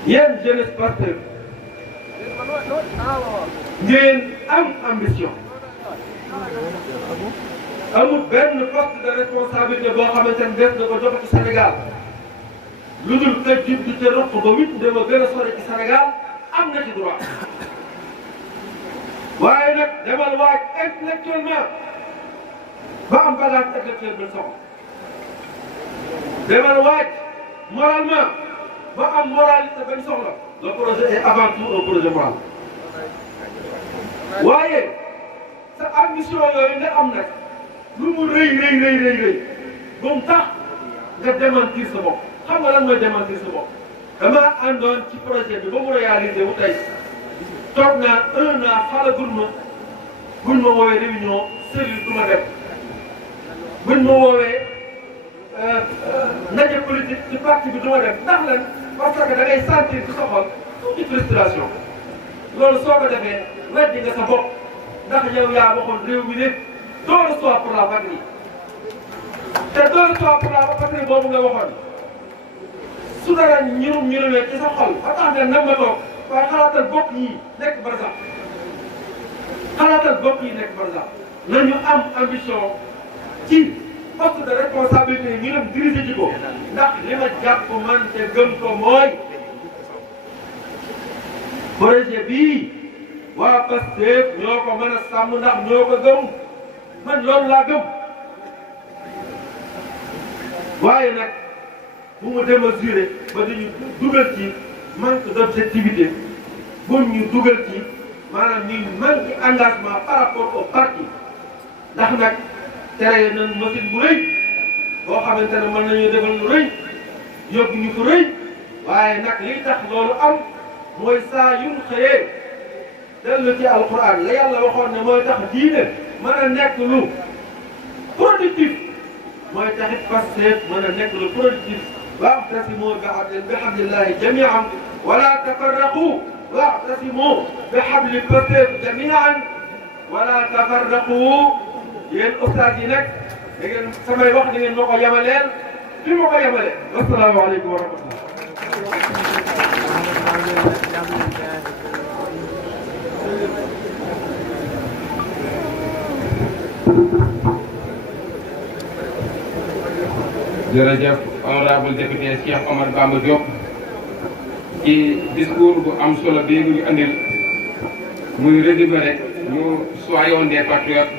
yéen jeunesse Pastef ngeen am ambition amul benn poste de responsabilité boo xamante ne des na ko jox ci Sénégal lu dul ka jublu ca roq ba wit dama gën a sore ci Sénégal am na ci droit waaye nag demal waaj intellectuellement ba am bagage intellectuel bi soxla demal waaj moralement ba am moralité bañ soxla le projet est avant tout un projet moral waaye sa ambition yooyu nga am nag lu mu rëy ba mu tax nga démentir sa bopp xam nga lan mooy démentir sa bopp damaa àndoon ci projet bi ba mu réalisé wu tey toog naa 1 an xalagul ma buñ ma woowee réunion cellule du ma def buñ ma woowee ndaje politique ci parti bi du ma def ndax lan parce que da ngay sentir ci sa xol tuuti frustration loolu soo ko defee weddi nga sa bopp ndax yow yaa waxoon réew mi ne don le soi pour la patrie te don le soi pour la patrie boobu nga waxoon su dara ñurumee ci sa xol ba tax nga nam ma toog waaye xalaatal bopp yi nekk barsax nañu am ambition ci poste de responsabilité yi ñu dem diriger ji ko ndax li ma jàpp man te gëm ko mooy projet bii waa Pastef ñoo ko mën a sàmm ndax ñoo ko gëm man loolu laa gëm waaye nag bu mu démesuré ba dañu dugal ci manque d'objectivité bu ñu dugal ci maanaam ñuy manque engagement par rapport au parti ndax nag tere nañ machine bu rëy boo xamante ne mën nañu defal lu rëy yóbbu ñu fu rëy waaye nag li tax loolu am mooy saa yu ñu xëyee dellu ci alquran la yàlla waxoon ne mooy tax diine mën a nekk lu productif mooy taxit Pastef mën a nekk lu productif wa'tasimu bihablillahi jami'an wala tafarraqu wa'tasimu bihabli Pastef jami'an wala tafarraqu yéen ustaas yi nag da ngeen samay wax di ngeen ma ko yamaleel fi ma ko yamaleel. asalaamaaleykum wa rahmatullah. jërëjëf honorable député Cheikh Omar Bamba Diop ci discours bu am solo bii ñu andil muy résumé rek nous soyons des patriotes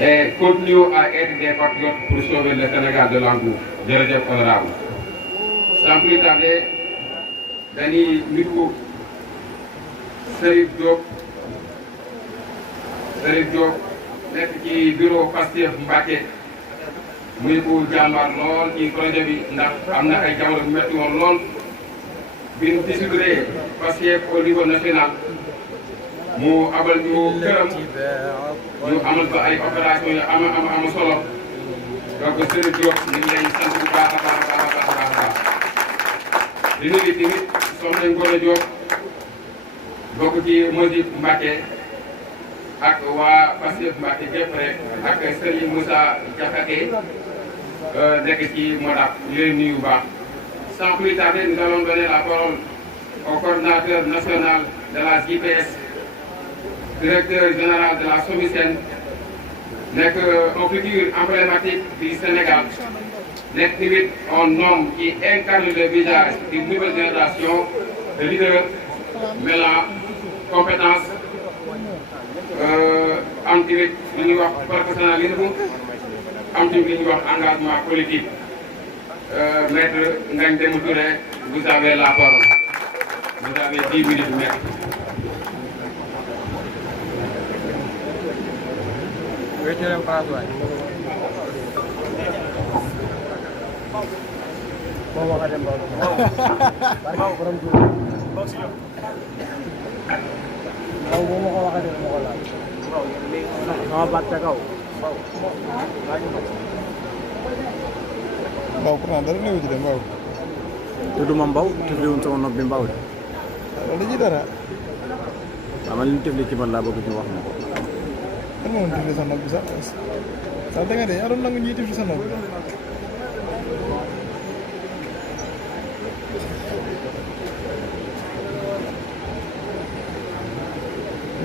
et continuons à être des patriotes pour sauver le Sénégal de l'engouement. jërëjëf honorable sans plus tarder dañuy nuyu Serif Diop nekk ci bureau Pastef Mbacké muy ko jàmbaar lool ci projet bi ndax am na ay jamono bu metti woon lool bi ñu distribué Pastef au niveau national mu abal ñu këram ñu amal ko ay opération yu am solo donc Serigne Diop ñu ngi lay sant bu baax a baax. di nuyu tamit soxna Ngone Diop bokk ci Mosip Mbacké ak waa Pastef Mbacké gépp rek ak Serigne Moussa Diakhaté nekk ci Modap ñu leen nuyu bu baax. Sans plus tarder, nous allons donner la parole au coordinateur national de la JPS, directeur général de la SOMISEN, nekk une figure emblématique du Sénégal, nekk tamit un homme qui incarne le visage d'une nouvelle génération de leaders mêlant compétence, am tamit li ñuy wax professionnalisme, am tamit li ñuy wax engagement politique. Maître Ngagne Demba Touré, vous avez la parole. Vous avez 10 minutes, maître. Mbaw pourtant dara néew ci de Mbaw. tudduma Mbaw tufliwuñ sama nopp bi Mbaw de. loolu ci dara. waaw man li ñu tufli ci man laa bëgg ñu wax ma ko. kan moo doon tufli sa nopp bi sax sax da nga de yaa doon nangu ñuy tufli sa nopp bi.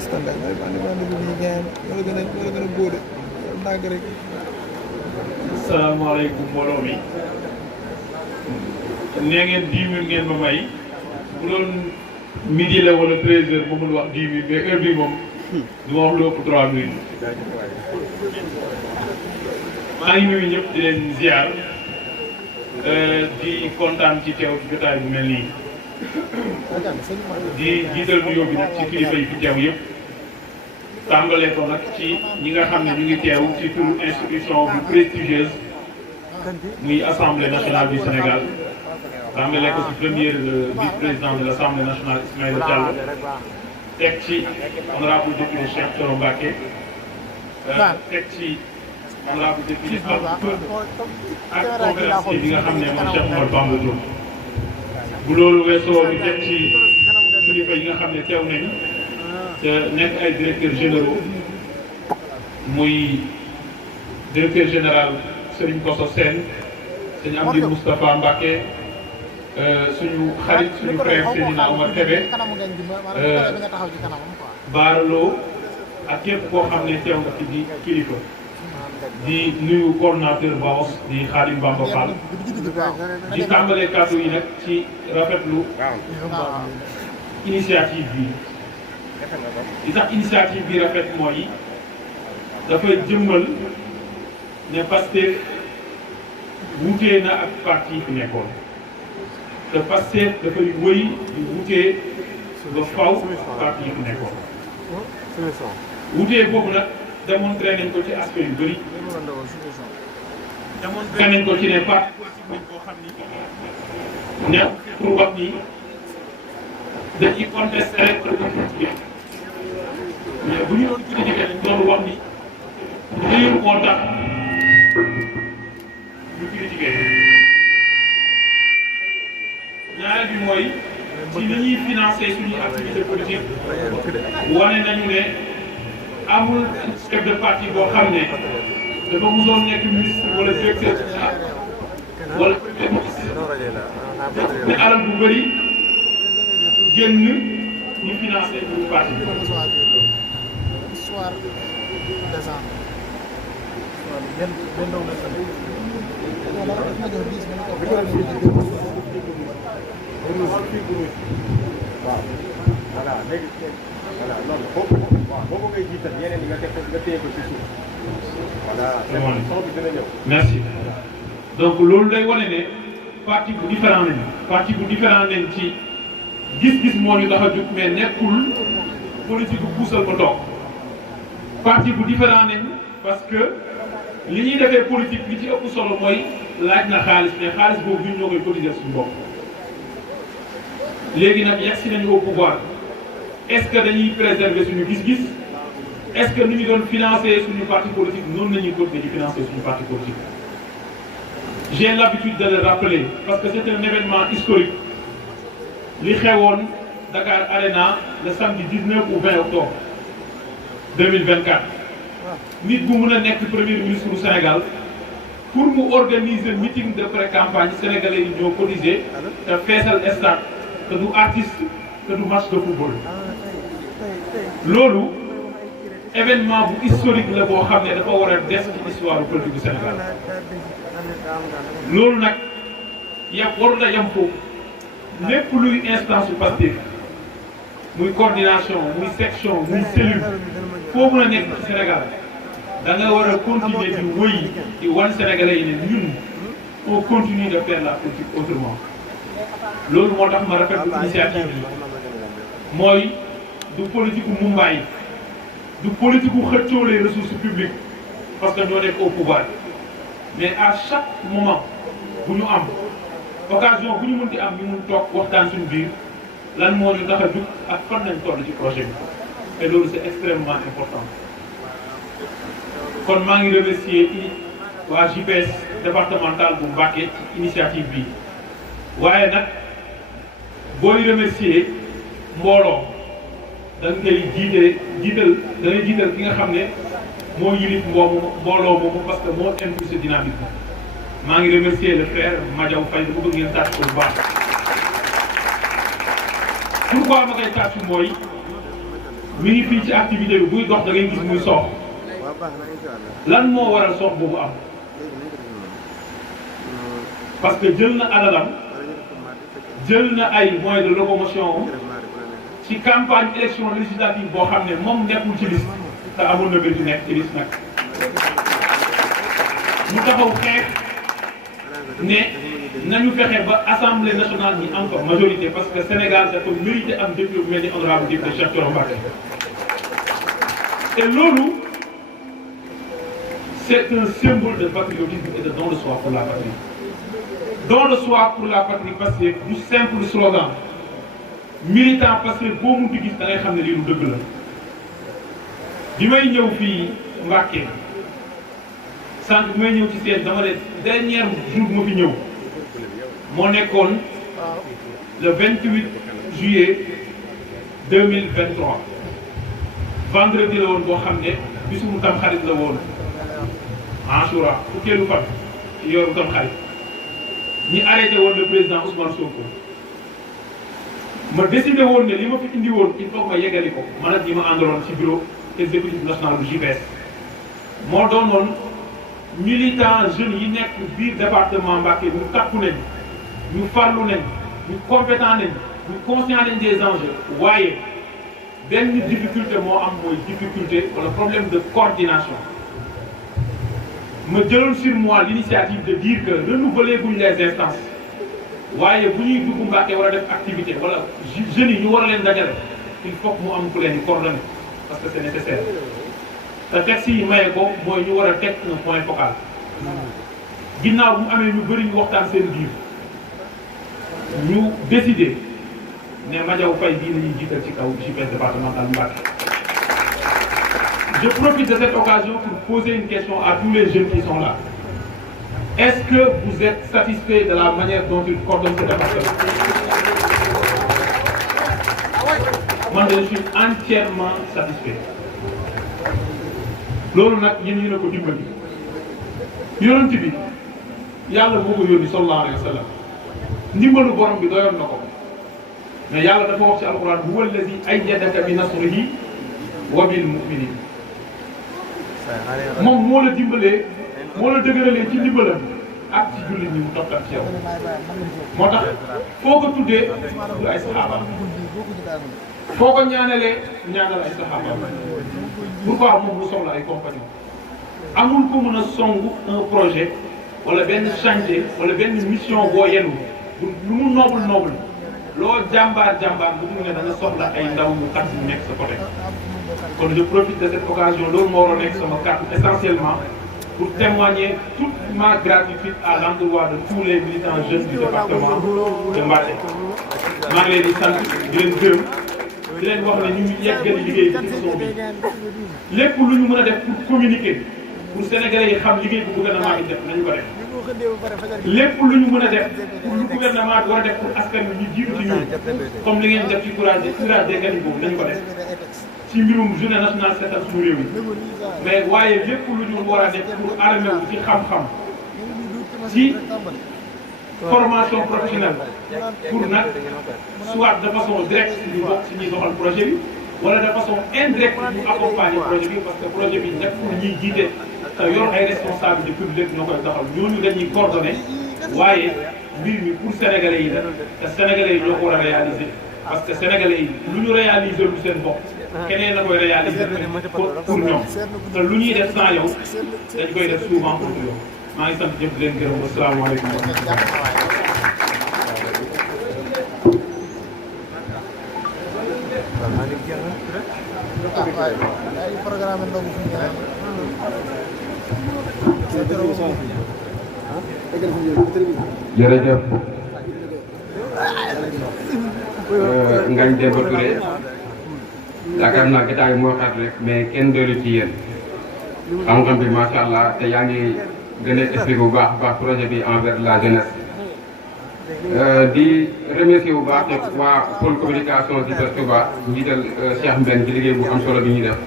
standard mooy bandi bu ñuy gaañ wala gën a góode ndànk rek. salaamaaleykum mbooloo mi nee ngeen 10 minutes ngeen ma may bu doon midi la wala 13h ba mun wax 10 minutes mais heure bii moom du ma wax lu ëpp 3 minutes. maa ngi nuyu ñëpp di leen ziar di kontaan ci teew ci jotaay bu mel nii di jiital nuyoo bi nag ci kilifa yi fi teew yëpp. tàmbalee ko nag ci ñi nga xam ne ñu ngi teew ci turu institution bu prestigieuse muy assemblée nationale du Sénégal tàmbalee ko ci premier vice-président de l' assemblée nationale Ismaïla Diallo teg ci honorable député Cheikh Thioro Mbacké teg ci honorable député ak conférencier bi nga xam ne mooy Cheikh Omar Bamba Diop bu loolu weesoo ñu teg ci kilifa yi nga xam ne teew nañu te nekk ay directeurs généraux muy directeur général Serigne Kosso Sène sëñ Amdi Moustapha Mbacké suñu xarit suñu frère Seydina Omar Kébé Baaraloo ak képp koo xam ne teew nga ci di kilifa di nuyu coordonnateur BAOS di Khadim Bamba Fall di tàmbalee kàddu yi nag ci rafetlu initiative bi. li tax initiative bi rafet mooy dafay jëmmal ne Pastef wutee na ak parti fi nekkoon te Pastef dafay wëy di wutee ba faw parti fi nekkoon wutee boobu nag démontré nañ ko ci aspect yu bëri démontré nañ ko ci ne parti boo xam ni nekk pour wax ni dañuy contesté rek mais bu ñu doon critiqué dañ doon wax ni lii moo tax ñu critiqué ñaareel bi mooy ci li ñuy financé suñuy activité politique wane nañu ne amul chef de parti boo xam ne dafa musoon nekk ministre wala directeur wala te alal bu bëri génn ñu financé pour parti bi. voilà léegi voilà loolu boobu waaw boobu ngay jiital yeneen yi nga téye ko ci suuf voilà son bi dina ñëw. merci donc loolu day wane ne parti bu différent nañu parti bu différent nañ ci gis-gis moo ñu tax a jóg mais nekkul politique bu puusal ko toog parti bu différent nañ parce que li ñuy defee politique li ci ëpp solo mooy laaj na xaalis mais xaalis boobu ñun ñoo koy cotiser suñu bopp léegi nag yegg si nañu au pouvoir est-ce que dañuy préserver suñu gis-gis est-ce que nu ñu doon financer suñu parti politique noonu la ñuy continuer di financer suñu parti politique. J'ai l'habitude de le rappeler parce que c'est un événement historique li xewoon Dakar Arena le samedi 19 ou 20 octobre 2024 nit bu mun a nekk premier ministre du Sénégal pour mu organiser meeting de pré-campagne sénégalais yi ñoo cotisé te feesal stade te du artiste te du match de football loolu événement bu historique la boo xam ne dafa war a des ci histoire politique du Sénégal loolu nag warul a yem foofu lépp luy instance su Pastef muy coordination muy section muy cellule foo mën a nekk ci Sénégal da nga war a continuer di wëy di wan Sénégalais yi ne ñun on continue de faire la politique autrement loolu moo tax ma rafetlu initiative bi mooy du politique u Mumbai du politique u xëccoo les ressources publiques parce que ñoo nekk au pouvoir mais à chaque moment bu ñu am occasion bu ñu mën di am ñu mun toog waxtaan suñu biir lan moo ñu tax a jug ak fan nañ toll ci projet bi et loolu c'est extrêmement important kon maa ngi remercier waa JPS départemental bu Mbacké ci initiative bi waaye nag booy remercier mbooloo da ngay jiital ki nga xam ne moo yilif mbooloo moomu parce que moo impulsé dynamique maa ngi remercier le frère Madiaw Faye dama bëgg ngeen tàcc ko bu baax pourquoi ma koy tàcc mooy mi ngi fii ci activité bi buy dox da ngay gis muy soox lan moo waral soox boobu am parce que jël na alalam jël na ay moyens de locomotion ci campagne élection législative boo xam ne moom nekkul ci liste te amoon na bëri nekk ci liste nag mu taxaw xeex ne nañu fexe ba assemblée nationale ñi am ko majorité parce que Sénégal dafa mérité am député bu mel ni honorable député Cheikh Thioro Mbacké te loolu c'est un symbole de patriotisme et de don de soi pour la patrie don de soi pour la patrie parce que du simple slogan militant parce que boo mun di gis da ngay xam ne lii lu dëgg la bi may ñëw fii Mbacké sànq bi may ñëw ci seen dama ne dernier jour ma fi ñëw moo nekkoon le 28 juillet 2023 vendredi la woon boo xam ne bisum Tamxarit la woon Achoura fukkeelu fan ci yoru Tamxarit ñi arrêté woon le président Ousmane Sonko ma décidé woon ne li ma fi indi woon il faut ma yeggali ko man ak ñi ma àndaloon ci bureau exécutif national bu JPS moo doonoon militant jeunes yi nekk biir département Mbacké ñu takku nañ ñu farlu nañ ñu compétent nañ ñu conscient nañ des enjeux waaye benn difficulté moo am mooy difficulté wala problème de coordination ma jëloon sur moi l'initiative de dire que renouveler buñ les instances waaye bu ñuy dugg Mbacké war a def activité wala jeunes yi ñu war a leen dajale il faut que mu am ku leen di coordonner parce que c'est nécessaire te texte yi maye ko mooy ñu war a teg un point focal ginnaaw bu mu amee ñu bëri ñu waxtaan seen biir ñu décider ne Madiaw Faye bii la ñuy jiital ci kaw JPS départemental Mbacké. Je profite de cette occasion pour poser une question à tous les jeunes qui sont là. Est-ce que vous êtes satisfait de la manière dont il coordonne ce département? Moi, je suis entièrement satisfait. loolu nag yéen a ko dimbali yonent bi yàlla moo ko yónni sallallahu alayhi wa sallam ndimbalu borom bi doyoon na ko mais yàlla dafa wax ci alquran huwa allazi ayyadaka bi nasrihi wa bil mu'minin moom moo la dimbalee moo la dëgëralee ci ndimbalam ak ci jullit ñi mu toftal ci yow moo tax foo ko tuddee du ay saxaaba foo ko ñaanalee ñaanal ay saxaaba pourquoi moom mu soxla ay compagnon amul ko mën a songu un projet wala benn chantier wala benn mission boo yenu lu mu noble loo jàmbaar bu mu ne da nga soxla ay ndaw yu kat yu nekk sa côté kon je profite de cette occasion loolu moo war a nekk sama carte essentiellement pour témoigner toute ma gratitude à l'endroit de tous les militants jeunes du département de Mbacké maa ngi leen di sant di leen gërëm di leen wax ne ñu ngi yeggali liggéey bi ci façon bi lépp lu ñu mën a def pour communiquer pour sénégalais yi xam liggéey bu gouvernement bi def nañu ko def lépp lu ñu mën a def pour lu gouvernement bi war a def pour askan wi ñu jiitu ci ñun comme li ngeen def ci courage des caniveaux nañu ko def ci mbirum journée nationale seetal suñu réew mi mais waaye lépp lu ñu war a def pour armé wu ci xam-xam ci formation professionnelle pour nag soit de façon directe ñu bokk ci ñuy doxal projet bi wala de façon indirecte ñu accompagner projet bi parce que projet bi nekk pour ñuy jiite yor ay responsabilité publique ñoo koy doxal ñooñu dañuy coordonné waaye mbir mi pour sénégalais yi la te sénégalais yi ñoo ko war a réaliser parce que sénégalais yi lu ñu réaliser lu seen bopp keneen na koy réaliser pour ñoom te lu ñuy def sans yow dañ koy def souvent pour yow maa ngi sant ñëpp di leen gërëm asalaamaaleykum wa jërëjëf Ngagne Demba Touré yaakaar naa gitaay moo xat rek mais kenn doolu ci yéen xam-xam bi macha allah te yaa ngi gën a expliqué bu baax projet bi envers la jeunesse di remercier bu baax waa pôle communication JPS Touba njiital Cheikh Mbène ci liggéey bu am solo bi ñuy def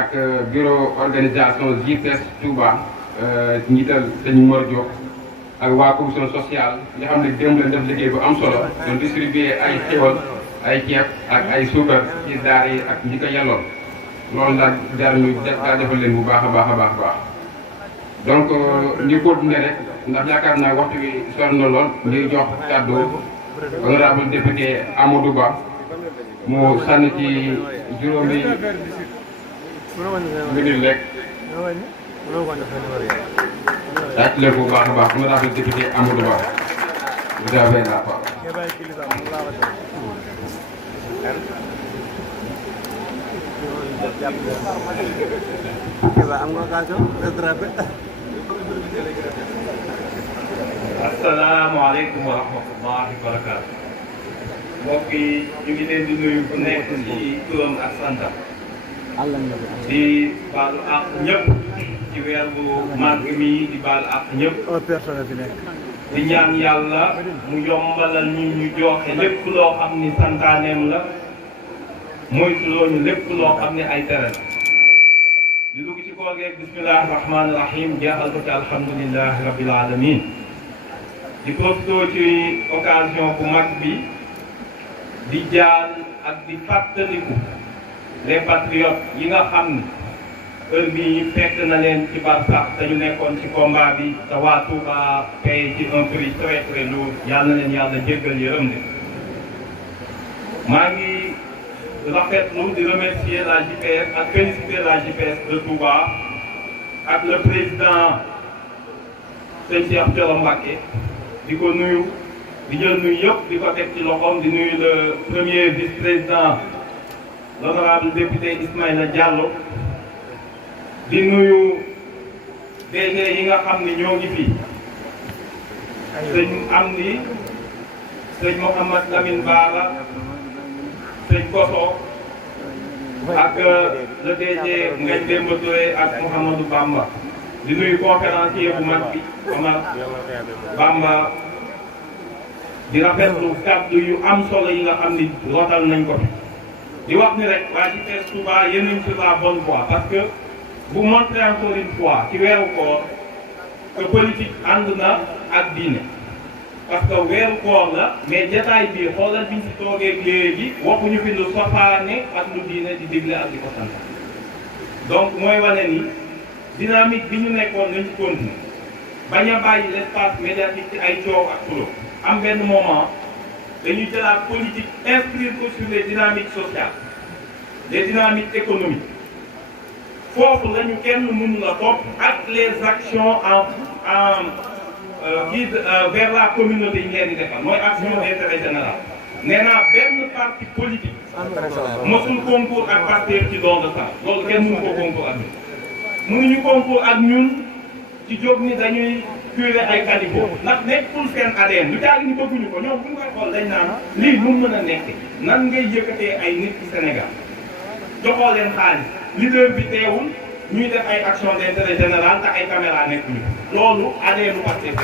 ak bureau organisation JPS Touba njiital sëñ Mor Diop ak waa commission sociale nga xam ne démb leen def liggéey bu am solo doon distribuer ay xéwal ay ceeb ak ay suukar ci daar yi ak ñi ko yelloon loolu daal jar ñu defal leen bu baax a baax donc ñu continuer rek ndax yaakaar naa waxtu bi sori na lool ngir jox kàddu honorable député Amadou Ba mu sànni ci juróomi minute rek laaj leen bu baax a baax honorable député Amadou Ba vous avez la parole. asalaamaaleykum wa rahmatullahi wa barakaatu. mbokk yi ñu ngi leen di nuyu ku nekk ci turam ak santam. di baalu àq ñëpp ci weer bu màgg mi di baalu àq ñëpp. di ñaan yàlla mu yombalal ñu joxe lépp loo xam ni santaaneem la moytuloo ñu lépp loo xam ne ay tere la. di dugg ci koor geeg bismillahi rahmaani rahim jeexal ko ci alhamdulilahi rabbil alamin di profité ci occasion bu mag bi di jaal ak di fàttaliku les patriotes yi nga xam ni heure bii fekk na leen ci barsax te ñu nekkoon ci combat bi te waa Touba paye ci un prix très très lourd yàlla na leen yàlla jéggal yërëm de maa ngi rafetlu di remercier la JPS ak féliciter la JPS de Touba ak le président sëñ Cheikh Thioro Mbacké di ko nuyu di jël nuyu yëpp di ko teg ci loxoom di nuyu le premier vice-président l'honorable député Ismaïla Diallo di nuyu DG yi nga xam ne ñoo ngi fi sëñ Amdi sëñ Mouhamad Lamine Bara sëñ Koso ak le DG Ngagne Demba Touré ak Mouhamadou Bamba di nuyu conférencier bu mag bi Omar Bamba di rafetlu kàddu yu am solo yi nga xam ni rotal nañ ko fi di wax ni rek waa JPS Touba yéen a ngi sur la bonne voie parce que vous montrez encore une fois ci weeru koor que politique ànd na ak diine parce que weeru koor la mais jataay bii xoolal biñ si toogee léegi waxuñu fi lu sofaane ak lu diine di digle ak di ko sant donc mooy wane ni dynamique bi ñu nekkoon nañ ci continuer bañ a bàyyi l'espace médiatique ci ay coow ak xuloo am benn moment dañuy jëlaat politique inscrire ko sur les dynamiques sociales les dynamiques économiques foofu la ñu kenn mënu la topp ak les actions vers la communauté yi ngeen di defal mooy action d'intérêt général nee naa benn parti politique mosul concours ak Pastef ci don de sang loolu kenn mënu ko concours ak ñun mënuñu concours ak ñun ci jóg ni dañuy curé ay caniveau ndax nekkul seen ADN lu caagi ni bëgguñu ko ñoom bu ñu koy xool dañ naan lii nu mën a nekk nan ngay yëkkatee ay nit ci Sénégal joxoo leen xaalis leader bi teewul ñuy def ay action d'intérêt général te ay caméra nekkuñu loolu ADN lu Pastef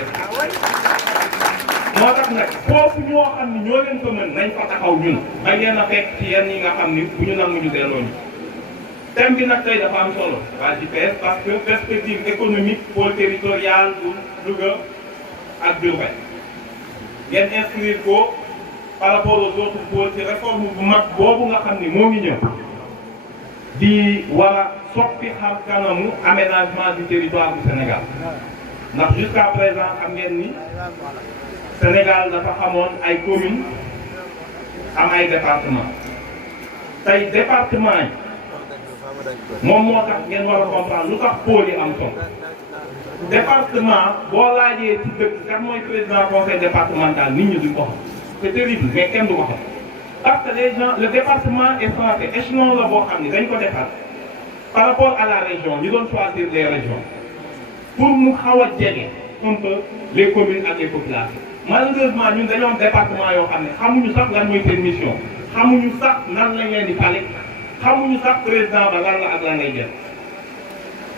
moo tax nag foofu ñoo xam ni ñoo leen ko mën nañ fa taxaw ñun bañ leen a fekk ci yenn yi nga xam ni bu ñu nangu ñu delloo ñu thème bi nag tey dafa am solo waa JPS parce que perspective économique pôle territorial bu Louga ak Diourbel ngeen inscrire ko par rapport aux autres pôles ci réforme bu mag boobu nga xam ni moo ngi ñëw di war a soppi xam kanamu aménagement du territoire du Sénégal ndax jusqu'à présent xam ngeen ni Sénégal dafa xamoon ay communes am ay départements tey département yi moom moo tax ngeen war a comprendre lu tax pôle yi am solo département boo laajee ci dëkk kat mooy président conseil départemental nit ñi duñ ko xam c'est terrible mais kenn du ko xam parce que les gens le département est censé échelon la boo xam ni dañ ko defar par rapport à la région ñu doon choisir les régions pour mu xaw a jege un peu les communes ak les populations malheureusement ñun dañoo am département yoo xam ne xamuñu sax lan mooy seen mission xamuñu sax nan lañ leen di fale xamuñu sax président ba lan la ak lan lay jël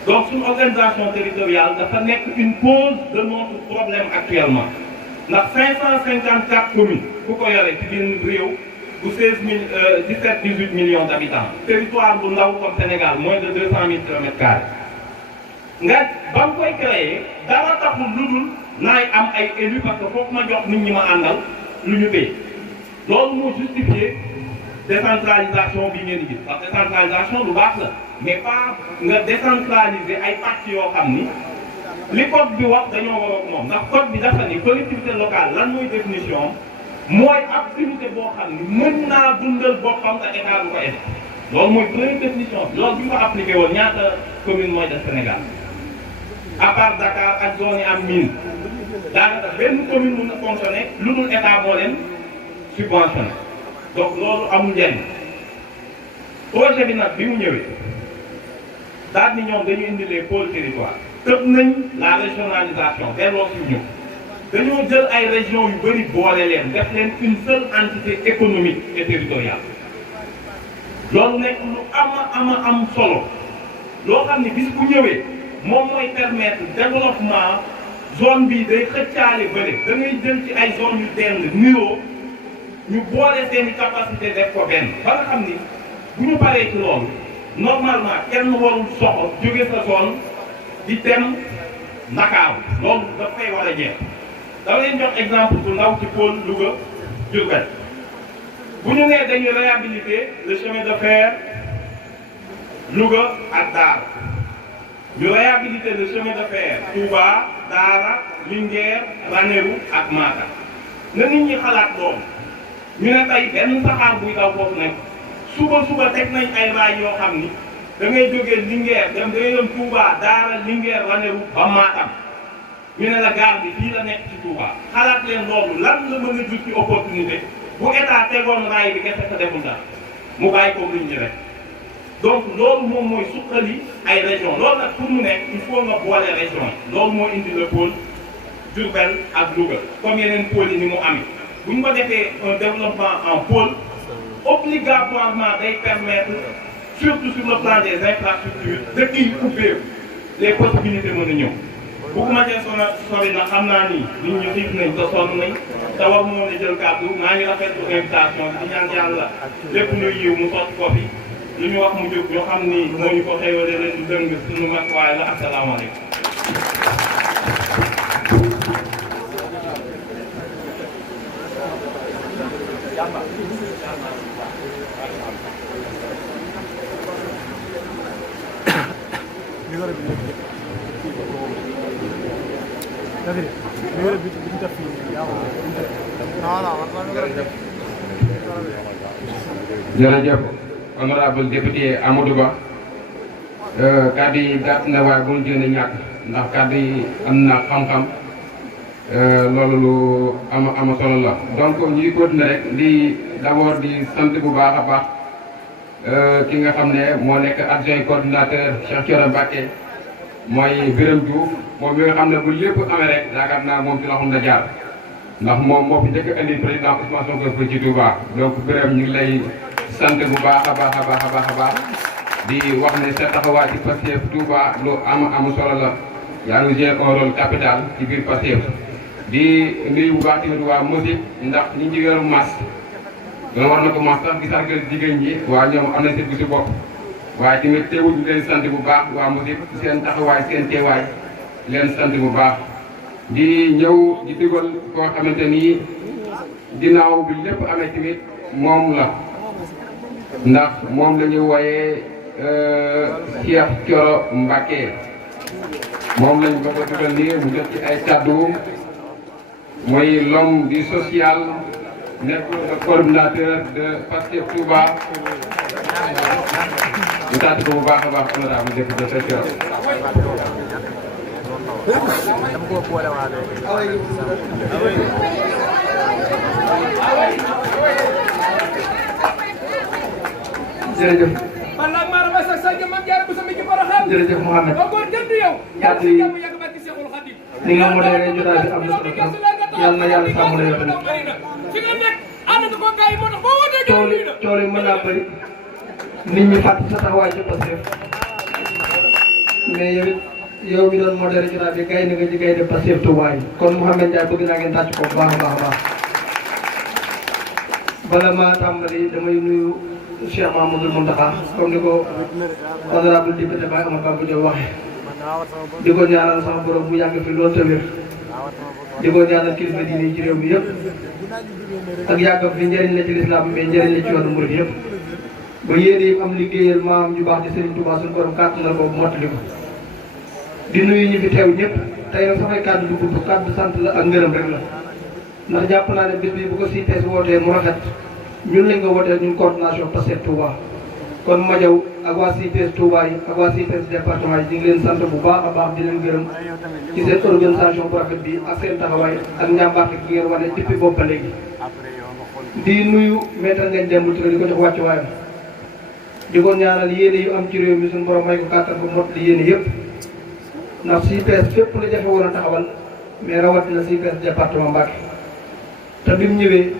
donc suñu organisation territoriale dafa nekk une cause de notre problème actuellement ndax 554 communes ku ko yore ci biir réew bu 17-18 millions d'habitants territoire bu ndaw comme Sénégal moins de 200 000 kilomètres carrés nga ba nga koy créer dara taxul lu dul naay am ay élus parce que foofu ma jox nit ñi ma àndal lu ñu téye loolu moo justifié décentralisation bi ngeen di gis parce que décentralisation lu baax la mais pas nga décentraliser ay pàcc yoo xam ni li code bi wax dañoo war a moom ndax code bi dafa ni collectivité locale lan mooy définition mooy activité boo xam ni mën naa dundal boppam te état du ko aidé loolu mooy première définition bi loolu bi ñu ko appliqué woon ñaata commune mooy def Sénégal à part Dakar ak zone yi am mine daanaka benn commune mën na fonctionner lu dul état moo leen subventionné donc loolu amul njëriñ projet bi nag bi mu ñëwee daal ni ñoom dañu indi les pôles territoires tëb nañ la régionalisation delloo si ñu dañoo jël ay régions yu bëri boole leen def leen une seule entité économique et territoriale loolu nekk lu am solo loo xam ne bis bu ñëwee moom mooy permettre développement zone bi day xëccaale bële da ngay jël ci ay zones yu dend niroo ñu boole seen i capacité def ko benn ba nga xam ni bu ñu paree ci loolu normalement kenn warul soxla jóge sa zone di dem Ndakaaru loolu dafay war a jeex dama leen jox exemple bu ndaw ci pôle Louga Diourbel bu ñu nee dañuy réhabiliter le chemin de fer Louga ak Daara ñu réhabiliter le chemin de fer Touba Daara Linguère Ranérou ak Matam na nit ñi xalaat loolu ñu ne tey benn saxaar buy daw foofu nekk suba teg nañ ay raay yoo xam ni da ngay jógee Linguère da ngay dem Touba Daara Linguère Ranérou ba Matam ñu ne la gare bi fii la nekk ci Touba xalaat leen loolu lan la mën a jur ci opportunité bu état tegoon raay bi kese sa deful dara mu bàyyi ko luñ ñu rek donc loolu moom mooy suqali ay région loolu nag pour mu nekk il faut nga boole région yi loolu moo indi le pôle Diourbel ak Louga comme yeneen pôle yi ni mu amee bu ñu ko defee un développement en pôle obligatoirement day permettre surtout sur le plan des infrastructures dëkk yi ubbeeku les possibilités mën a ñëw bugguma cee sori nag xam naa ni nit ñi xiif nañ te sonn nañ te war mu mën a jël kàddu maa ngi rafetlu invitation bi di ñaan yàlla lépp luy yiw mu sotti ko fi lu ñu wax mu jóg ñu xam ni moo ñu ko xéwale leen du dëng suñu matuwaay la asalaamaaleykum. jërëjëf honorable député Amadou Ba kàddu yi gàtt na waaye bu ñu jënd ñàkk ndax kàddu yi am na xam-xam loolu lu am solo la donc ñuy continuer rek di d'abord di sant bu baax a baax ki nga xam ne moo nekk adjoint coordinateur Cheikh Thioro Mbacké mooy Birame Diouf moom mi nga xam ne bu lépp amee rek yaakaar naa moom ci loxoom la jaar ndax moom moo fi njëkk indi président Ousmane Sonko fi ci Touba donc Birame ñu ngi lay sant bu baax a baax a baax a baax a baax di wax ne sa taxawaay ci Pastef Touba lu am solo la yaa ngi jouer un rôle capital ci biir Pastef di nuyu bu baax tamit waa musique ndax ñi jigéenu mas loolu war na ko mas sax di sargal jigéen ñi waa ñoom am na seen bu si bopp waaye tamit teewul ñu leen sant bu baax waa musique seen taxawaay seen teewaay leen sant bu baax di ñëw di dugal koo xamante ni ginnaaw bi lépp amee tamit moom la ndax moom la ñu wooyee Cheikh Thioro Mbacké moom lañ bëgg a dugal nii mu jot ci ay kàddu mooy l'homme du social nekk le coordinateur de Pastef Touba ñu tàtt ko bu baax a baax honorable député Cheikh Thioro jërëjëf walla maara ba sax sax man jaar bu sama ci baraxam jërëjëf Mouhamed ba ko jënd yow kàddu yi yàgg barki Seexul Xadim ni nga modéré jotaay bi am na solo trop yal na yàlla sàmm la yow tamit fi nga nekk ànd nga ko gars yi moo tax boo wootee coow li mën naa bëri nit ñi fàtte sa taxawaay ci Pastef mais yow mi doon modéré jotaay bi gaynde nga ci gaynde Pastef Touba yi kon Mouhamed Ndiaye bëgg naa ngeen tàcc ko bu baax a baax a baax bala maa tàmbali damay nuyu Cheikh Mamadou Mountakha comme ni ko honorable député Baye Omar Bamba Diop waxee di ko ñaanal sama borom mu yàgg fi loolu te wér di ko ñaanal kilifa diine ci réew mi yëpp ak yàgg fi njëriñ la ci lislaam mais njëriñ la ci yoonu murid yëpp ba yéene yi am liggéeyal maam ju baax di Serigne Touba suñu borom kàttanal ko mottali ko di nuyu ñi fi teew ñëpp tey nag samay kàddu du gudd kàddu sant la ak ngërëm rek la ndax jàpp naa ne bis bi bu ko CITES wootee mu rafet ñun lañ ko wootee ñun coordination Pastef Touba kon ma jaw ak waa CITES Touba yi ak waa CITES département yi ñu ngi leen sant bu baax a baax di leen gërëm ci seen organisation bu rafet bi ak seen taxawaay ak njàmbaarte gi ngeen wane depuis boobu ba léegi di nuyu maître Ngagne Demba Touré di ko jox wàccu waayam di ko ñaanal yéene yu am ci réew mi suñu borom may ko kàttan ko mot li yéene yëpp ndax CITES fépp la jafe woon a taxawal mais rawatina CITES département Mbacké te bi mu ñëwee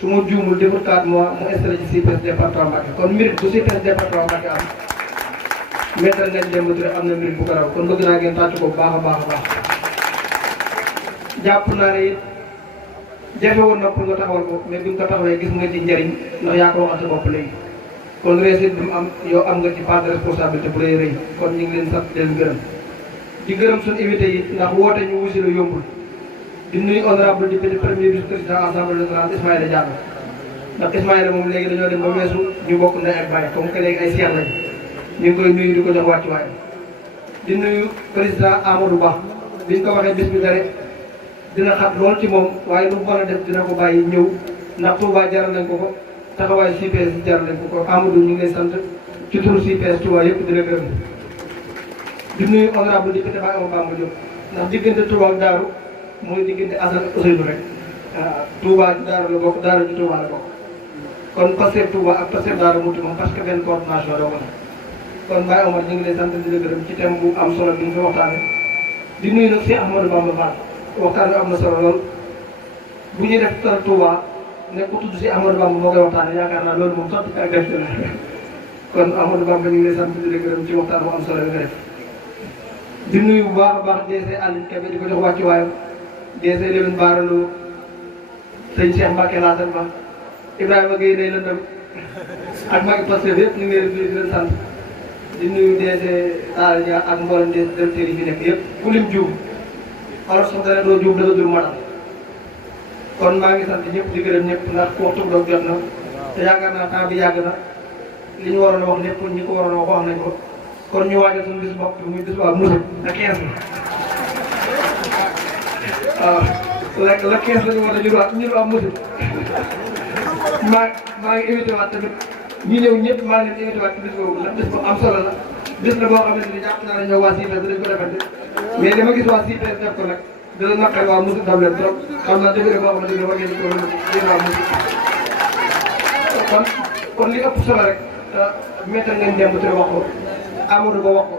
su ma juumul deful 4 mois mu installé ci CITES département Mbacké kon mérite bu CITES département Mbacké am maître Ngagne Demba Touré am na mérite bu ko raw kon bëgg naa ngeen tàcc ko bu baax a baax a baax jàpp naa ne it jafe woon na pour nga taxawal ko mais bi nga ko taxawee gis nga ci njëriñ ndax yaa ko waxal sa bopp léegi kon réussite bi mu am yow am nga ci part de responsabilité bu rëy rëy kon ñu ngi leen sant leen gërëm di gërëm suñu invité yi ndax woote ñu wusi la yombul di nuyu honorable député premier vice président assemblée nationale Ismaïla Diallo ndax Ismaïla moom léegi dañoo dem ba weesu ñu bokk ndey ak baay comme que léegi ay seex lañ ñu ngi koy nuyu di ko jox wàccuwaay di nuyu président Amadou Ba biñ ko waxee bis bi dare dina xat lool ci moom waaye lu mu mën a def dina ko bàyyi ñëw ndax Touba jaral nañ ko ko taxawaay CITES jaral nañ ko ko Amadou ñu ngi lay sant ci turu CITES Touba yëpp dina gërëm di nuyu honorable député Baye Omar Bamba Diop ndax diggante Touba ak Daaru mooy diggante Assane ak Ousseynou rek Touba Daaru la bokk Daaru ci Touba la bokk kon Pastef Touba ak Pastef Daaru Muti moom parce que benn coordination doo ko ne kon Baye Omar ñu ngi lay sant di la gërëm ci thème bu am solo bi ñu fi waxtaane di nuyu nag Cheikh Ahmadou Bamba Fall waxtaan bi am na solo lool bu ñuy def kër Touba ne ku tudd si Ahmadou Bamba moo koy waxtaane yaakaar naa loolu moom sotti ak def la kon Ahmadou Bamba ñu ngi lay sant di la gërëm ci waxtaan bu am solo bi nga def di nuyu bu baax a baax DG Aline Kébé di ko jox wàccuwaayam DG Lamine Bara Lo sëñ Cheikh Mbacke Lassane Ba Ibrahima Gueye day lëndëm ak magi Pastef yëpp ñu ngi leen di leen sant di nuyu DG Talla Dia ak mboolem des directeurs yi fi nekk yëpp ku lim juum alors sax dana doo juum dafa jur matal kon maa ngi sant ñëpp di gërëm ñëpp ndax waxtu doog jot na te yaakaar naa temps bi yàgg na li ñu waroon a wax lépp ñi ko waroon a wax nañ ko kon ñu waajal suñu bis bopp muy bis waa Moussa la 15 la 15 la ñu war a ñu waa Moussa maa ngi invité waat tamit ñi ñëw ñëpp maa ngi leen invité waat ci bis boobu ndax bis bu am solo la bis la boo xamante ni jàpp naa ne ñoo waa CIPES dañ ko defante mais dama gis waa CIPES def ko nag dina naqari waa Moussa dam leen trop xam naa dëgg la boo xamante ni war ngeen ko yéen waa Moussa kon li ëpp solo rek méttal ngeen dem te wax ko Amadou Ba wax ko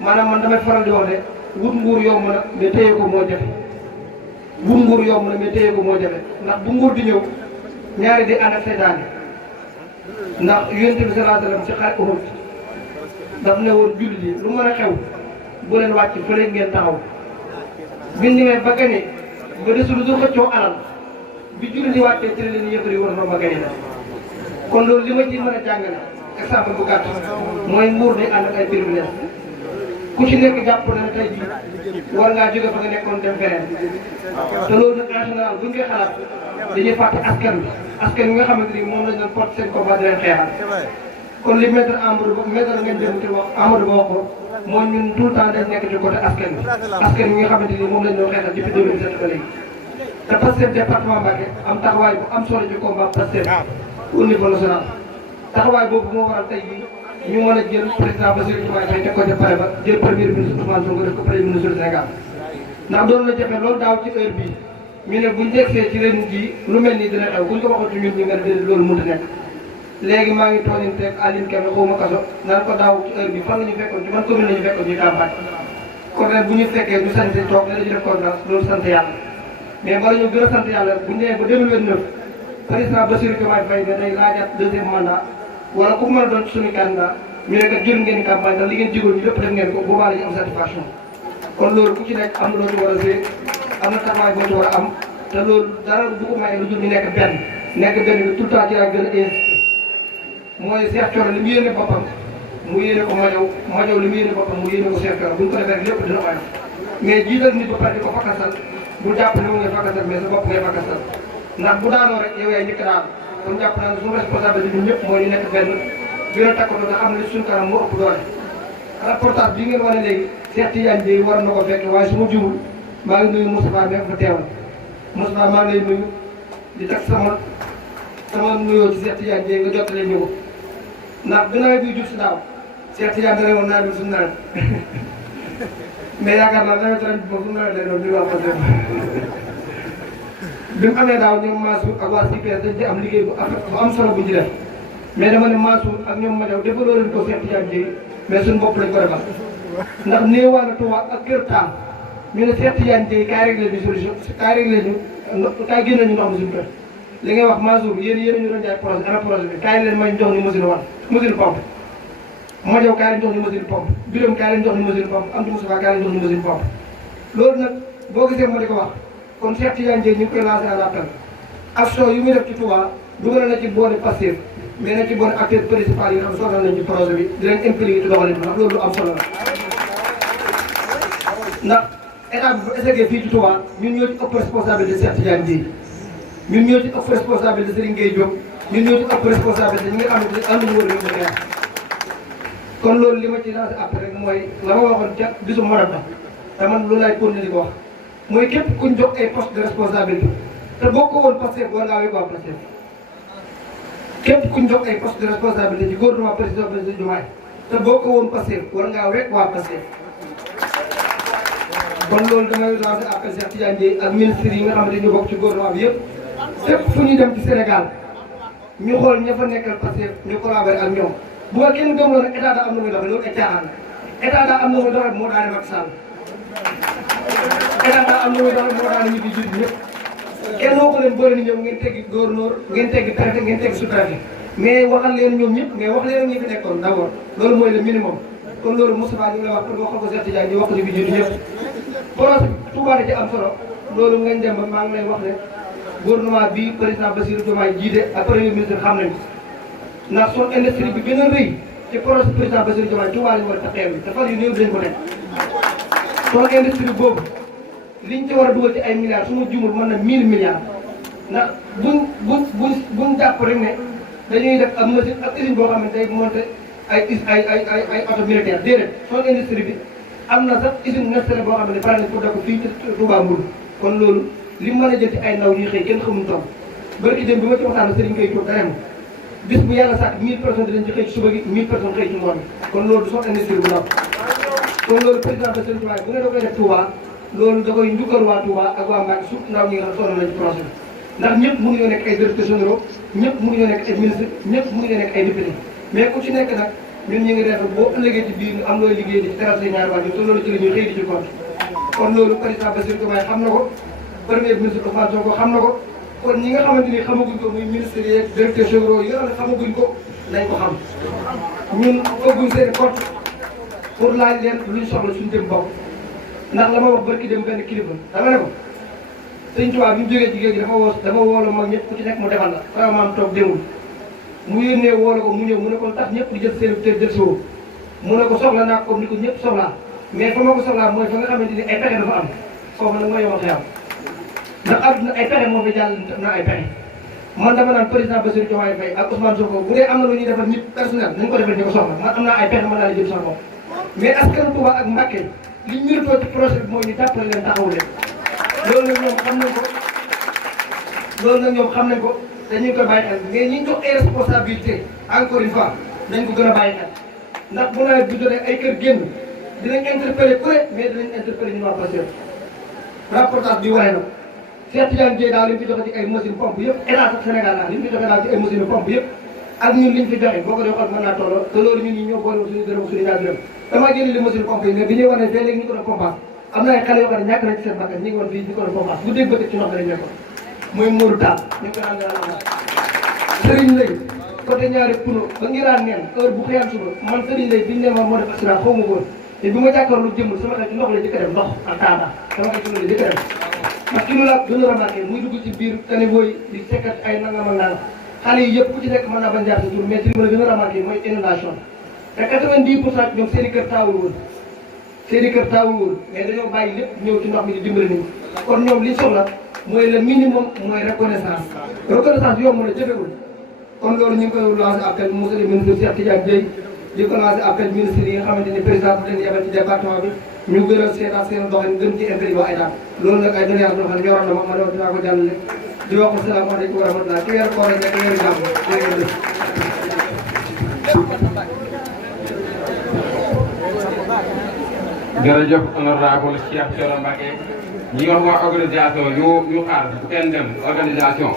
maanaam man damay faral di wax ne wut nguur yomb na mais téye ko moo jafe wut nguur yomb na mais téye ko moo jafe ndax bu nguur di ñëw ñaari di ànd ak seytaane ndax yonent bi sallallahu alayhi wasallam ci xare Uhud daf ne woon jullit yi lu mën a xew bu leen wàcc fële ngeen taxaw biñ demee ba gane ba desul lu xëccoo alal bi jullit yi wàccee ci leen yëkkati war na ba gane la kon loolu li ma ci mën a jàngale exemple bu gàtt mooy nguur di ànd ak ay privilège ku ci nekk jàpp na ne tey jii war ngaa jóge fa nga nekkoon dem feneen te loolu nag en général buñ koy xalaat dañuy fàtte askan bi nga xamante ni moom lañ doon porte seen combat di leen xeexal kon li maître Amadou Ba maître ngeen dem ci wax Amadou Ba wax ko mooy ñun tout le temps dañ nekk ci côté askan bi nga xamante ni moom lañ doon xeexal depuis 2007 ba léegi te Pastef département Mbacké am taxawaay bu am solo ci combat Pastef au niveau national taxawaay boobu moo waral tey jii ñu mën a jël président Bassirou Diomaye Faye teg ko ca pare ba jël premier ministre Ousmane Sonko def ko premier ministre du Sénégal ndax doon na jafe loolu daaw ci heure bii ñu ne buñ degsee ci ren jii lu mel nii dina xew buñ ko waxatu ñun ñu nga ne déedéet loolu mënut a nekk léegi maa ngi tooñanteeg Aline Kébé xawma kaso naan ko daaw ci heure bi fan la ñu fekkoon ci man commune la ñu fekkoon ñu campagne kon ren bu ñu fekkee ñu sant toog ne dañu def conférence loolu sant yàlla mais bala ñu gën a sant yàlla bu ñu nee ba 2029 président Bassirou Diomaye Faye ne day laajaat deuxième mandat wala ku mën a doon suñu candidat ñu ne kat jël ngeen campagne ndax li ngeen jigoon ñu lépp def ngeen ko boobaa la ñu am satisfaction kon loolu ku ci nekk am na loo ci war a jouer am na taxawaay boo ci war a am te loolu dara du ko maye lu dul ñu nekk benn bi tout le temps ci laa gën a insisté mooy Cheikh Thioro li mu yéene boppam mu yéene ko Madiaw li mu yéene boppam mu yéene ko Cheikh Thioro bu ñu ko defee rek lépp dina oyof mais jiital nit ba pare di ko fakkasal bu jàpp ne mu ngay fakkasal mais sa bopp ngay fakkasal ndax bu daanoo rek yow yaay njëkk daal kon jàpp naa ne suñu responsabilité ñun ñëpp mooy ñu nekk benn gën a takkatoo nga xam ne suñu kanam moo ëpp doole reportage bi ngeen wane léegi Cheikh Tidiane Dièye war na ko fekk waaye su ma jumul maa ngi nuyu Moustapha mi fa teewal Moustapha maa ngi lay nuyu di teg sama nuyoo ci Cheikh Tidiane Dièye nga jottalee ñu ko ndax bi nawet bi jub si daaw Cheikh Tidiane dana woon nawet bi suñu nawet mais yaakaar naa nawet ren bi moom suñu nawet lay doon nuyu waa Pastef bi mu amee daaw ñoom Mansour ak waa CIPES dañ ci am liggéey bu am solo bu ci def mais dama ne Mansour ak ñoom Madiaw defaloo leen ko Cheikh Tidiane Dièye mais suñu bopp lañ ko defal ndax néewaa na Touba ak Kër Taam ñu ne Cheikh Tidiane Dièye kaay réglé ñu solution kaay réglé ñu kaay génne ñu ndox mi suñu kër li ngay wax Mansour yéen ñu doon jaay projet ana projet bi kaay leen may jox ñu machine pompe Madiaw kaay leen jox ñu machine pompe Birame kaay leen jox ñu machine pompe Amdou Moustapha kaay leen jox ñu machine pompe loolu nag boo gisee ma di ko wax kon Cheikh Tidiane Dièye ñu ngi koy lancé à l'appel action yu muy def ci Touba dugal na ci boole Pastef mais na ci boole acteur principal yi nga xam sonal nañ ci projet bi di leen impliqué ci doxalin bi ndax loolu lu am solo la ndax état bi bu essayé fii ci Touba ñun ñoo ci ëpp responsabilité Cheikh Tidiane Dièye ñun ñoo ci ëpp responsabilité Serigne Gueye Diop ñun ñoo ci ëpp responsabilité ñi nga xamante ne ànduñu war a yóbbu kon loolu li ma ci lancé après rek mooy la ma waxoon ca bisu Morab ba te man loolu laay continuer di ko wax mooy képp kuñ jox ay poste de responsabilité te boo ko woon Pastef war ngaa wéy waa Pastef képp kuñ jox ay poste de responsabilité ci gouvernement président Diomaye te boo ko woon Pastef war ngaa wéy waa Pastef kon loolu damay lancer appel Cheikh Tidiane Dièye ak ministres yi nga xamante ñu bokk ci gouvernement bi yëpp fépp fu ñu dem ci Sénégal ñu xool ña fa nekkal Pastef ñu collaborer ak ñoom bu ko kenn gëmloo nag état daa am na muy doxee loolu ay caaxaan la état daa am na muy doxee moo daane Macky Sall état daa am na muy doxee moo daane ñu di jiitu ñëpp kenn woo ko leen boole ni ñoom ngeen teggi gouverneur ngeen teggi préfet ngeen teggi sous-préfet mais waxal leen ñoom ñëpp mais wax leen ñi fi nekkoon d'abord loolu mooy le minimum kon loolu Moustapha ñu ngi lay wax pour waxal ko Cheikh Tidiane ñu wax ko ci bi jiitu ñëpp projet Touba da ci am solo loolu ngañ dem ba maa ngi lay wax ne gouvernement bi président Bassirou Diomaye jiite ak premier ministre xam nañ ndax son industrie bi gën a rëy ci projet président Bassirou Diomaye Touba lañu war a taxeew bi dafa yu néew dañ ko nekk son industrie boobu liñ ci war a dugal ci ay milliards su ma jumul mën na 1000 milliards ndax buñ jàpp rek ne dañuy def am machine ak usine boo xam ne day monté ay auto militaire déedéet son industrie bi am na sax usine Nestlé boo xam ne pare nañ pour def ko fii ci Touba Mboul kon loolu li mu mën a jël ci ay ndaw ñuy xëy kenn xamuñ toog barki dem bi ma ci waxtaan Serigne Gueye Diop dana bis bu yàlla sàkk 1000 personnes dinañ ci xëy ci suba gi 1000 personnes xëy ci ngoon kon loolu du son industrie bu ndaw kon loolu président Bassirou Diomaye bu ne da koy def Touba loolu da koy njukkal waa Touba ak waa Mbacké surtout ndaw ñi nga xam sonn nañ ci projet bi ndax ñëpp mënuñoo nekk ay directeurs généraux ñëpp mënuñoo nekk ay ministres ñëpp mënuñoo nekk ay députés mais ku ci nekk nag ñun ñu ngi def boo ëllëgee ci biir am looy liggéey di ci teral say ñaari waajur te loolu ci la ñuy xëy di ci compte kon loolu président Bassirou Diomaye xam na ko premier ministre Ousmane Sonko xam na ko kon ñi nga xamante ni xamaguñ ko muy ministres yeeg directeurs généraux yi nga xam ne xamaguñ ko nañ ko xam ñun fëgguñ seen compte pour laaj leen luñ soxla suñu dem bopp ndax la ma wax barki dem benn kilifa dama ne ko sëñ Tuubaa bi mu jógee ci géej gi dama woolu mag ñëpp ku ci nekk mu defal la sama maam toog démul mu yónnee woolu ko mu ñëw mu ne ko tax ñëpp di jël seen tër jël siwo mu ne ko soxla naa ko ni ko ñëpp soxlaa mais fa ma ko soxlaa mooy fa nga xamante ni ay pexe dafa am foofu nag mooy yomal xeyam ndax àdduna ay pexe moo fi jàll na ay pexe man dama naan président Bassirou Diomaye Faye ak Ousmane Sonko bu dee am na lu ñuy defal nit personnel nañ ko defal ñu ko soxla man am naa ay pexe mën naa la jëm sama bopp mais askan Touba ak Mbacké li ñu mënatoo ci projet bi mooy ñu jàppale leen taxawu leen loolu nag ñoom xam nañ ko dañuy ko bàyyi xel mais ñi ñu jox ay responsabilité encore une fois nañ ko gën a bàyyi xel ndax bu nawet bi jotee ay kër génn dinañ interpellé ku ne mais dinañ interpellé ñu waa Pastef rapportage bi wane na ko Cheikh Tidiane Dièye daal li ñu fi joxe ci ay machine pompe yëpp état sax Sénégal daal li ñu fi joxe daal ci ay machine pompe yëpp ak ñun liñ fi joxe boo ko dee xool mën naa tolloo te loolu ñun ñi ñoo boole suñu dërëm suñu ñaar dërëm damaa génne li machine pompe yi mais bi ñuy wane fee léegi ñu ko doon pompe am na ay xale yoo xam ne ñàkk nañ ci seen bakkan ñu ngi woon fii ñu ko doon pompe bu dégg bëccëg ci ndox mi lañ nekkoon muy Modou Tall ñu ko naan dara Serigne Lay côté ñaari puno ba ngiraan neen heure bu xëyaan suba man Serigne Lay biñu ne ma moo def accident xaw ma woon te bi ma jàkkaarloo jëmul sama xel ci ndox la jëkk a dem ndox ak taaba sama xel ci loolu la jëkk a dem parce que loolu laa gën a remarqué muy dugg ci biir caniveau yi di sekkat ay nangam ak nangam xale yi yëpp ku ci nekk mën naa bañ jaar sa tur mais ci li ma la gën a remarqué mooy inondation te 90% ñoom seen i kër taawul woon mais dañoo bàyyi lépp ñëw ci ndox mi di dimbali nit ñi kon ñoom li soxla mooy le minimum mooy reconnaissance yomb na jëfewul kon loolu ñu ngi koy lancé appel monsieur le ministre Cheikh Tidiane Dièye di ko lancé appel ministre yi nga xamante ni président bu leen yebal ci département bi ñu gën a seetaat seen doxalin gën ci intérêt waa état loolu nag ay doléances yoo xam ne ñoroon na ma doon dinaa ko jàllale di wax asalaamaaleykum wa rahmatulah ci weeru koor la nekk weeru jàmm jërëjëf. jërëjëf honorable Cheikh Thioro Mbacké ñi wax waa organisation ñu xaar bu kenn dem organisation